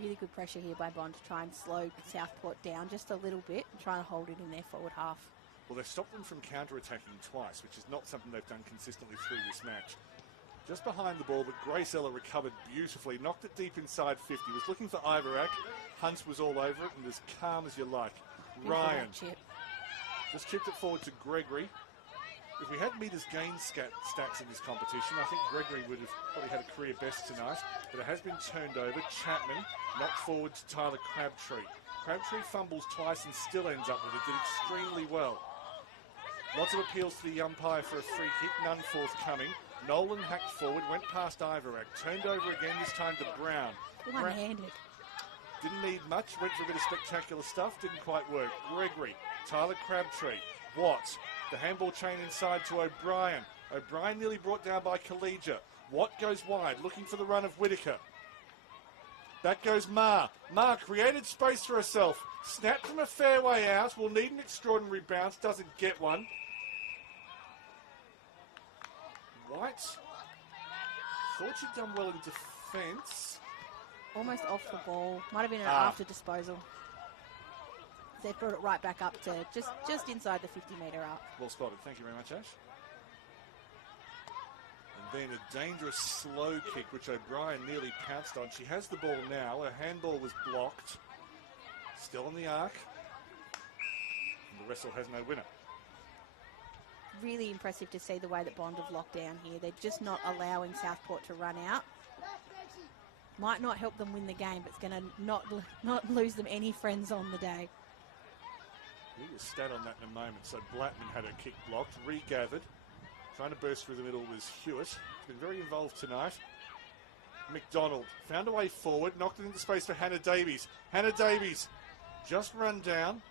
Really good pressure here by Bond to try and slow Southport down just a little bit and try and hold it in their forward half. Well, they've stopped them from counter-attacking twice, which is not something they've done consistently through this match. Just behind the ball, but Grace Ella recovered beautifully, knocked it deep inside 50, was looking for Ivarak. Hunt was all over it and as calm as you like. Ryan just chipped it forward to Gregory. If we had meters gain stacks in this competition, I think Gregory would have probably had a career best tonight, but it has been turned over. Chapman knocked forward to Tyler Crabtree. Crabtree fumbles twice and still ends up with it, did extremely well. Lots of appeals to the umpire for a free kick, none forthcoming. Nolan hacked forward, went past Ivarak, turned over again, this time to Brown. One-handed. Didn't need much, went for a bit of spectacular stuff, didn't quite work. Gregory, Tyler Crabtree, Watt, the handball chain inside to O'Brien. O'Brien nearly brought down by Collegia. Watt goes wide, looking for the run of Whitaker. Back goes Ma. Ma created space for herself. Snapped from a fair way out. Will need an extraordinary bounce. Doesn't get one. White. Thought she'd done well in defence. Almost off the ball. Might have been an after disposal. They brought it right back up to just inside the 50-metre arc. Well spotted. Thank you very much, Ash. And then a dangerous slow kick, which O'Brien nearly pounced on. She has the ball now. Her handball was blocked. Still on the arc. And the wrestle has no winner. Really impressive to see the way that Bond have locked down here. They're just not allowing Southport to run out. Might not help them win the game, but it's going to not lose them any friends on the day. We'll get a stat on that in a moment. So Blattman had her kick blocked, regathered. Trying to burst through the middle was Hewitt. He's been very involved tonight. McDonald found a way forward, knocked it into space for Hannah Davies. Hannah Davies just run down.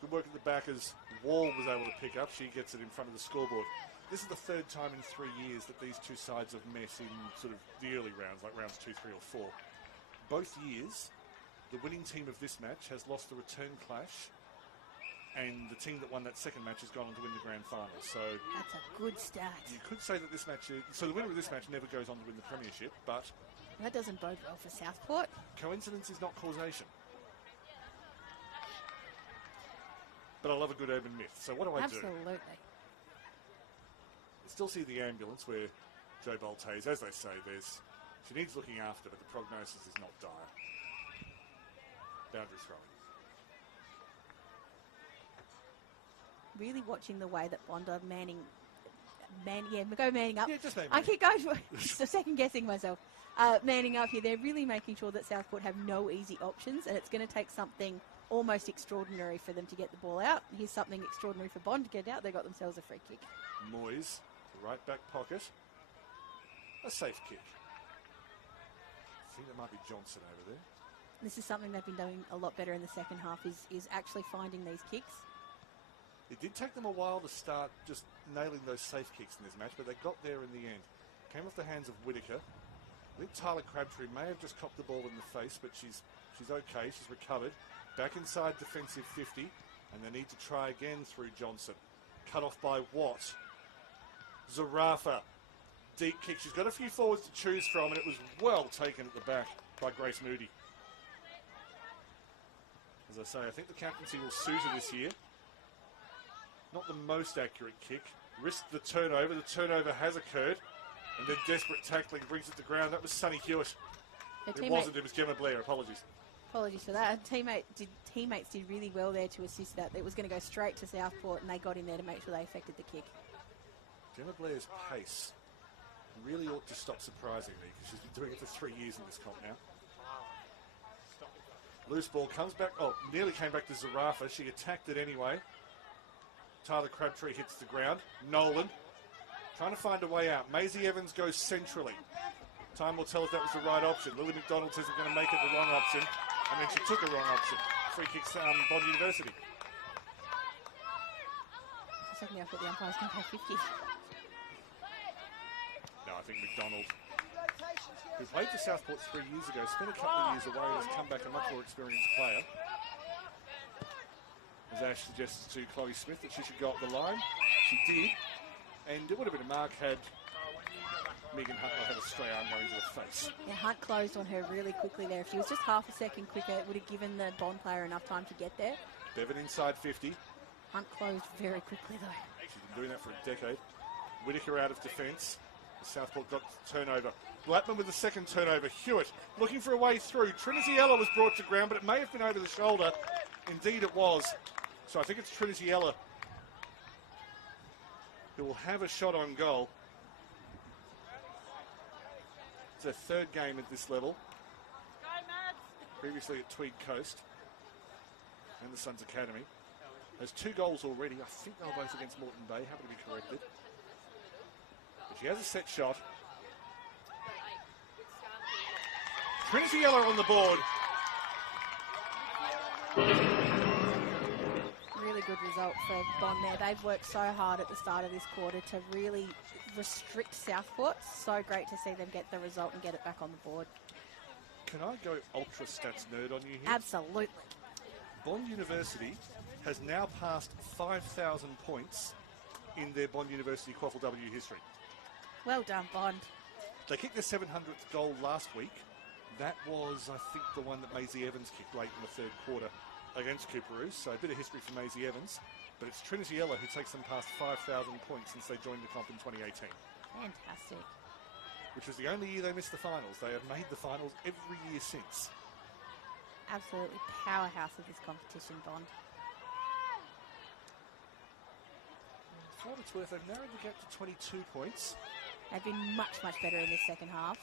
Good work at the back as Wall was able to pick up. She gets it in front of the scoreboard. This is the third time in 3 years that these two sides have met in sort of the early rounds, like rounds 2, 3 or 4. Both years, the winning team of this match has lost the return clash, and the team that won that second match has gone on to win the grand final. So that's a good stat. You could say that this match is, so the winner of this match never goes on to win the premiership, but that doesn't bode well for Southport. Coincidence is not causation. But I love a good urban myth. So what do I do? Absolutely. You still see the ambulance where Joe Boltes, as they say, she needs looking after, but the prognosis is not dire. Boundary throwing. Really watching the way that Bond are manning up. Yeah, just name I keep going for second guessing myself. Manning up here. They're really making sure that Southport have no easy options, and it's going to take something almost extraordinary for them to get the ball out. Here's something extraordinary for Bond to get out. They got themselves a free kick. Moyes, the right back pocket. A safe kick. I think that might be Johnson over there. This is something they've been doing a lot better in the second half, is actually finding these kicks. It did take them a while to start just nailing those safe kicks in this match, but they got there in the end. Came off the hands of Whitaker. I think Tyler Crabtree may have just copped the ball in the face, but she's okay. She's recovered. Back inside defensive 50, and they need to try again through Johnson. Cut off by Watt. Zarafa. Deep kick. She's got a few forwards to choose from, and it was well taken at the back by Grace Moody. As I say, I think the captaincy will suit her this year. Not the most accurate kick. Risked the turnover. The turnover has occurred. And then desperate tackling brings it to ground. That was Sonny Hewitt. It wasn't. It was Gemma Blair. Apologies. Apologies for that. Teammates did really well there to assist that. It was going to go straight to Southport, and they got in there to make sure they affected the kick. Gemma Blair's pace really ought to stop surprising me, because she's been doing it for 3 years in this comp now. Loose ball comes back. Oh, nearly came back to Zarafa. She attacked it anyway. Tyler Crabtree hits the ground. Nolan trying to find a way out. Maisie Evans goes centrally. Time will tell if that was the right option. Lily McDonald says we're going to make it the wrong option. And then she took a wrong option. Free kick, Bond University. For a second, I thought the umpire's going to pay 50. No, I think McDonald, who played for Southport 3 years ago, spent a couple of years away and has come back a much more experienced player. As Ash suggests to Chloe Smith that she should go up the line. She did. And it would have been a mark had Megan Hunt will have a stray arm going to the face. Yeah, Hunt closed on her really quickly there. If she was just half a second quicker, it would have given the Bond player enough time to get there. Bevan inside 50. Hunt closed very quickly though. She's been doing that for a decade. Whittaker out of defence. Southport got turnover. Blackman with the second turnover. Hewitt looking for a way through. Trinity Ella was brought to ground, but it may have been over the shoulder. Indeed it was. So I think it's Trinity Ella who will have a shot on goal. It's their third game at this level. Previously at Tweed Coast and the Suns Academy. Has 2 goals already. I think they were both against Moreton Bay. Happy to be corrected. But she has a set shot. Trinity Ella on the board. Really good result for Bond there. They've worked so hard at the start of this quarter to really restrict Southport. So great to see them get the result and get it back on the board. Can I go ultra stats nerd on you here? Absolutely. Bond University has now passed 5,000 points in their Bond University QAFLW history. Well done, Bond. They kicked their 700th goal last week. That was, I think, the one that Maisie Evans kicked late in the third quarter against Cooperoo. So a bit of history for Maisie Evans. But it's Trinity Ella who takes them past 5,000 points since they joined the comp in 2018. Fantastic. Which was the only year they missed the finals. They have made the finals every year since. Absolutely powerhouse of this competition, Bond. For what it's worth, they've narrowed the gap to 22 points. They've been much, much better in this second half.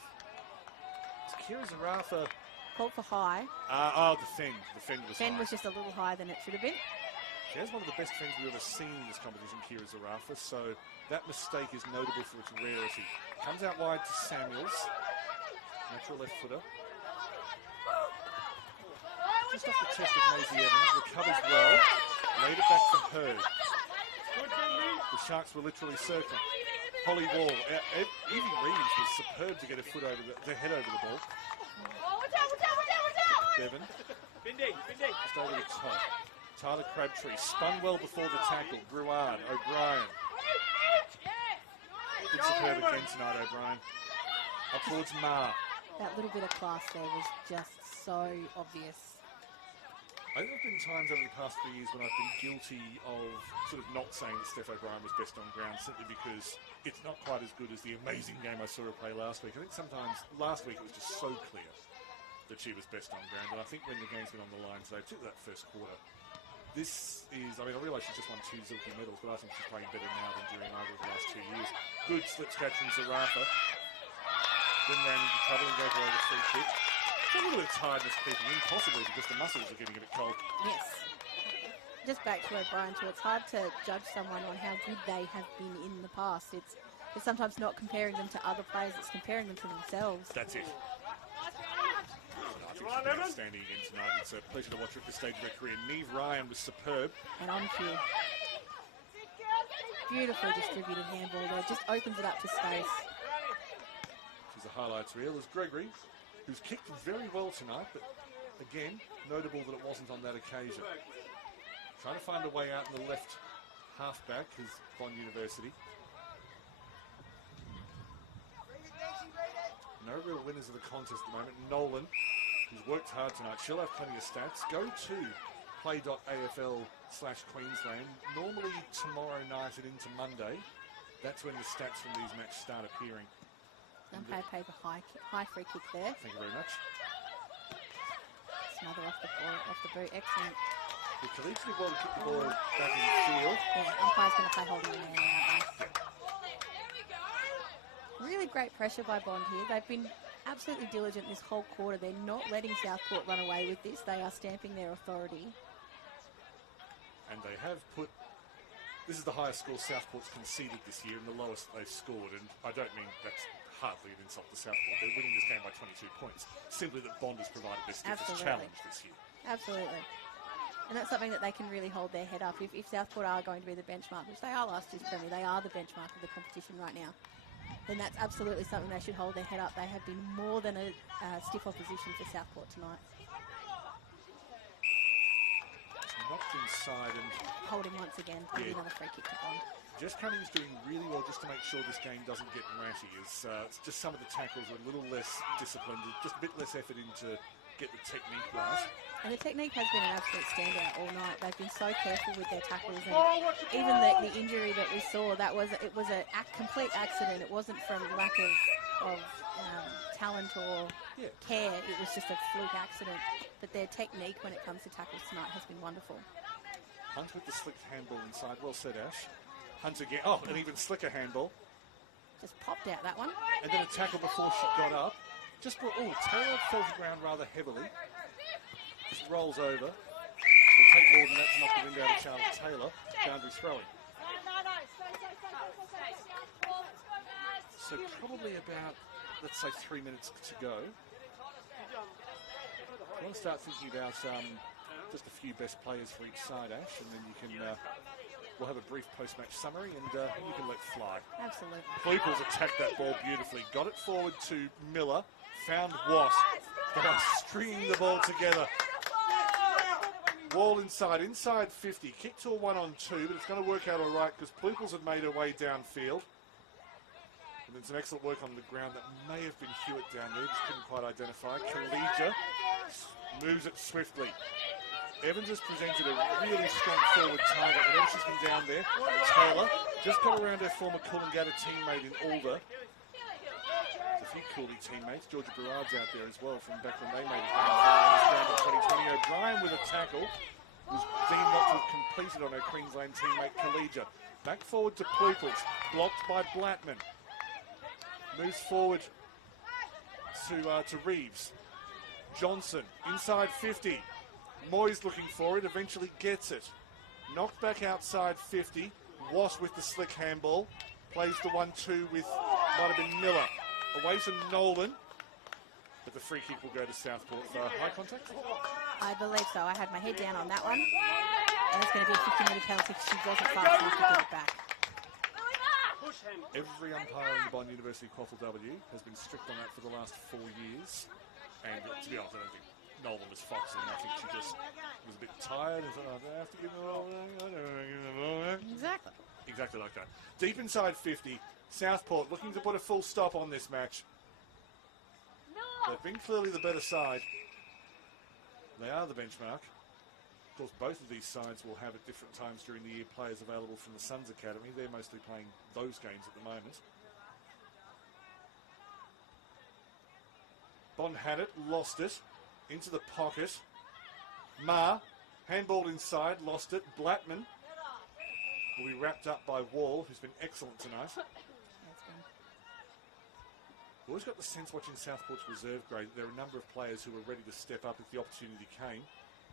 It's Kira Zarafa. Called for high. The fend. The fend was Fend high. was just a little higher than it should have been. She has one of the best fends we've ever seen in this competition, Kira Zarafa, so that mistake is notable for its rarity. Comes out wide to Samuels. Natural left footer. Just off the chest of Maisie Evans. Recovers well. Laid it back for her. The Sharks were literally circling. Holly Wall. Evie Reeves was superb to get her foot over the head over the ball. Bevan. Just over the top. Tyler Crabtree spun well before the tackle. Bruard, O'Brien. Good superb again tonight, O'Brien. Up towards Ma. That little bit of class there was just so obvious. I think there have been times over the past few years when I've been guilty of sort of not saying that Steph O'Brien was best on ground simply because it's not quite as good as the amazing game I saw her play last week. I think sometimes last week it was just so clear that she was best on ground, and I think when the game's been on the line today, particularly that first quarter, this is, I mean, I realise she's just won 2 Zilke medals, but I think she's playing better now than during either of the last 2 years. Good slip scratch from Zarafa. Then ran into trouble and goes away with free kick. A little bit of tiredness creeping in, possibly because the muscles are getting a bit cold. Yes. Just back to O'Brien too, it's hard to judge someone on how good they have been in the past. It's sometimes not comparing them to other players, it's comparing them to themselves. That's it. I think she's been outstanding again tonight. It's a pleasure to watch her at this stage of her career. Neve Ryan was superb. And on cue. Beautifully distributed handball there, just opens it up to space. She's a highlights reel. There's Gregory, who's kicked very well tonight, but again, notable that it wasn't on that occasion. Trying to find a way out in the left halfback is Bond University. No real winners of the contest at the moment. Nolan, who's worked hard tonight, she'll have plenty of stats. Go to play.afl/Queensland. Normally tomorrow night and into Monday, that's when the stats from these matches start appearing. Umpire paid a high free kick there. Thank you very much. Smother off the boot, excellent. The Khalid did well to kick the ball back in the field. Yeah, umpire's going to play holding the man out. Really great pressure by Bond here. They've been absolutely diligent this whole quarter. They're not letting Southport run away with this. They are stamping their authority. And they have put... This is the highest score Southport's conceded this year and the lowest they've scored. And I don't mean that's hardly an insult to Southport. They're winning this game by 22 points. Simply that Bond has provided their stiffest challenge this year. Absolutely. And that's something that they can really hold their head up. If Southport are going to be the benchmark, which they are last year's Premier, they are the benchmark of the competition right now, then that's absolutely something they should hold their head up. They have been more than a stiff opposition for Southport tonight. Knocked inside, and Holding once again, Yeah. another free kick to Bond. Jess Cunning's doing really well just to make sure this game doesn't get ratty. It's just some of the tackles are a little less disciplined, just a bit less effort into get the technique right. And the technique has been an absolute standout all night. They've been so careful with their tackles, and even the injury that we saw, it was a complete accident. It wasn't from lack of talent or care. It was just a fluke accident. But their technique when it comes to tackles tonight has been wonderful. Hunt with the slick handball inside. Well said, Ash. Hunt again. Oh, an even slicker handball. Just popped out that one. And then a tackle before she got up. Taylor fell to the ground rather heavily. Just rolls over. It'll take more than that to knock the wind out of Charlotte Taylor. Boundary throwing. So probably about, let's say, 3 minutes to go. I want to start thinking about just a few best players for each side, Ash, and then you can, we'll have a brief post-match summary, and you can let fly. Absolutely. Bleeples attacked that ball beautifully. Got it forward to Miller. Found Wasp. They are stringing the ball together. Wall inside 50. Kick to a 1-on-2, but it's going to work out all right because Bleeples had made her way downfield. And then some excellent work on the ground. That may have been Hewitt down there, just couldn't quite identify. Kalija moves it swiftly. Evans has presented a really strong forward target. Whenever she's been down there, Taylor just got around her former Coolangatta teammate in Alder. There's a few Cooley teammates. Georgia Berard's out there as well from back when they made it down in 2020. O'Brien with a tackle was deemed not to have completed on her Queensland teammate Kalija. Back forward to Pleuples, blocked by Blattman. Moves forward to Reeves. Johnson, inside 50. Moyes looking for it, eventually gets it. Knocked back outside 50. Wasp with the slick handball. Plays the 1-2 with, might have been Miller. Away from Nolan. But the free kick will go to Southport for high contact. I believe so. I had my head down on that one. And it's going to be a 50-metre penalty because she wasn't fast enough to get it back. Every umpire in the Bond University QAFLW has been strict on that for the last 4 years. And to be honest, I don't think Nolan was foxing. I think she just was a bit tired and thought, I have to give them all that. Exactly. Exactly like that. Deep inside 50, Southport looking to put a full stop on this match. They've been clearly the better side. They are the benchmark. Of course, both of these sides will have at different times during the year players available from the Suns Academy. They're mostly playing those games at the moment. Bond had it, lost it, into the pocket. Ma, handballed inside, lost it. Blattman will be wrapped up by Wall, who's been excellent tonight. I've always got the sense watching Southport's reserve grade that there are a number of players who are ready to step up if the opportunity came.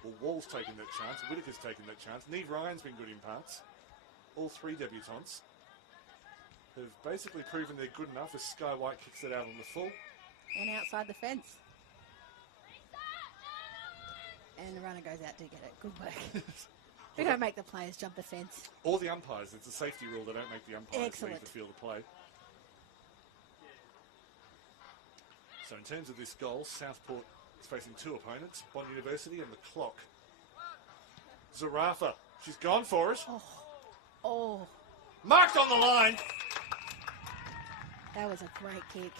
Well, Wall's taken that chance, Whittaker's taken that chance, Neve Ryan's been good in parts. All three debutantes have basically proven they're good enough as Sky White kicks it out on the full. And outside the fence. And the runner goes out to get it. Good work. We don't make the players jump the fence. Or the umpires. It's a safety rule. They don't make the umpires leave the field of play. So in terms of this goal, Southport is facing two opponents, Bond University and the clock. Zarafa, she's gone for it. Oh, Marked on the line. that was a great kick.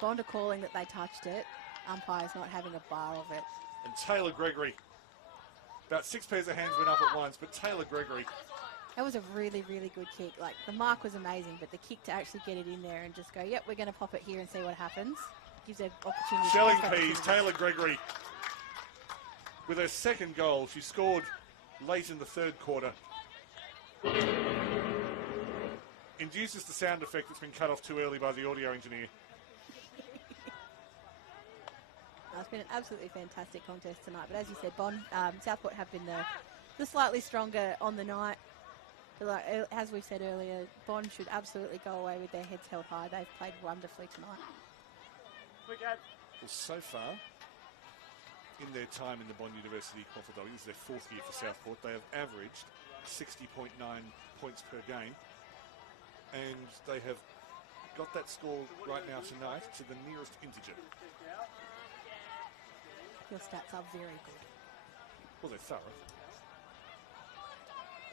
Bond are calling that they touched it. Umpire's not having a bar of it. And Taylor Gregory. About 6 pairs of hands went up at once, but Taylor Gregory. That was a really, really good kick. Like, the mark was amazing, but the kick to actually get it in there and just go, yep, we're going to pop it here and see what happens. Gives her opportunity. Shelling peas, Taylor Gregory. With her second goal, she scored late in the third quarter. Induces the sound effect that's been cut off too early by the audio engineer. It's been an absolutely fantastic contest tonight. But as you said, Bond, Southport have been the slightly stronger on the night. But like, as we said earlier, Bond should absolutely go away with their heads held high. They've played wonderfully tonight. Well, so far, in their time in the Bond University QAFLW, this is their 4th year for Southport, they have averaged 60.9 points per game. And they have got that score right now tonight to the nearest integer. Your stats are very good. Well, they're thorough.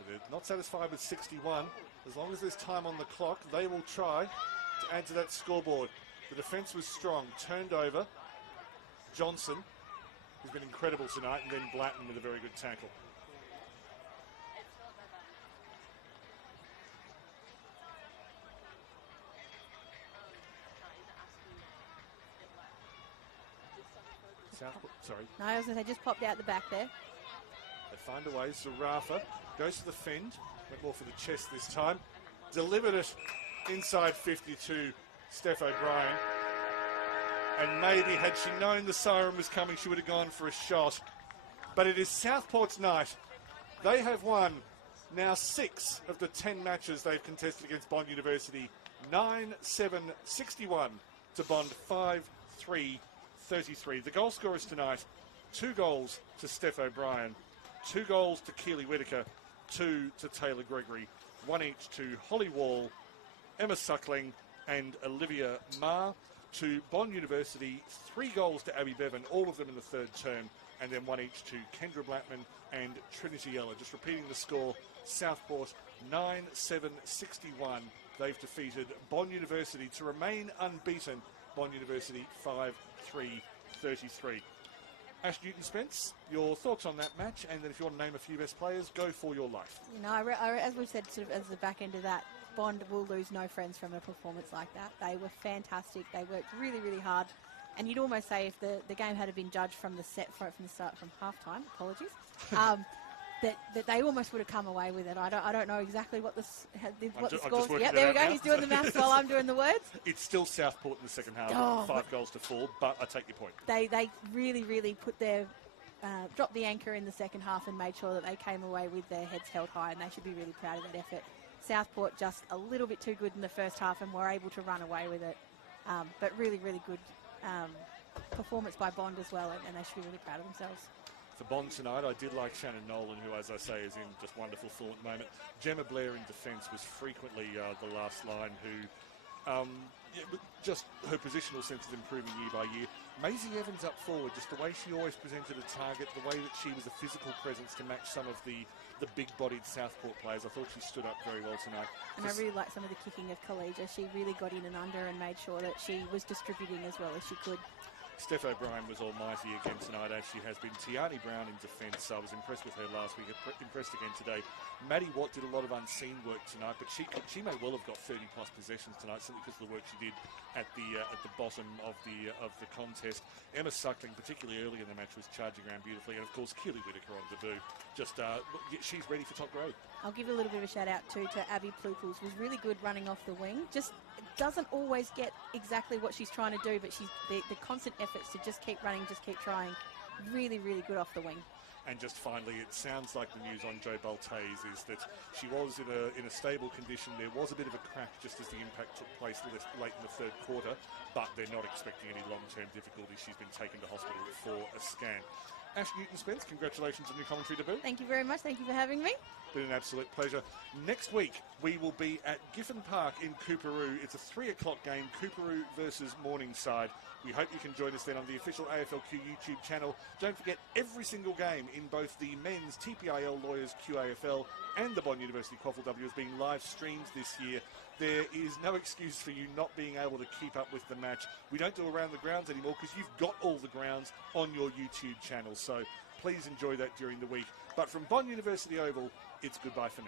they're not satisfied with 61. As long as there's time on the clock, they will try to add to that scoreboard. The defence was strong, turned over. Johnson, who's been incredible tonight, and then Blatton with a very good tackle. Southport, sorry. No, I was going to say, just popped out the back there. They find a way. Zarafa goes to the fend. Went more for the chest this time. Delivered it inside 52, Steph O'Brien. And maybe had she known the siren was coming, she would have gone for a shot. But it is Southport's night. They have won now 6 of the 10 matches they've contested against Bond University. 9-7-61 to Bond 5-3-33. The goal scorers tonight, 2 goals to Steph O'Brien, 2 goals to Keely Whitaker, 2 to Taylor Gregory, 1 each to Holly Wall, Emma Suckling and Olivia Marr. To Bond University, 3 goals to Abby Bevan, all of them in the 3rd term, and then 1 each to Kendra Blackman and Trinity Ella. Just repeating the score, Southport 9-7-61. They've defeated Bond University to remain unbeaten. Bond University 5-3-33. Ash Newton-Spence, your thoughts on that match, and then if you want to name a few best players, go for your life. You know, as we've said, sort of as the back end of that, Bond will lose no friends from a performance like that. They were fantastic. They worked really, really hard. And you'd almost say if the game had been judged from the start, from half-time, apologies, that they almost would have come away with it. I don't know exactly what the score. Yeah, there we go. He's doing the maths while I'm doing the words. It's still Southport in the second half, 5 goals to 4, but I take your point. They really, really put their dropped the anchor in the second half and made sure that they came away with their heads held high, and they should be really proud of that effort. Southport just a little bit too good in the first half and were able to run away with it. But really, really good performance by Bond as well, and they should be really proud of themselves. For Bond tonight, I did like Shannon Nolan, who, as I say, is in just wonderful form at the moment. Gemma Blair in defence was frequently the last line, who just her positional sense is improving year by year. Maisie Evans up forward, just the way she always presented a target, the way that she was a physical presence to match some of the big-bodied Southport players. I thought she stood up very well tonight. And I really liked some of the kicking of Khalija. She really got in and under and made sure that she was distributing as well as she could. Steph O'Brien was almighty again tonight, as she has been. Tiani Brown in defence. I was impressed with her last week, impressed again today. Maddie Watt did a lot of unseen work tonight, but she may well have got 30-plus possessions tonight, simply because of the work she did at the bottom of the contest. Emma Suckling, particularly early in the match, was charging around beautifully, and of course Keely Whitaker on debut. Just she's ready for top grade. I'll give a little bit of a shout out too to Abby Pluples. Was really good running off the wing. Just doesn't always get exactly what she's trying to do, but she's the constant efforts to just keep running, just keep trying. Really, really good off the wing. And just finally, it sounds like the news on Jo Baltays is that she was in a stable condition. There was a bit of a crack just as the impact took place late in the 3rd quarter, but they're not expecting any long-term difficulties. She's been taken to hospital for a scan. Ash Newton-Spence, congratulations on your commentary debut. Thank you very much. Thank you for having me. Been an absolute pleasure. Next week, we will be at Giffen Park in Cooperoo. It's a 3 o'clock game, Cooperoo versus Morningside. We hope you can join us then on the official AFLQ YouTube channel. Don't forget, every single game in both the men's TPIL Lawyers QAFL and the Bond University QAFLW is being live streamed this year. There is no excuse for you not being able to keep up with the match. We don't do around the grounds anymore because you've got all the grounds on your YouTube channel. So please enjoy that during the week. But from Bond University Oval, it's goodbye for now.